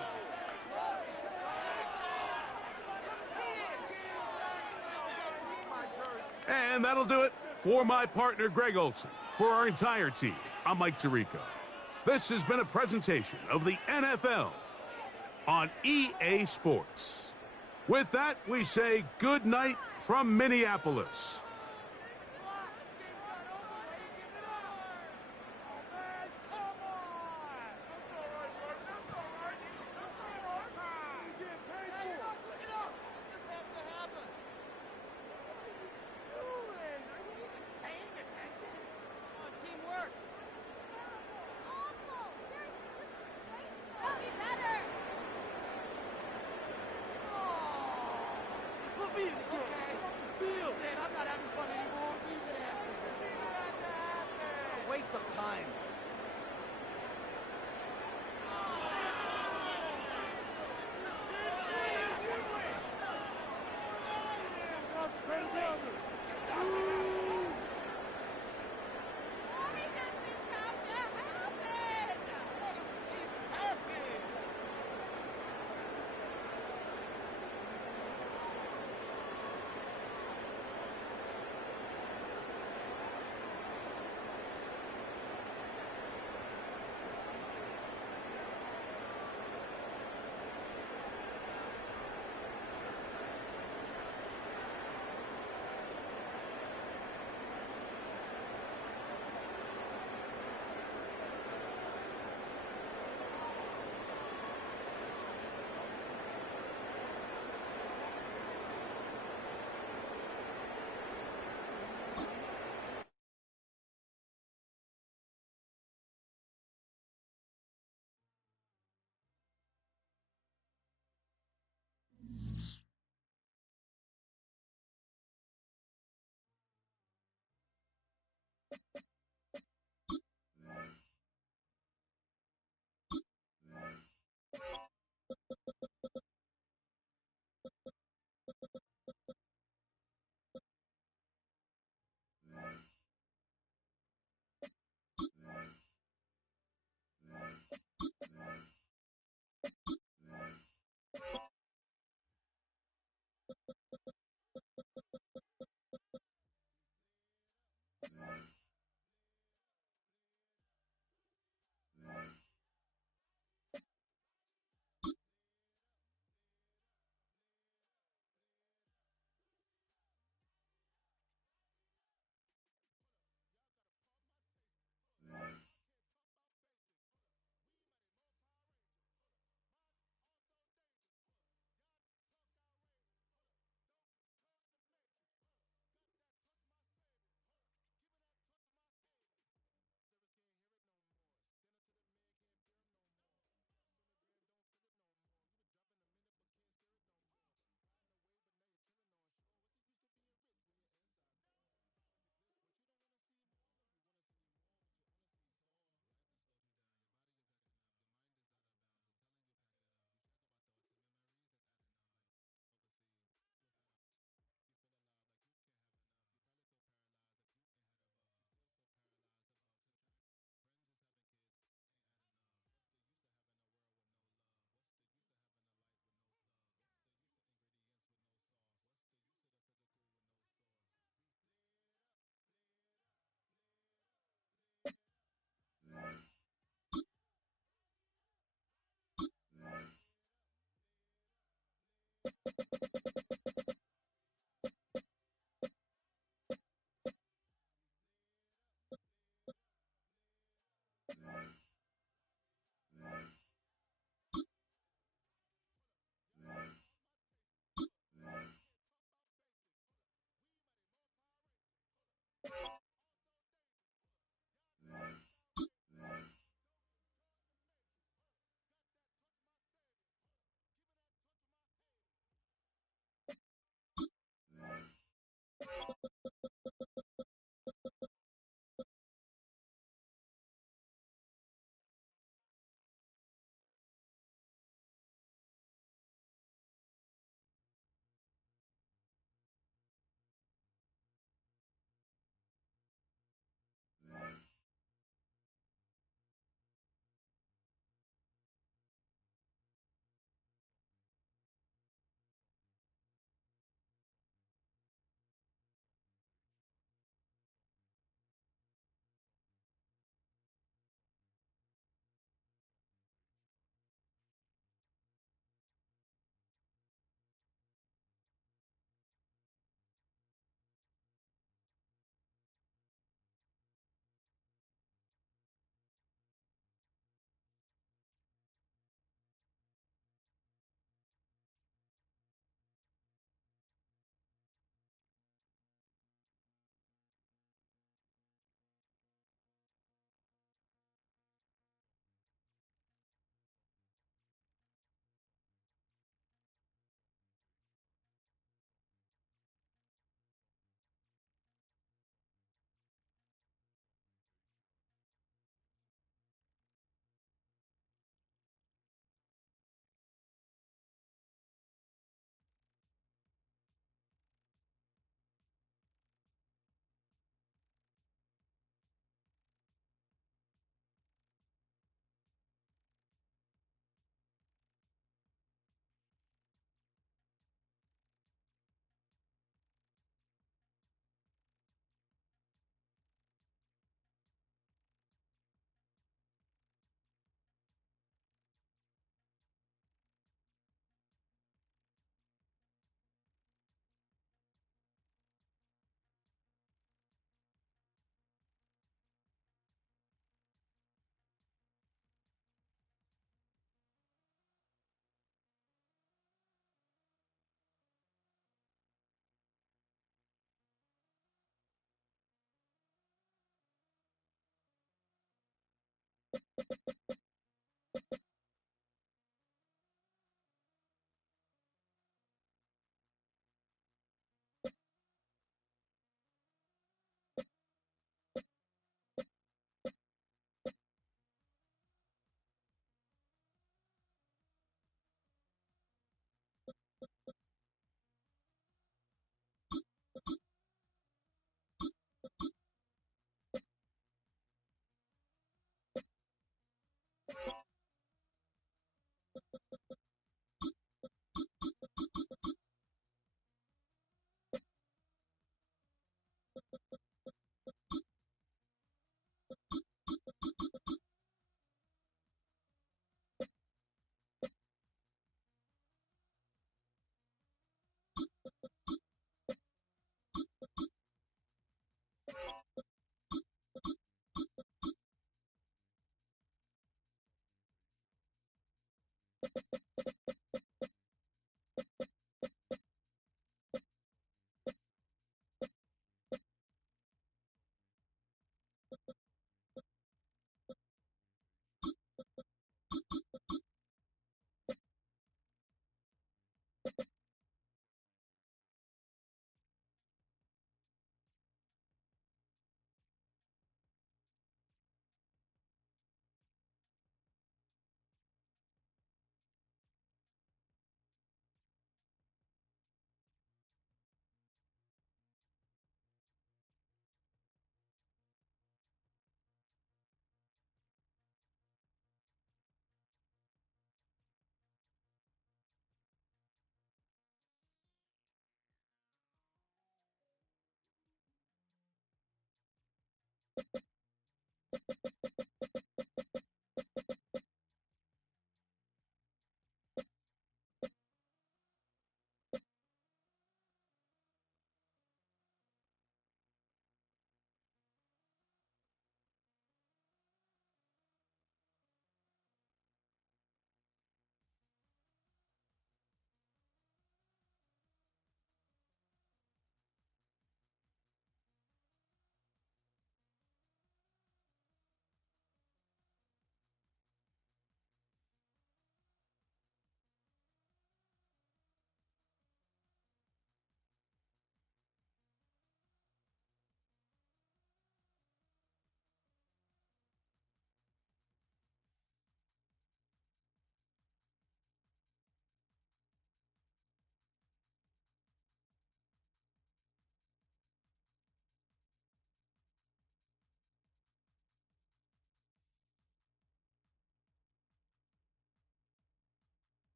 And that'll do it for my partner, Greg Olson. For our entire team, I'm Mike Tirico. This has been a presentation of the NFL on EA Sports. With that, we say good night from Minneapolis. Waste of time.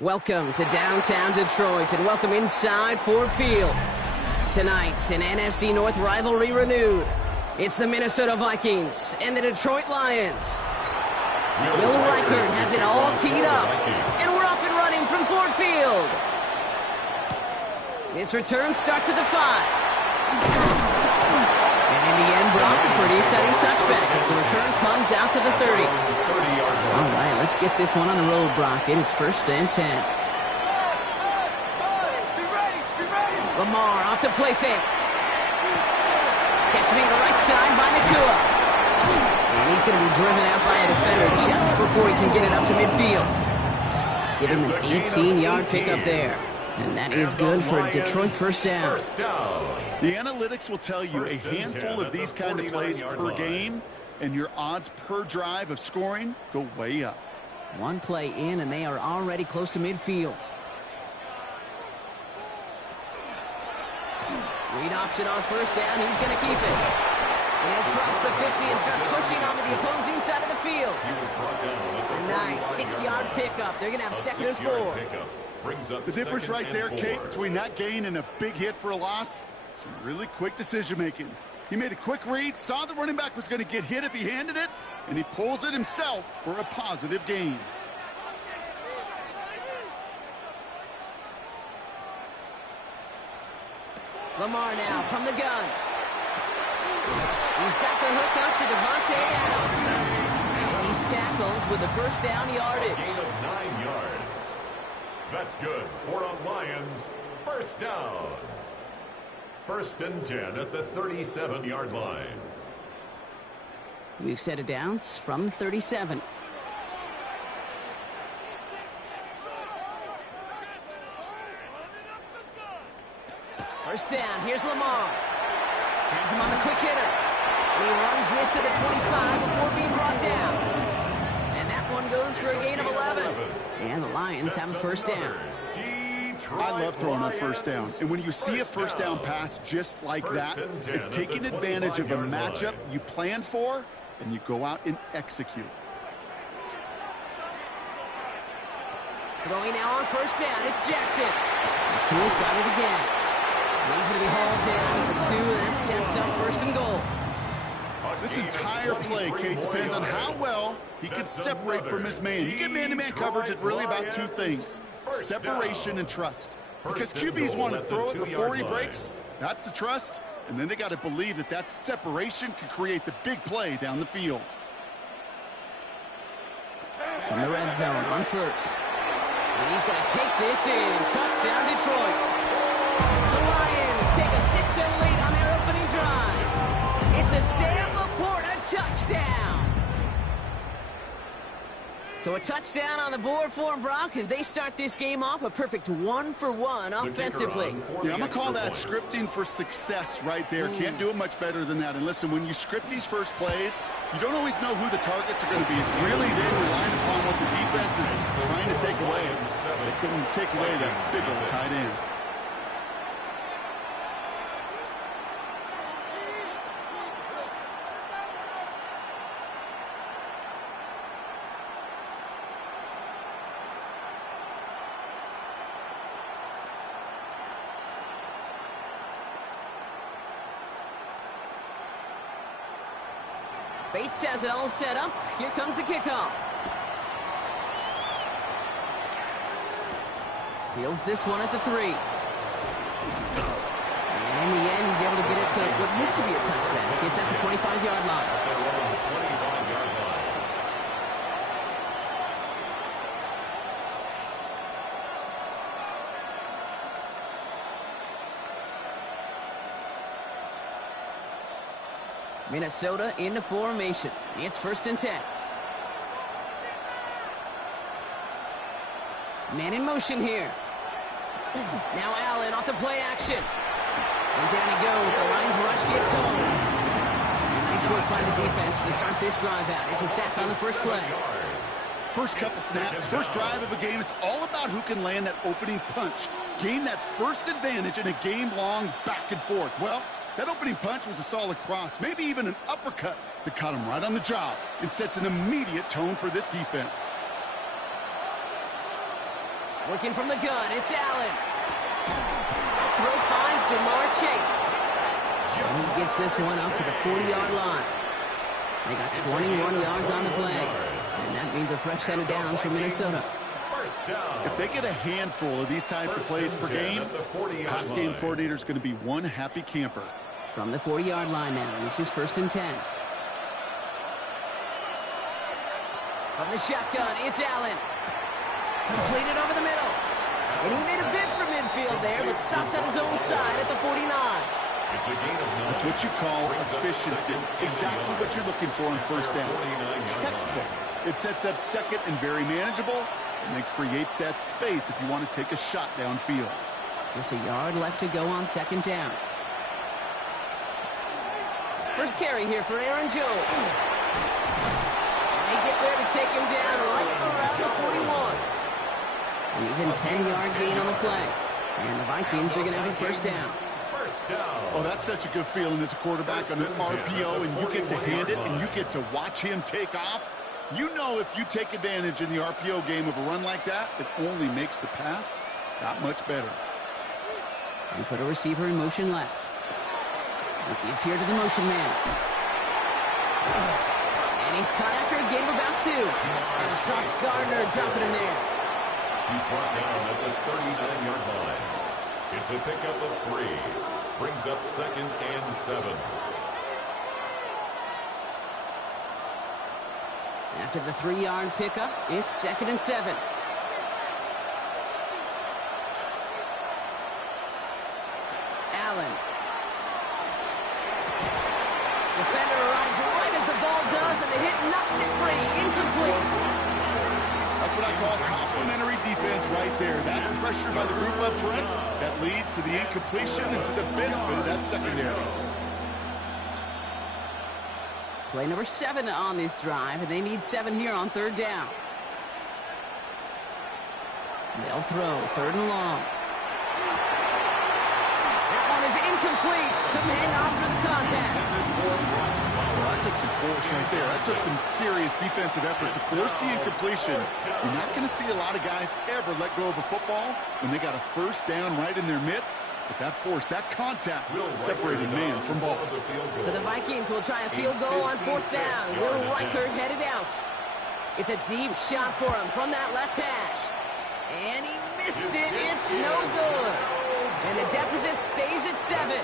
Welcome to downtown Detroit and welcome inside Ford Field. Tonight, an NFC North rivalry renewed. It's the Minnesota Vikings and the Detroit Lions. Will Reichard has it all teed up, and we're off and running from Ford Field. This return starts at the 5. And in the end, Brock, a pretty exciting touchback as the return comes out to the 30. All right, let's get this one on the road, Brock. It is 1st and 10. Lamar off the play fake. Catch me to the right side by Nacua. And he's going to be driven out by a defender just before he can get it up to midfield. Give him an 18-yard pickup there. And that is good for a Detroit first down. The analytics will tell you a handful of these kind of plays per game, and your odds per drive of scoring go way up. One play in, and they are already close to midfield. Read option on 1st down. He's going to keep it. And he'll cross the 50 and start pushing onto the opposing side of the field. A nice 6-yard pickup. They're going to have 2nd and 4. The difference right there, Kate, between that gain and a big hit for a loss, some really quick decision-making. He made a quick read, saw the running back was going to get hit if he handed it, and he pulls it himself for a positive gain. Lamar now from the gun. He's got the hook up to Devontae Adams. And he's tackled with the 1st down yardage. Gain of 9 yards. That's good for a Lions 1st down. 1st and 10 at the 37-yard line. We've set a downs from the 37. First down, here's Lamar. Has him on the quick hitter. And he runs this to the 25 before being brought down. And that one goes for a gain of 11. And the Lions have a 1st down. I love throwing on 1st down. And when you see a 1st down pass just like that, it's taking advantage of a matchup you planned for, and you go out and execute. Throwing now on 1st down, it's Jackson. He's got it again. And he's going to be hauled down at the 2, and that sets up 1st and goal. This entire play, Kate, depends on how well he can separate from his man. You get man-to-man coverage, it's really about 2 things, separation and trust. Because QBs want to throw it before he breaks, that's the trust, and then they got to believe that that separation can create the big play down the field. In the red zone on 1st. And he's going to take this in. Touchdown, Detroit. The Lions take a 6-0 lead on their opening drive. It's a Sam Laporta touchdown. So a touchdown on the board for them, Brock, as they start this game off a perfect 1-for-1 offensively. Yeah, I'm going to call that scripting for success right there. Can't do it much better than that. And listen, when you script these first plays, you don't always know who the targets are going to be. It's really then relying upon what the defense is trying to take away. They couldn't take away that big old tight end. Bates has it all set up. Here comes the kickoff. Fields this one at the 3. And in the end, he's able to get it to what used to be a touchback. It's at the 25-yard line. Minnesota into formation. It's 1st and 10. Man in motion here. Now Allen off the play action. And down he goes. The Lions rush gets home. Nice work by the defense to start this drive out. It's a sack on the first play. First couple snaps, first drive of a game, it's all about who can land that opening punch. Gain that first advantage in a game-long back and forth. Well, that opening punch was a solid cross, maybe even an uppercut that caught him right on the job and sets an immediate tone for this defense. Working from the gun, it's Allen. That throw finds Jamar Chase. And he gets this one up to the 40-yard line. They got 21 yards on the play. And that means a fresh set of downs for Minnesota. If they get a handful of these types of plays per game, pass game coordinator is going to be one happy camper. From the 40-yard line now, this is 1st and 10. From the shotgun, it's Allen. Completed over the middle. And he made a bid for midfield there, but stopped on his own side at the 49. That's what you call efficiency. Exactly what you're looking for on first down. Textbook. It sets up second and very manageable, and then creates that space if you want to take a shot downfield. Just a yard left to go on 2nd down. First carry here for Aaron Jones. And they get there to take him down right around the 41. An even 10-yard gain on the play. And the Vikings are going to have a first down. Oh, that's such a good feeling as a quarterback on an RPO, and you get to hand it, and you get to watch him take off. You know if you take advantage in the RPO game of a run like that, it only makes the pass that much better. And put a receiver in motion left. We give here to the motion man. And he's caught after a gain of about 2. And Sauce Gardner dropping him there. He's brought down at the 39-yard line. It's a pickup of 3. Brings up 2nd and 7. After the 3-yard pickup, it's 2nd and 7. Allen. Defender arrives right as the ball does, and the hit knocks it free. Incomplete. That's what I call complimentary defense right there. That pressure by the group up front, that leads to the incompletion and to the benefit of that secondary. Play number 7 on this drive, and they need 7 here on 3rd down. They'll throw 3rd and long. That one is incomplete. Couldn't hang on through the contact. Well, that took some force right there. That took some serious defensive effort to force the incompletion. You're not going to see a lot of guys ever let go of a football when they got a first down right in their midst. But that force, that contact, separated man from ball. So the Vikings will try a field goal on 4th down. Will Reichert headed out. It's a deep shot for him from that left hash. And he missed it. It's no good. And the deficit stays at 7.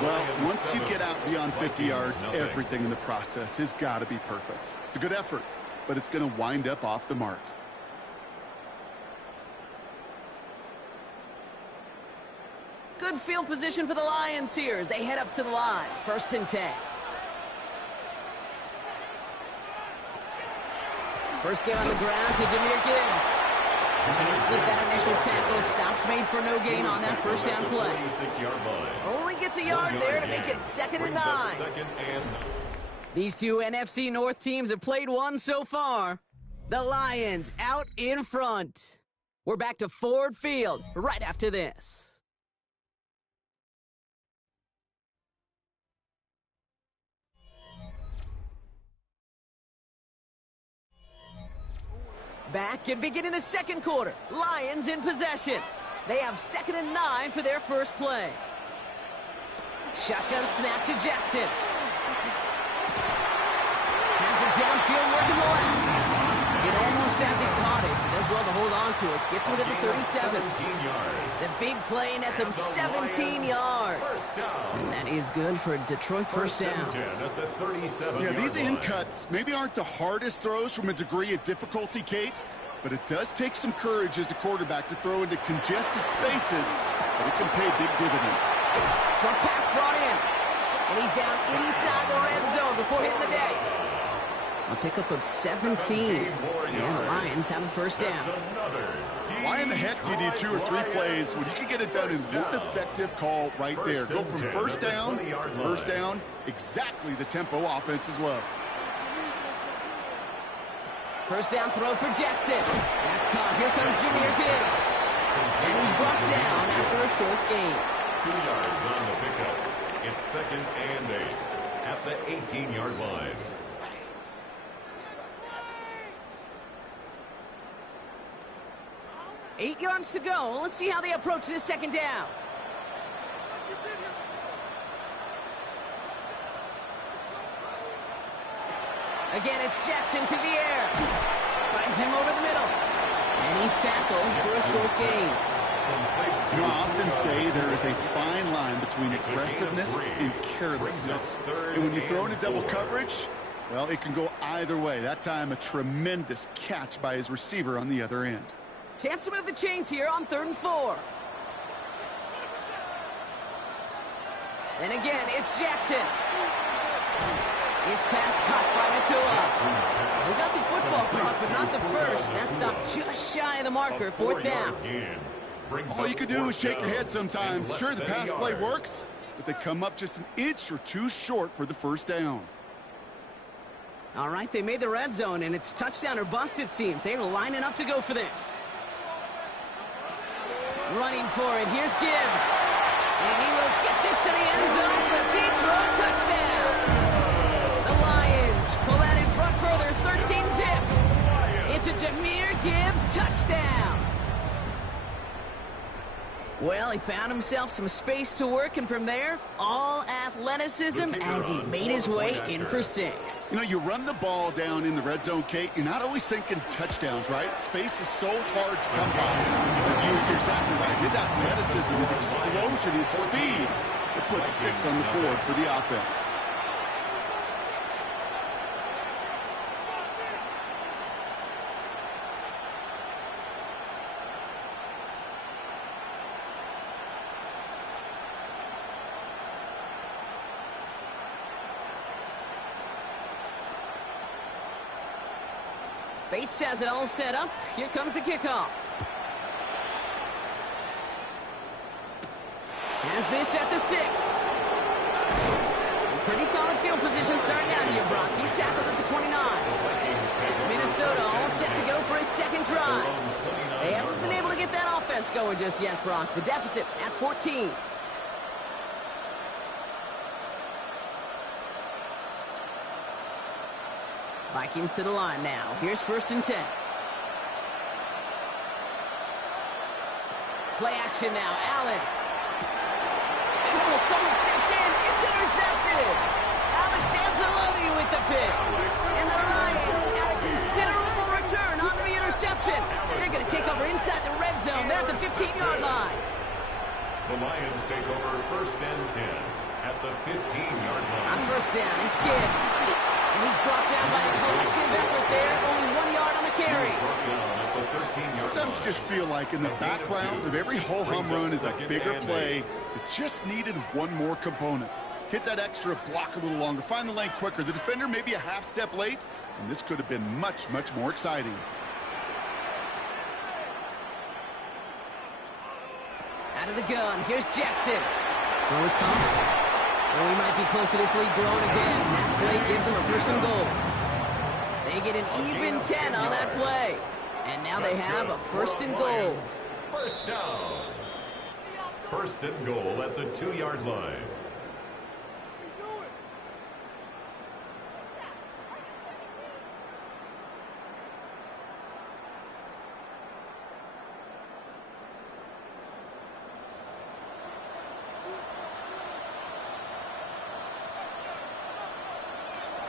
Well, once you get out beyond 50 yards, everything in the process has got to be perfect. It's a good effort, but it's going to wind up off the mark. Good field position for the Lions here as they head up to the line. 1st and 10. First get on the ground to Jahmyr Gibbs. Can't slip that initial tackle. Stops made for no gain on that first down play. Only gets a yard there to make it 2nd and 9. These two NFC North teams have played one so far. The Lions out in front. We're back to Ford Field right after this. Back and beginning the 2nd quarter. Lions in possession. They have 2nd and 9 for their first play. Shotgun snap to Jackson. Has it downfield working the left. It almost has he caught it. Does well to hold on to it. Gets him to the 37. The big play nets him 17 yards. And that is good for a Detroit first down. Yeah, these in cuts maybe aren't the hardest throws from a degree of difficulty, Kate, but it does take some courage as a quarterback to throw into congested spaces, but it can pay big dividends. Short pass brought in. And he's down inside the red zone before hitting the deck. A pickup of 17. And the Lions have a first down. Why in the heck do you need 2 or 3 plays when you can get it done in one effective call right there? Go from first down to first down, exactly the tempo offenses love. First down throw for Jackson. That's caught. Here comes Jahmyr Gibbs. And he's brought down after a short gain. 2 yards on the pickup. It's 2nd and 8 at the 18-yard line. 8 yards to go. Let's see how they approach this second down. Again, it's Jackson to the air. Finds him over the middle. And he's tackled for a short gain. You know, I often say there is a fine line between aggressiveness and carelessness. And when you throw into double coverage, well, it can go either way. That time, a tremendous catch by his receiver on the other end. Chance to move the chains here on 3rd and 4. And again, it's Jackson. His pass caught by Nakua. We got the football clock, but not the first. That stopped just shy of the marker, 4th down. All you can do is shake your head sometimes. Sure, the pass play works, but they come up just an inch or two short for the 1st down. All right, they made the red zone, and it's touchdown or bust, it seems. They were lining up to go for this. Running for it, here's Gibbs. And he will get this to the end zone for a Detroit touchdown. The Lions pull that in front further, 13-zip. It's a Jahmyr Gibbs touchdown. Well, he found himself some space to work, and from there, all athleticism as he made his way in for 6. You know, you run the ball down in the red zone, Kate, you're not always thinking touchdowns, right? Space is so hard to come by. You're exactly right. His athleticism, his explosion, his speed, it puts 6 on the board for the offense. Bates has it all set up. Here comes the kickoff. Has this at the 6. Pretty solid field position starting out here, Brock. He's tackled at the 29. Minnesota all set to go for its 2nd drive. They haven't been able to get that offense going just yet, Brock. The deficit at 14. Vikings to the line now. Here's 1st and 10. Play action now. Allen. Oh, someone stepped in. It's intercepted. Alex Anzalone with the pick. And the Lions got a considerable return on the interception. They're going to take over inside the red zone. They're at the 15-yard line. The Lions take over 1st and 10 at the 15-yard line. On 1st down, it's Gibbs. And he's brought down by a collective effort there. Only 1 yard on the carry. Sometimes you just feel like in the background of every ho-hum run is a bigger play that just needed one more component. Hit that extra block a little longer. Find the lane quicker. The defender may be a half step late, and this could have been much, much more exciting. Out of the gun, here's Jackson. Well, his comps. And we might be close to this lead growing again. That play gives them a 1st and goal. They get an even 10 on that play. And now they have a 1st and goal. 1st down. 1st and goal at the 2-yard line.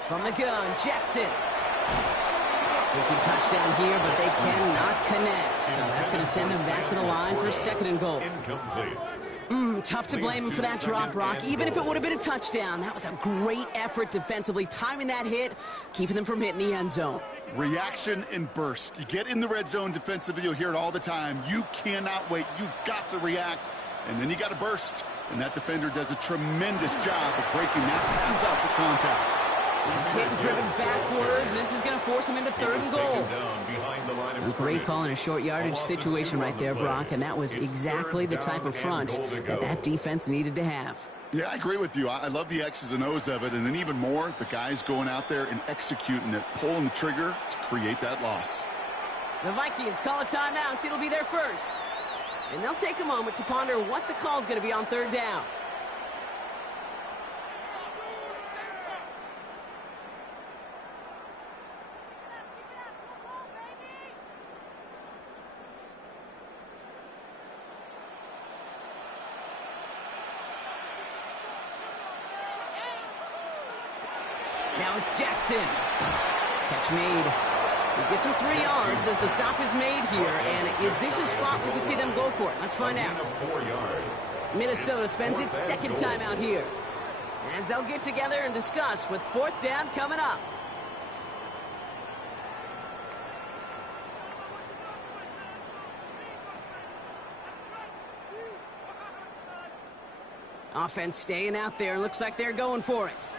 From the gun, Jackson. They can touchdown here, but they cannot connect. So that's going to send them back to the line for 2nd and goal. Tough to blame him for that drop, Brock. Even if it would have been a touchdown, that was a great effort defensively, timing that hit, keeping them from hitting the end zone. Reaction and burst. You get in the red zone defensively, you'll hear it all the time. You cannot wait. You've got to react. And then you got to burst. And that defender does a tremendous job of breaking that pass up with contact. He's hit and driven backwards. This is going to force him into 3rd and goal. A great call in a short yardage situation right there, Brock, and that was exactly the type of front that defense needed to have. Yeah, I agree with you. I love the X's and O's of it, and then even more, the guys going out there and executing it, pulling the trigger to create that loss. The Vikings call a timeout. It'll be their 1st. And they'll take a moment to ponder what the call is going to be on 3rd down. Now it's Jackson. Catch made. He gets him 3 yards as the stop is made here. And is this a spot we can see them go for it? Let's find out. 4 yards. Minnesota spends its second time out here, as they'll get together and discuss with 4th down coming up. Offense staying out there. Looks like they're going for it.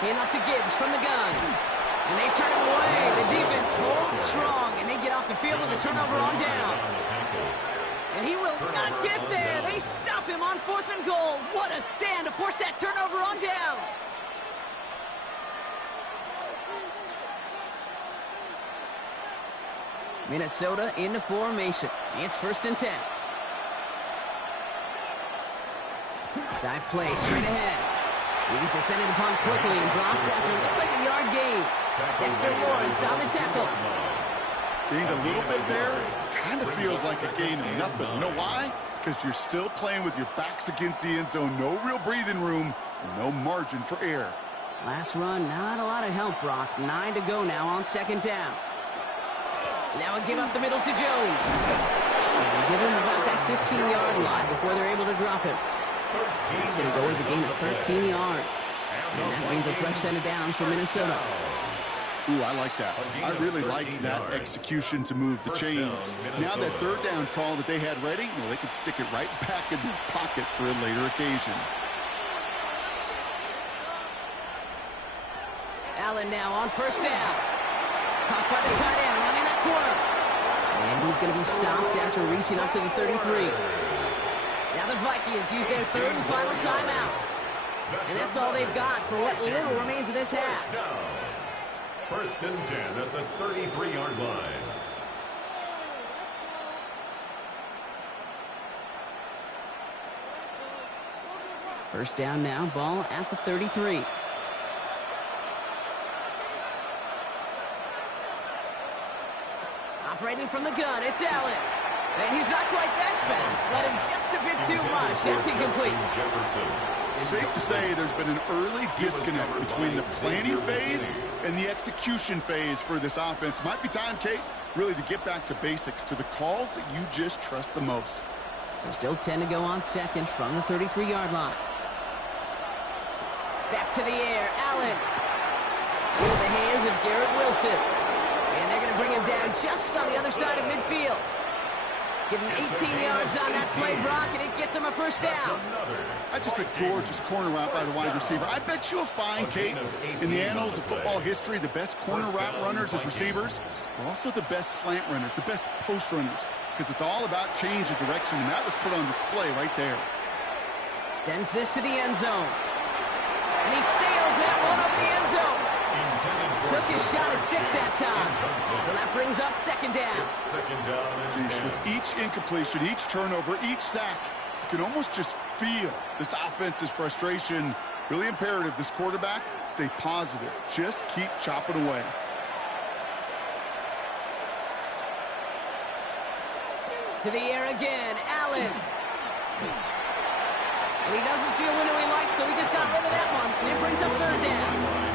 Hand off to Gibbs from the gun. And they turn it away. The defense holds strong, and they get off the field with a turnover on downs. And he will not get there. They stop him on 4th and goal. What a stand to force that turnover on downs. Minnesota into formation. It's 1st and 10. Dive play straight ahead. He's descended upon quickly and dropped after looks like a yard gain. Dexter Lawrence on the tackle. Gained a little bit there. Kind of feels like a gain of nothing. You know why? Because you're still playing with your backs against the end zone. No real breathing room and no margin for error. Last run, not a lot of help, Brock. 9 to go now on 2nd down. Now a give up the middle to Jones. And give him about that 15-yard line before they're able to drop him. It's going to go as a gain of 13 yards. And that means a fresh set of downs for Minnesota. Ooh, I like that. I really like that execution to move the chains. Now that 3rd down call that they had ready, well, they could stick it right back in their pocket for a later occasion. Allen now on 1st down. Caught by the tight end, running that corner. And he's going to be stopped after reaching up to the 33. Now the Vikings use their 3rd and final timeout. And that's all they've got for what little remains of this half. 1st and 10 at the 33-yard line. First down now, ball at the 33. Operating from the gun, it's Allen. And he's not quite that fast. Let him just a bit too much. That's incomplete. Safe to say there's been an early disconnect between the planning phase and the execution phase for this offense. Might be time, Kate, really to get back to basics, to the calls that you just trust the most. So still 10 to go on 2nd from the 33-yard line. Back to the air, Allen. Into the hands of Garrett Wilson. And they're going to bring him down just on the other side of midfield. Give him 18 yards on that play, Brock, and it gets him a 1st down. That's just a gorgeous corner route by the wide receiver. I bet you'll find, Kate, in the annals of football history, the best corner route runners as receivers are also the best slant runners, the best post runners, because it's all about change of direction, and that was put on display right there. Sends this to the end zone. And he sails that one up the end zone. Took his shot at 6 that time. So that brings up 2nd down. Jeez, with each incompletion, each turnover, each sack, you can almost just feel this offense's frustration. Really imperative, this quarterback, stay positive. Just keep chopping away. To the air again, Allen. And he doesn't see a window he likes, so he just got rid of that one. And it brings up 3rd down.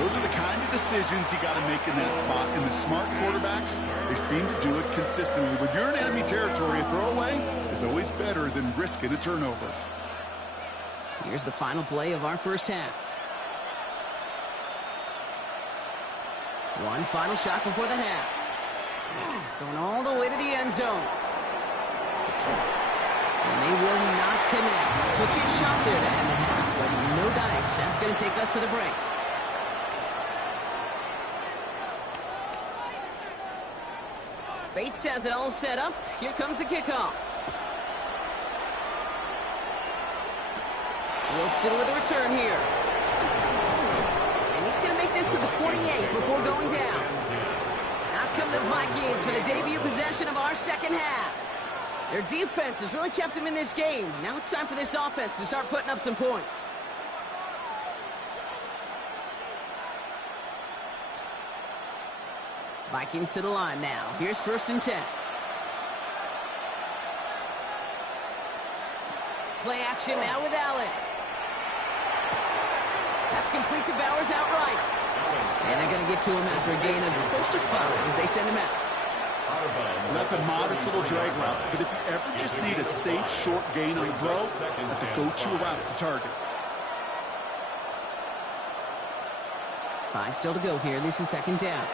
Those are the kind of decisions you got to make in that spot. And the smart quarterbacks, they seem to do it consistently. When you're in enemy territory, a throwaway is always better than risking a turnover. Here's the final play of our first half. One final shot before the half. Going all the way to the end zone. And they will not connect. Took his shot there to end the half, but no dice. That's going to take us to the break. Bates has it all set up. Here comes the kickoff. Wilson with a return here. And he's going to make this to the 28 before going down. Out come the Vikings for the debut possession of our second half. Their defense has really kept them in this game. Now it's time for this offense to start putting up some points. Vikings to the line now. Here's 1st and 10. Play action now with Allen. That's complete to Bowers outright. And they're going to get to him after a gain of close to 5 as they send him out. Well, that's a modest little drag route, but if you ever just need a safe, short gain on the throw, that's a go-to route to target. 5 still to go here. This is second down.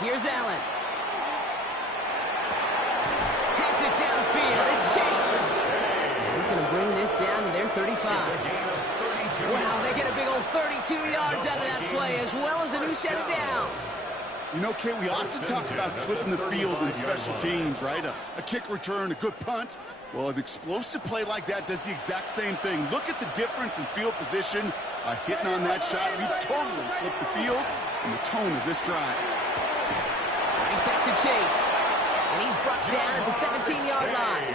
Here's Allen. Pass it downfield. It's Chase. He's going to bring this down to their 35. Wow, they get a big old 32 yards out of that play, as well as a new set of downs. You know, Kate, we often talk about flipping the field in special teams, right? A kick return, a good punt. Well, an explosive play like that does the exact same thing. Look at the difference in field position. Hitting on that shot, we've totally flipped the field and the tone of this drive. Right back to Chase. And he's brought down at the 17-yard line.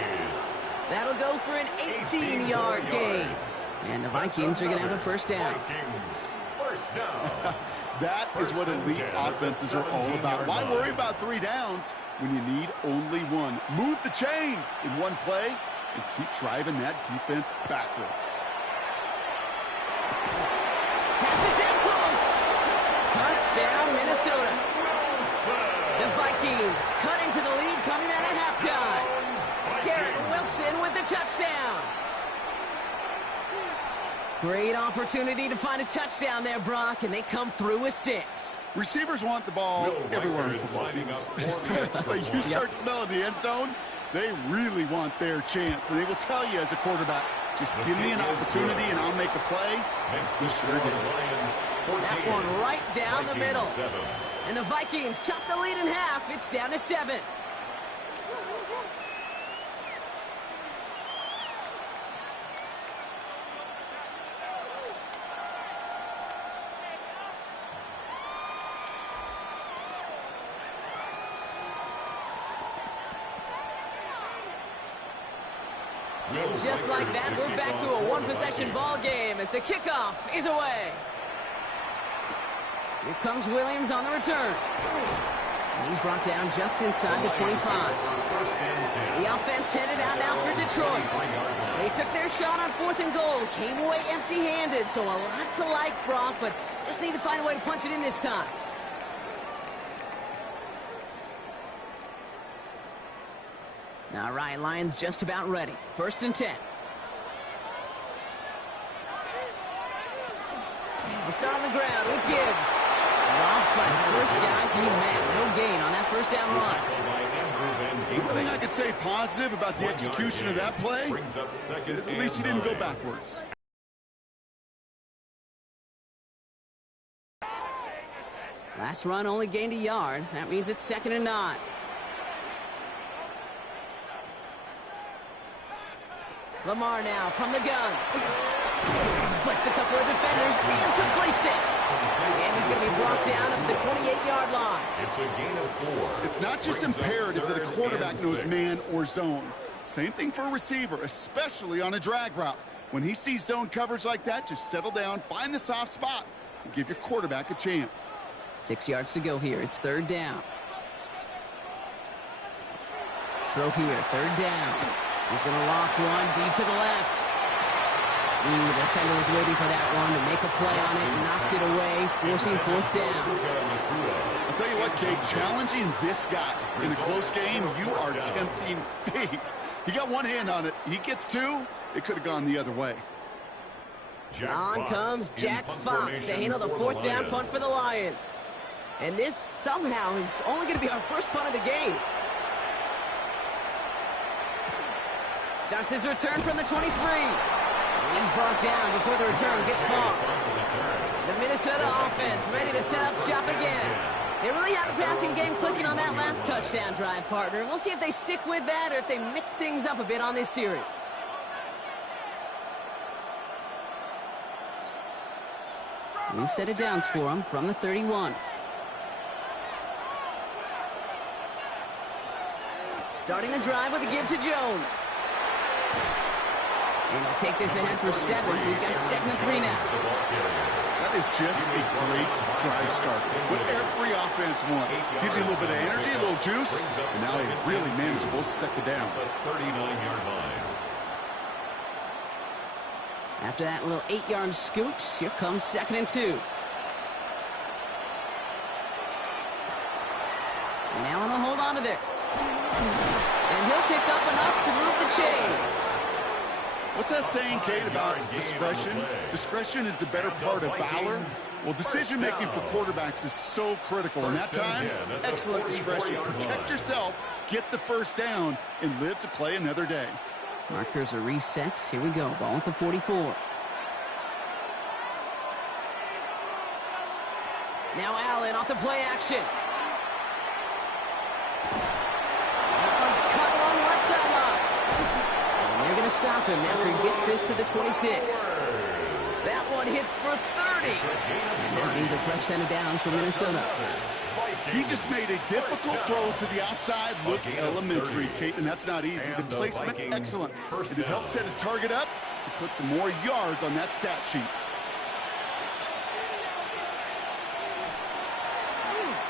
That'll go for an 18-yard gain. And the Vikings are going to have a first down. That is what elite offenses are all about. Why worry about 3 downs when you need only 1? Move the chains in one play and keep driving that defense backwards. Pass it down close. Touchdown, Minnesota. The Vikings cut into the lead coming out of halftime. Garrett Wilson with the touchdown. Great opportunity to find a touchdown there, Brock, and they come through with 6. Receivers want the ball everywhere in football fields. But you start smelling the end zone, they really want their chance. And they will tell you as a quarterback, just give me an opportunity and I'll make a play. He sure did. That one right down the middle. And the Vikings chop the lead in half. It's down to 7. And just like that, we're back to a one-possession ball game as the kickoff is away. Here comes Williams on the return. And he's brought down just inside the 25. The offense headed out now for Detroit. They took their shot on 4th and goal, came away empty-handed, so a lot to like, Brock, but just need to find a way to punch it in this time. All right, Lions just about ready. 1st and 10. We'll start on the ground with Gibbs. Rob Flatt, first guy he met. No gain on that first down run. One thing I could say positive about the execution of that play is at least he didn't go backwards. Last run only gained a yard. That means it's 2nd and 9. Lamar now from the gun. Splits a couple of defenders and completes it. And he's going to be brought down at the 28-yard line. It's a gain of 4. It's not just imperative that a quarterback knows man or zone. Same thing for a receiver, especially on a drag route. When he sees zone coverage like that, just settle down, find the soft spot, and give your quarterback a chance. 6 yards to go here. It's 3rd down. Throw here, 3rd down. He's going to loft one deep to the left. The defender was waiting for that one to make a play on it, knocked it away, forcing 4th down. I'll tell you what, Kate, challenging this guy in a close game, you are tempting fate. He got one hand on it. He gets 2. It could have gone the other way. On comes Jack Fox to handle the 4th down punt for the Lions. And this somehow is only going to be our first punt of the game. Starts his return from the 23. He's brought down before the return gets far. The Minnesota offense ready to set up shop again. They really have the passing game clicking on that last touchdown drive, partner. We'll see if they stick with that or if they mix things up a bit on this series. New set of downs for him from the 31. Starting the drive with a give to Jones. And they'll take this ahead for 7. We've got 2nd and 3 now. That is just a great drive start. What every offense wants. Gives you a little bit of energy, a little juice, and now a really manageable 2nd down. The 39-yard line. After that little 8-yard scoot, here comes 2nd and 2. And Allen will hold on to this. And he'll pick up enough to move the chains. What's that saying, Kate, about discretion? Discretion is the better part of valor. Well, decision-making for quarterbacks is so critical. In that time, excellent discretion. Protect yourself, get the 1st down, and live to play another day. Markers are reset. Here we go. Ball at the 44. Now Allen off the play action. That one's cut along the left sideline. And they're going to stop him after he gets this to the 26. That one hits for 30. And that means a fresh set of downs for Minnesota. He just made a difficult throw to the outside. Look elementary, Kate, and that's not easy. The placement, excellent. And it helped set his target up to put some more yards on that stat sheet.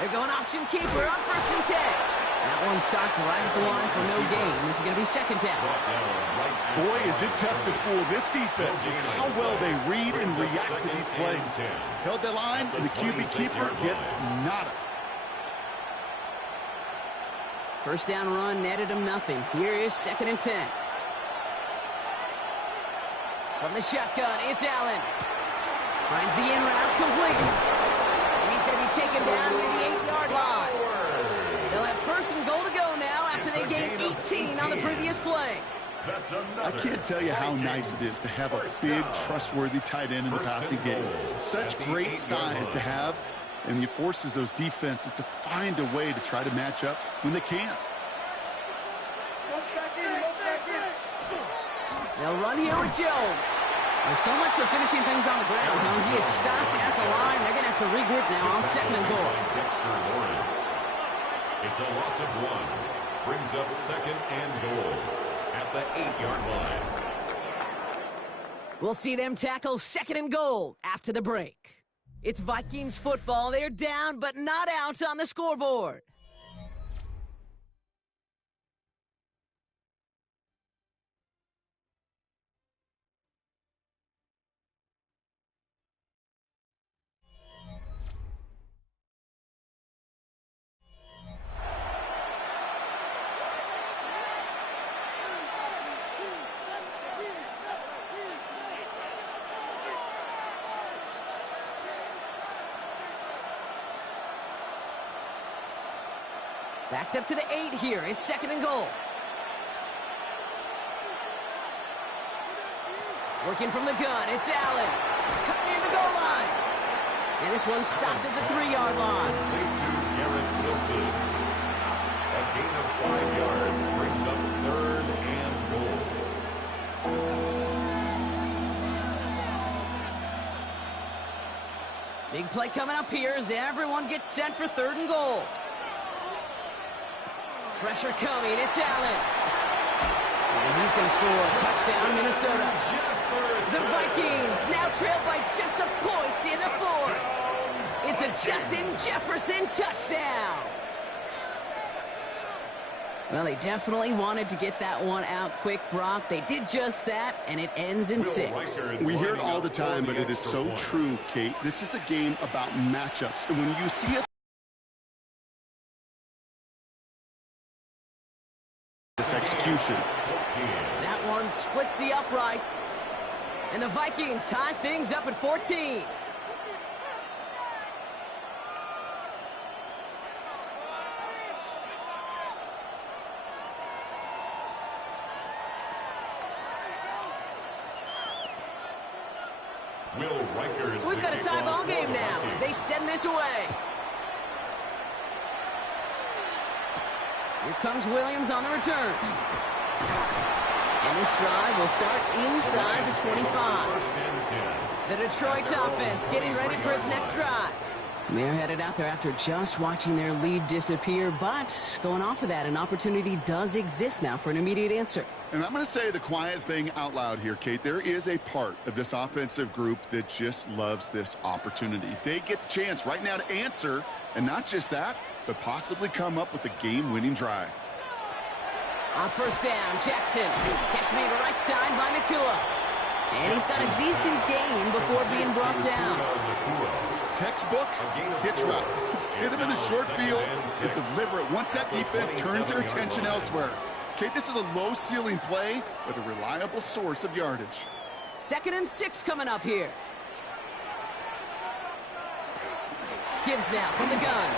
They're going option keeper on 1st and 10. That one stopped right at the line for no gain. This is going to be 2nd down. Boy, is it tough to fool this defense with how well they read and react to these plays. Held the line, and the QB keeper gets nada. 1st down run netted him nothing. Here is 2nd and 10. From the shotgun, it's Allen. Finds the in route complete. And he's going to be taken down near the 8-yard line. They'll have 1st and goal to go now after they gained 18 on the previous play. I can't tell you how nice it is to have a big, trustworthy tight end in the passing game. Such great size to have, and it forces those defenses to find a way to try to match up when they can't. They'll run here with Jones. There's so much for finishing things on the ground, huh? He is stopped at the line. They're going to have to regroup now on 2nd and goal. Dexter Lawrence. It's a loss of 1. Brings up 2nd and goal at the 8-yard line. We'll see them tackle 2nd and goal after the break. It's Vikings football. They're down, but not out on the scoreboard. Backed up to the 8 here. It's 2nd and goal. Working from the gun. It's Allen. Cut near the goal line. And this one's stopped at the 3-yard line. To Garrett Wilson. A gain of 5 yards brings up 3rd and goal. Big play coming up here as everyone gets set for 3rd and goal. Pressure coming, it's Allen. And he's going to score a touchdown, Minnesota. The Vikings now trailed by just a point in the 4th. It's a Justin Jefferson touchdown. Well, they definitely wanted to get that one out quick, Brock. They did just that, and it ends in 6. We hear it all the time, but it is so true, Kate. This is a game about matchups. And when you see it, this execution. That one splits the uprights. And the Vikings tie things up at 14. So we've got a tie ball game now as they send this away. Here comes Williams on the return. And this drive will start inside the 25. The Detroit offense getting ready for its next drive. They're headed out there after just watching their lead disappear, but going off of that, an opportunity does exist now for an immediate answer. And I'm going to say the quiet thing out loud here, Kate. There is a part of this offensive group that just loves this opportunity. They get the chance right now to answer, and not just that, but possibly come up with a game-winning drive. On first down, Jackson. Catch made right side by Nacua. And he's got a decent gain before being brought down. Textbook hitch route. Hit him in the short field and deliver it once that defense turns their attention elsewhere. Kate, this is a low-ceiling play with a reliable source of yardage. 2nd and 6 coming up here. Gibbs now from the gun.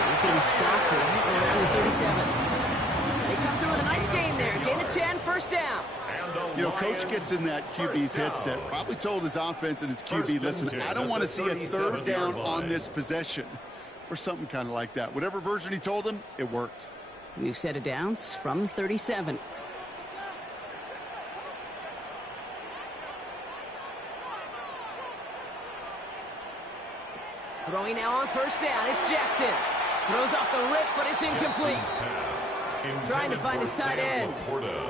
And he's going to be stopped right around the 37. They come through with a nice gain there. Gain of 10, first down. You know, Coach gets in that QB's headset, probably told his offense and his QB, listen, I don't want to see a 3rd down on this possession. Or something kind of like that. Whatever version he told him, it worked. We've set of downs from 37. Throwing now on first down, it's Jackson. Throws off the rip, but it's incomplete. Trying to find his tight end.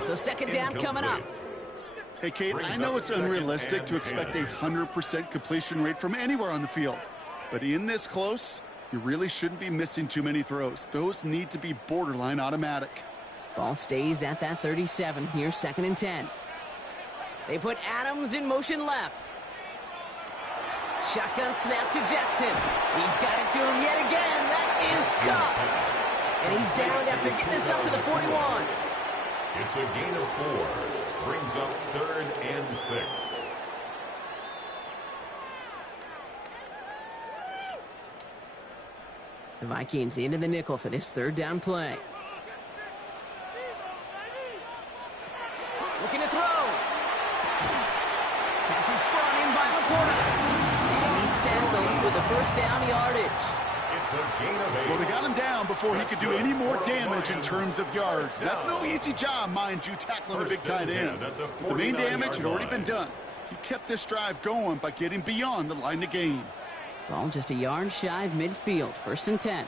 So 2nd down coming up. Hey, Kate, I know it's unrealistic to expect a 100% completion rate from anywhere on the field. But in this close, you really shouldn't be missing too many throws. Those need to be borderline automatic. Ball stays at that 37. Here's 2nd and 10. They put Adams in motion left. Shotgun snap to Jackson. He's got it to him yet again. That is caught. And he's down after getting this up to the 41. It's a gain of 4. Brings up 3rd and 6. The Vikings into the nickel for this 3rd down play. Looking to throw. Pass is brought in by Laporta. And he's tackled with the first down yardage. It's a gain of 8. Well, they got him down before he could do any more damage in terms of yards. That's no easy job, mind you, tackling a big tight end. But the main damage had already been done. He kept this drive going by getting beyond the line of gain. Ball just a yard shy of midfield. 1st and 10.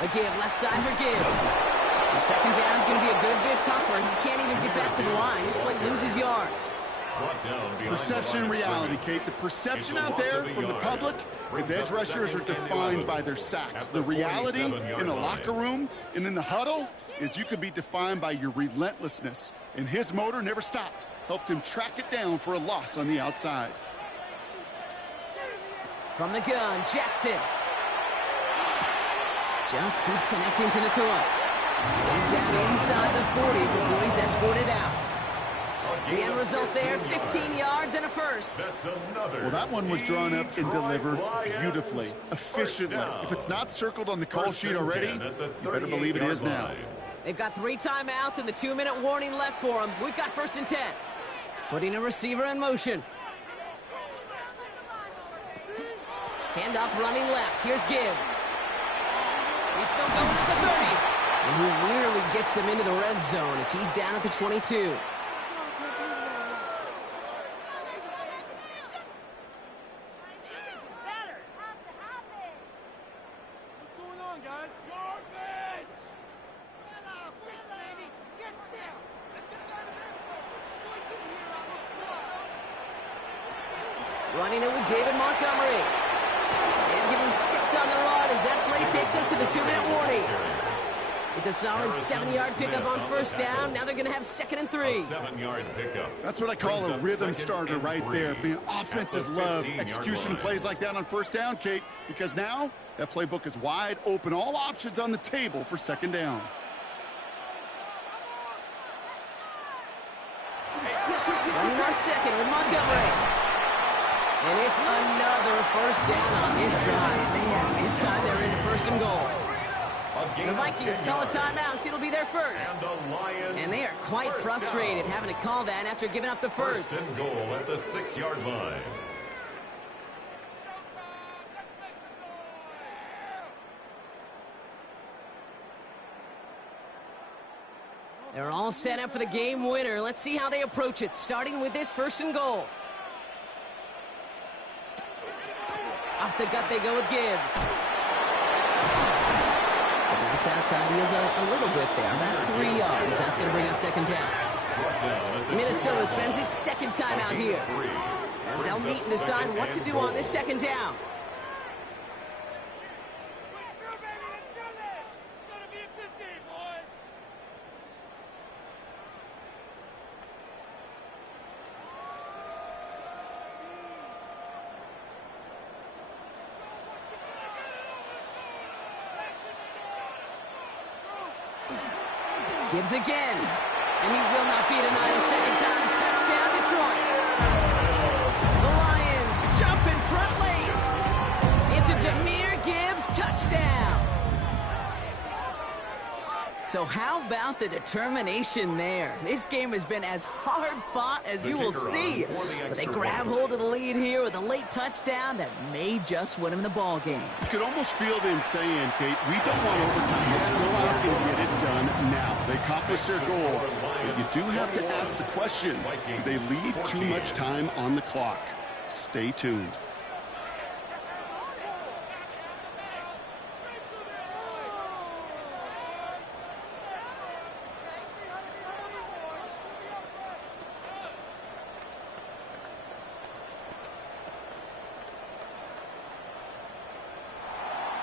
A give left side for Gibbs. And 2nd down is going to be a good bit tougher. He can't even get back to the line. This play loses yards. Perception and reality, Kate. The perception out there from the public is edge rushers are defined by their sacks. The reality in the locker room and in the huddle is you could be defined by your relentlessness. And his motor never stopped. Helped him track it down for a loss on the outside. From the gun, Jackson. Just keeps connecting to Nacua. He's down inside the 40 before he's escorted out. The end result there, 15 yards and a first. Well, that one was drawn up and delivered beautifully, efficiently. If it's not circled on the call sheet already, you better believe it is now. They've got 3 timeouts and the 2-minute warning left for them. We've got 1st and 10. Putting a receiver in motion. Handoff running left. Here's Gibbs. He's still going at the 30. And he nearly gets them into the red zone as he's down at the 22. Running it with David Montgomery. And give him 6 on the run as that play takes us to the 2-minute warning. It's a solid 7-yard pickup on first down. Now they're going to have 2nd and 3. 7-yard pickup. That's what I call a rhythm starter right there. Man, offenses love execution plays like that on first down, Kate, because now that playbook is wide open. All options on the table for 2nd down. Running on 2nd with Montgomery. And it's another first down on this drive. Man, this time they're into 1st and goal. The Vikings call a timeout. It'll be their first. And they are quite frustrated having to call that after giving up the first. 1st and goal at the 6-yard line. They're all all set up for the game winner. Let's see how they approach it, starting with this 1st and goal. Off the gut they go with Gibbs. That's outside. He is a little bit there, about 3 yards. That's going to bring up 2nd down. Minnesota spends its 2nd time out here, as they'll meet and decide what to do on this 2nd down. Gibbs again, and he will not be denied a 2nd time. Touchdown, Detroit. The Lions jump in front late. It's a Jahmyr Gibbs touchdown. So how about the determination there? This game has been as hard-fought as you will see. But they grab hold of the lead here with a late touchdown that may just win them the ball game. You could almost feel them saying, Kate, we don't want overtime. Let's go out and get it done now. They accomplished their goal. But you do have to ask the question, do they leave too much time on the clock? Stay tuned.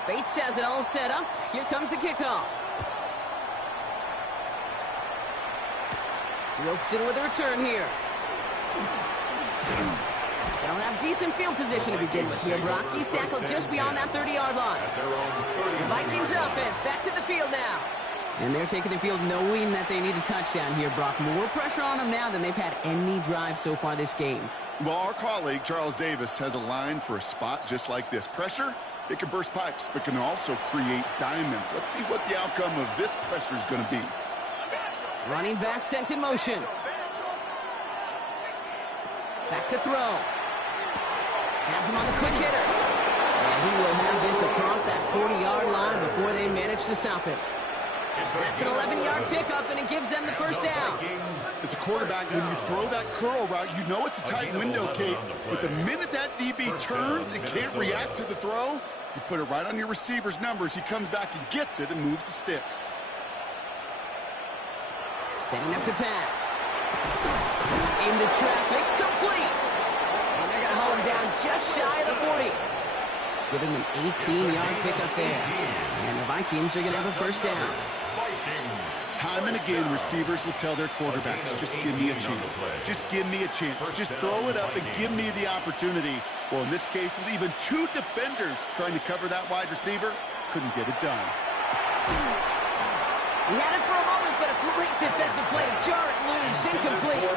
Bates has it all set up. Here comes the kickoff. Wilson with a return here. They'll have decent field position to begin with here, Brock. He's tackled just beyond that 30-yard line. The Vikings offense back to the field now. And they're taking the field knowing that they need a touchdown here, Brock. More pressure on them now than they've had any drive so far this game. Well, our colleague, Charles Davis, has a line for a spot just like this. Pressure, it can burst pipes, but can also create diamonds. Let's see what the outcome of this pressure is going to be. Running back sent in motion. Back to throw. Has him on the quick hitter. And he will have this across that 40-yard line before they manage to stop it. That's an 11-yard pickup, and it gives them the 1st down. As a quarterback, when you throw that curl route, you know it's a tight window, Kate. But the minute that DB turns and can't react to the throw, you put it right on your receiver's numbers. He comes back and gets it and moves the sticks. Setting up to pass. Into traffic, complete. And they're going to haul him down just shy of the 40. Give him an 18-yard pickup there. And the Vikings are going to have a 1st down. Time and again, receivers will tell their quarterbacks, just give me a chance. Just give me a chance. Just throw it up and give me the opportunity. Well, in this case, with even 2 defenders trying to cover that wide receiver, couldn't get it done. He had it for a moment, but a great defensive play to jar it loose. Incomplete.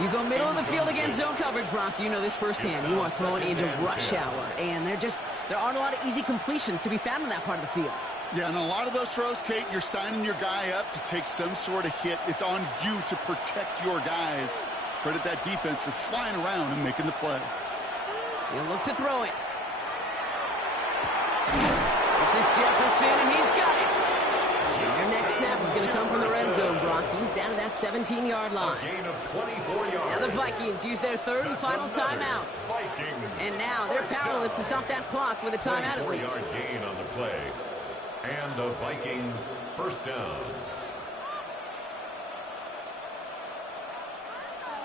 You go middle of the field against zone coverage, Brock. You know this firsthand. You want throwing into rush hour. And there aren't a lot of easy completions to be found in that part of the field. Yeah, and a lot of those throws, Kate, you're signing your guy up to take some sort of hit. It's on you to protect your guys. Credit that defense for flying around and making the play. He'll look to throw it. This is Jefferson, and he's got it. And their next snap is going to come from the red zone, Brock. He's down to that 17-yard line. Now the Vikings use their 3rd and final timeout. And now they're powerless to stop that clock with a timeout at least. 4-yard gain on the play. And the Vikings 1st down.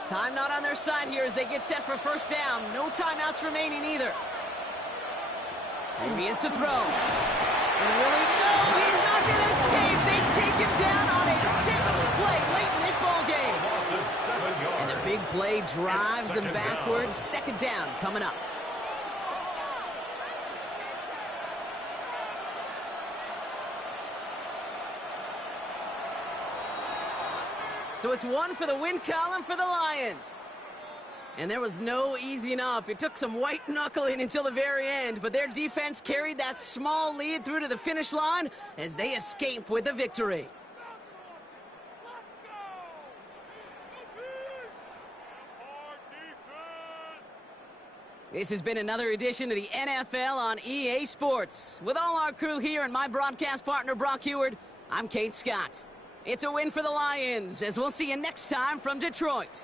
Time not on their side here as they get set for 1st down. No timeouts remaining either. Here he is to throw. And really, no, he's not going to escape. They take him down on a pivotal play late in this ball game. And the big play drives them backwards. 2nd down coming up. So it's 1 for the win column for the Lions. And there was no easing up. It took some white knuckling until the very end, but their defense carried that small lead through to the finish line as they escape with the victory. This has been another edition of the NFL on EA Sports. With all our crew here and my broadcast partner, Brock Huard, I'm Kate Scott. It's a win for the Lions, as we'll see you next time from Detroit.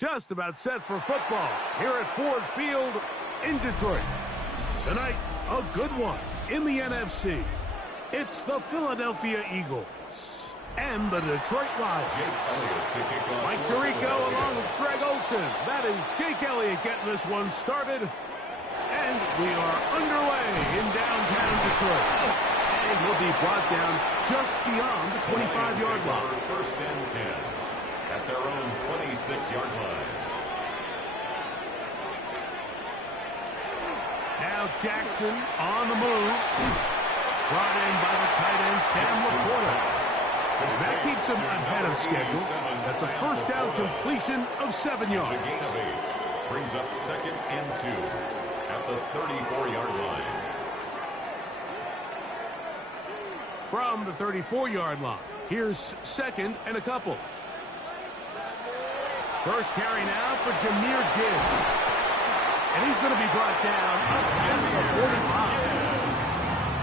just about set for football here at Ford Field in Detroit. Tonight, a good one in the NFC. It's the Philadelphia Eagles and the Detroit Lions. Mike Tirico along with Greg Olsen. That is Jake Elliott getting this one started. And we are underway in downtown Detroit. And he'll be brought down just beyond the 25-yard line. First and 10 at their own 26-yard line. Now Jackson on the move. Brought in by the tight end, Sam LaPorta. That keeps him ahead of schedule. That's a first down completion of 7 yards. Brings up second and 2 at the 34-yard line. From the 34-yard line, here's second and a couple. First carry now for Jahmyr Gibbs. And he's going to be brought down up just the 45.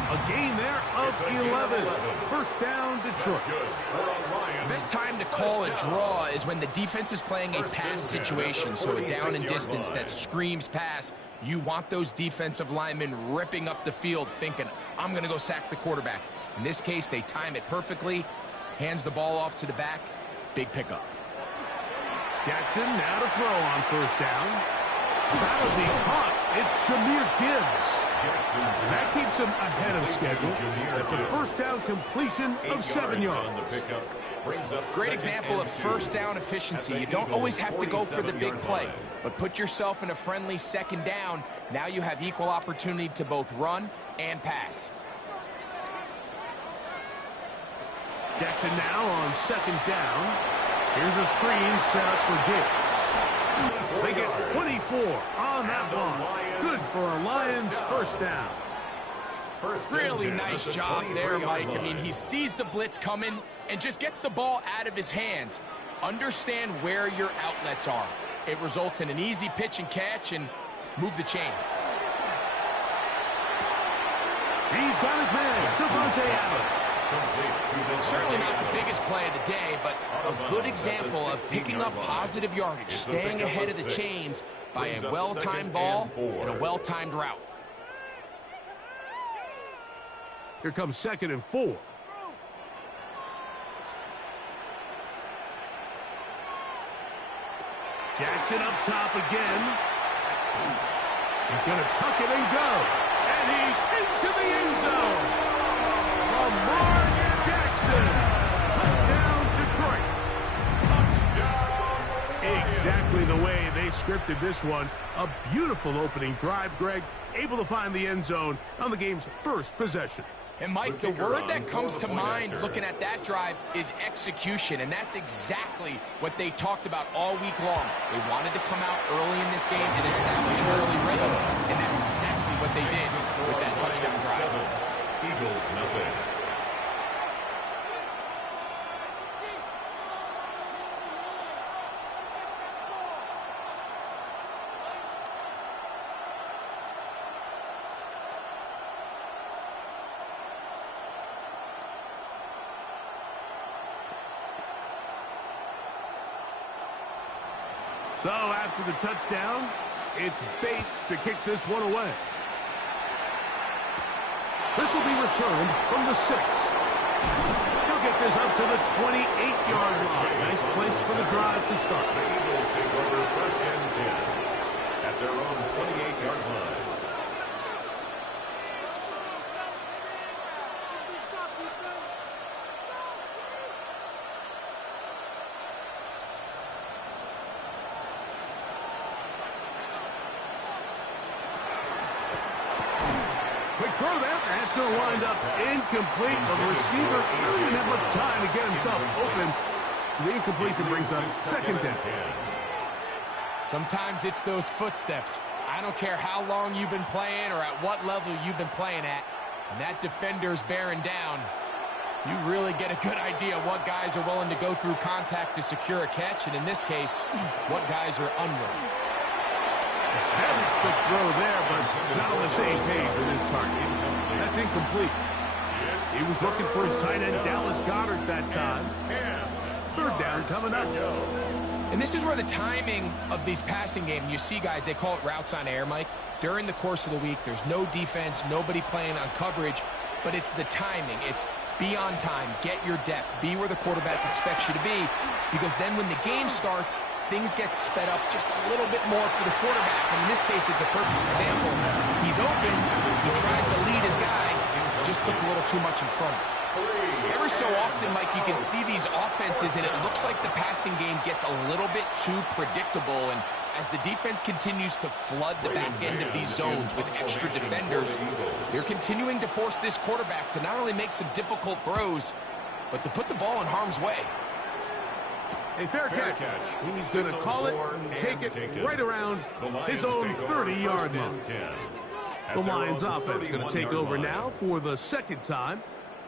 A gain there of 11. First down, Detroit. The best time to call a draw is when the defense is playing a pass situation, so a down and distance that screams pass. You want those defensive linemen ripping up the field thinking, I'm going to go sack the quarterback. In this case, they time it perfectly, hands the ball off to the back, big pickup. Jackson now to throw on first down. That'll be caught. It's Jahmyr Gibbs. That keeps him ahead of schedule. That's a first down completion of 7 yards. Great example of first down efficiency. You don't always have to go for the big play, but put yourself in a friendly second down. Now you have equal opportunity to both run and pass. Jackson now on second down. Here's a screen set up for Gibbs. They get 24 on that one. Good for a Lions first down. Really nice job there, Mike. I mean, he sees the blitz coming and just gets the ball out of his hands. Understand where your outlets are. It results in an easy pitch and catch and move the chains. He's got his man, Devontae Adams. Certainly not the biggest play of the day, but a good example of picking up positive yardage, staying ahead of the chains by a well-timed ball and a well-timed route. Here comes second and 4. Jackson up top again. He's going to tuck it and go. And he's into the end zone. Lamar Jackson. Touchdown, Detroit. Touchdown. Exactly the way they scripted this one. A beautiful opening drive, Greg. Able to find the end zone on the game's first possession. And, Mike, the word that comes to mind looking at that drive is execution, and that's exactly what they talked about all week long. They wanted to come out early in this game and establish an early rhythm, and that's exactly what they did with that touchdown drive. Eagles nothing. So after the touchdown, it's Bates to kick this one away. This will be returned from the 6. He'll get this up to the 28-yard line. Nice place for the drive to start. The Eagles take over first and 10 at their own 28-yard line. Throw that. That's going to wind up incomplete. The receiver really didn't have much time to get himself open. So the incompletion brings up second down. Sometimes it's those footsteps. I don't care how long you've been playing or at what level you've been playing at. When that defender's bearing down, you really get a good idea what guys are willing to go through contact to secure a catch, and in this case, what guys are unwilling. Very quick throw there, but not on the same page with his target. That's incomplete. He was looking for his tight end, Dallas Goedert, that time. Third down coming up. And this is where the timing of these passing games, you see guys, they call it routes on air, Mike. During the course of the week, there's no defense, nobody playing on coverage, but it's the timing. It's be on time, get your depth, be where the quarterback expects you to be, because then when the game starts, things get sped up just a little bit more for the quarterback. And in this case, it's a perfect example. He's open, he tries to lead his guy, just puts a little too much in front of him. Every so often, Mike, you can see these offenses, and it looks like the passing game gets a little bit too predictable. And as the defense continues to flood the back end of these zones with extra defenders, they're continuing to force this quarterback to not only make some difficult throws, but to put the ball in harm's way. A fair catch. He's going to call it and take it right around his own 30-yard line. The Lions offense going to take over now for the second time.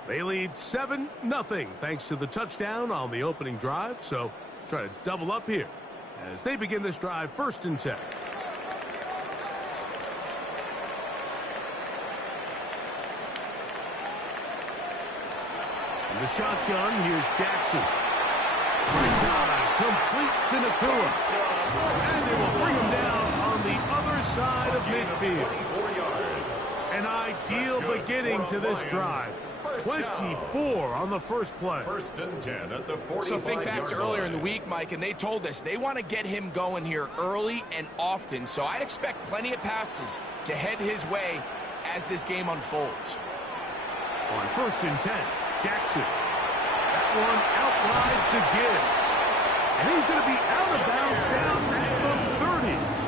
They lead 7-0 thanks to the touchdown on the opening drive. So try to double up here as they begin this drive 1st and 10. In the shotgun, here's Jackson. Complete to Nakua. And they will bring him down on the other side of midfield. An ideal beginning to this drive. 24 on the first play. 1st and 10 at the 45-yard So think back to earlier in the week, Mike, and they told us they want to get him going here early and often. So I'd expect plenty of passes to head his way as this game unfolds. On 1st and 10, Jackson. That one outrides to Gibbs. And he's going to be out of bounds down at the 30.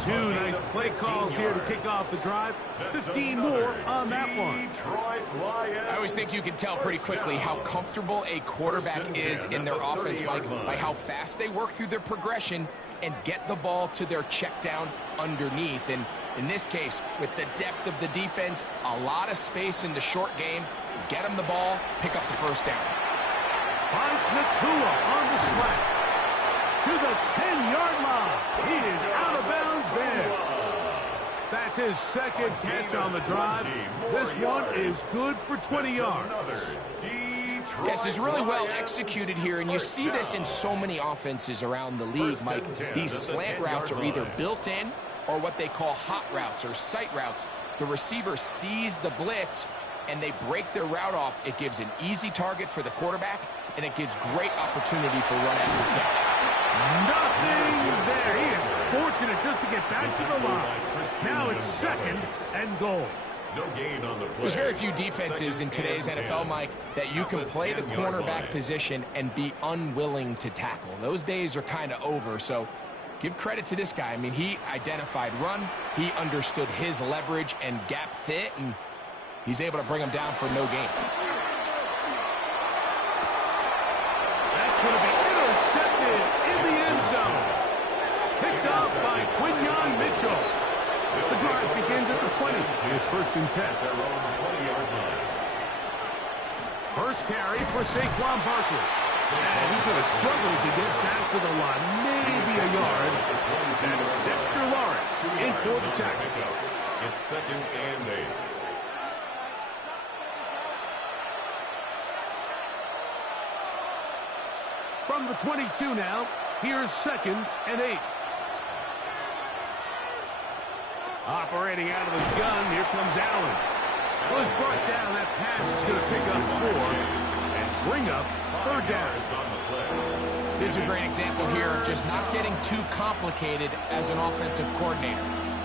Two nice play calls here to kick off the drive. 15 more on that one. I always think you can tell pretty quickly how comfortable a quarterback is in their offense, Mike, by how fast they work through their progression and get the ball to their check down underneath. And in this case, with the depth of the defense, a lot of space in the short game, get them the ball, pick up the first down. Finds Nakua on the slant. To the 10-yard line. He is out of bounds there. That's his second catch on the drive. This one is good for 20 yards. Yes, it's really well executed here, and you see this in so many offenses around the league, Mike. These slant routes are either built in or what they call hot routes or sight routes. The receiver sees the blitz, and they break their route off. It gives an easy target for the quarterback, and it gives great opportunity for run after catch. Nothing there. He is fortunate just to get back to the line. Now it's 2nd and goal. No gain on the play. There's very few defenses in today's NFL, Mike, that you can play the cornerback position and be unwilling to tackle. Those days are kind of over, so give credit to this guy. I mean, he identified run, he understood his leverage and gap fit, and he's able to bring him down for no gain. That's going to be intercepted in the end zone. Picked up by Quinyon Mitchell. The drive begins at the 20. Here's 1st and 10. First carry for Saquon Barkley. And he's going to struggle to get back to the line. Maybe a yard. That's Dexter Lawrence in for the tackle. It's 2nd and 8. From the 22 now, here's 2nd and 8. Operating out of the gun, here comes Allen. Was brought down. That pass is going to pick up 4 and bring up 3rd down. This is a great example here of just not getting too complicated as an offensive coordinator.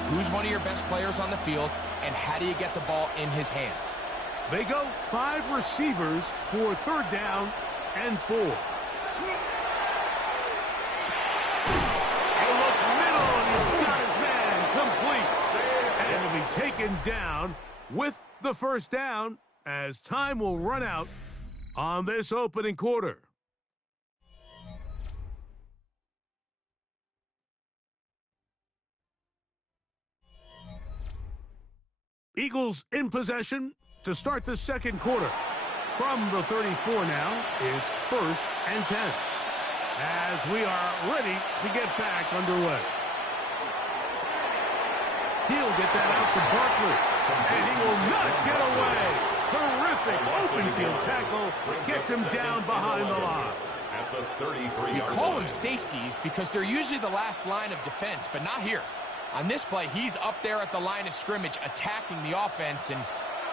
Who's one of your best players on the field, and how do you get the ball in his hands? They go 5 receivers for 3rd down and 4. A look middle, and he's got his man complete. And will be taken down with the 1st down as time will run out on this opening quarter. Eagles in possession to start the 2nd quarter. From the 34 now, it's 1st and 10. As we are ready to get back underway. He'll get that out to Barkley. And he will not get away. Terrific open field tackle. Gets him down behind the line. at the 33-yard line. You call them safeties because they're usually the last line of defense, but not here. On this play, he's up there at the line of scrimmage attacking the offense, and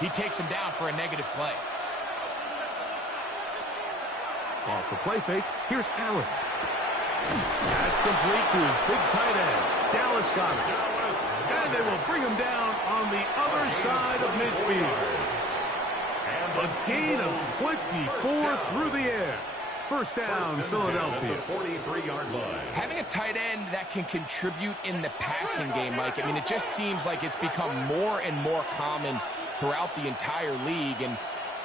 he takes him down for a negative play. Off the play fake, here's Allen. That's complete to his big tight end, Dallas Goedert. And they will bring him down on the other side of midfield. A gain of 24 through the air. First down, Philadelphia. 43-yard line. Having a tight end that can contribute in the passing game, Mike, I mean, it just seems like it's become more and more common throughout the entire league. And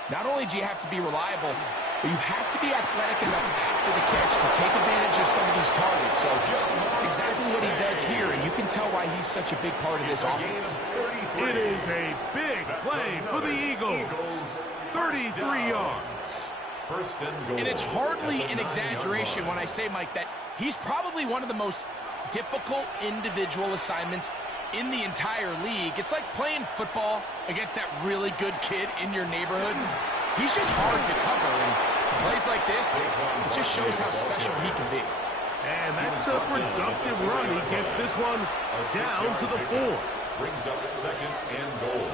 not only do you have to be reliable, but you have to be athletic enough after the catch to take advantage of some of these targets. So it's exactly what he does here, and you can tell why he's such a big part of this offense. It is a big play for the Eagles. 33 yards. First and goal. And it's hardly an exaggeration when I say, Mike, that he's probably one of the most difficult individual assignments in the entire league. It's like playing football against that really good kid in your neighborhood. He's just hard to cover, and plays like this, it just shows how special he can be. And that's a productive run. He gets this one down to the 4. Brings up second and goal.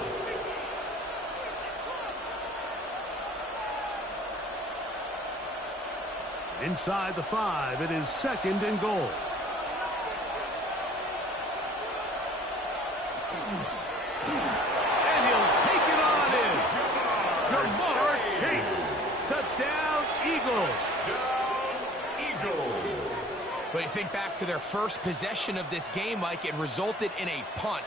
Inside the 5, it is second and goal. And he'll take it on in. Jamar Chase. Touchdown, Eagles. But you think back to their first possession of this game, Mike, it resulted in a punt.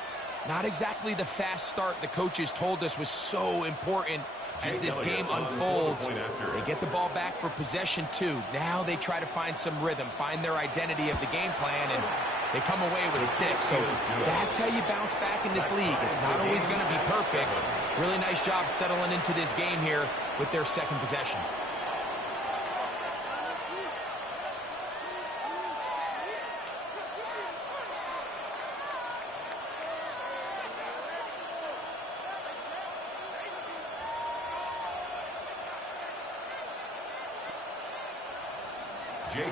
Not exactly the fast start the coaches told us was so important as this game unfolds. They get the ball back for possession 2. Now they try to find some rhythm, find their identity of the game plan, and they come away with 6. So that's how you bounce back in this league. It's not always going to be perfect. Really nice job settling into this game here with their second possession.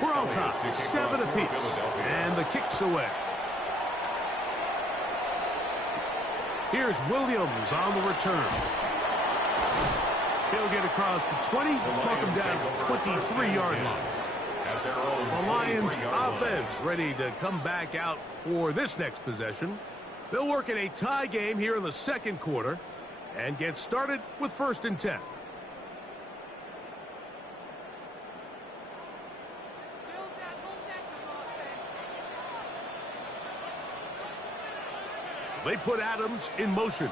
We're on top, 7 apiece, and the kick's away. Here's Williams on the return. He'll get across the 20, knock him down to the 23-yard line. The Lions offense ready to come back out for this next possession. They'll work in a tie game here in the second quarter and get started with 1st and 10. They put Adams in motion.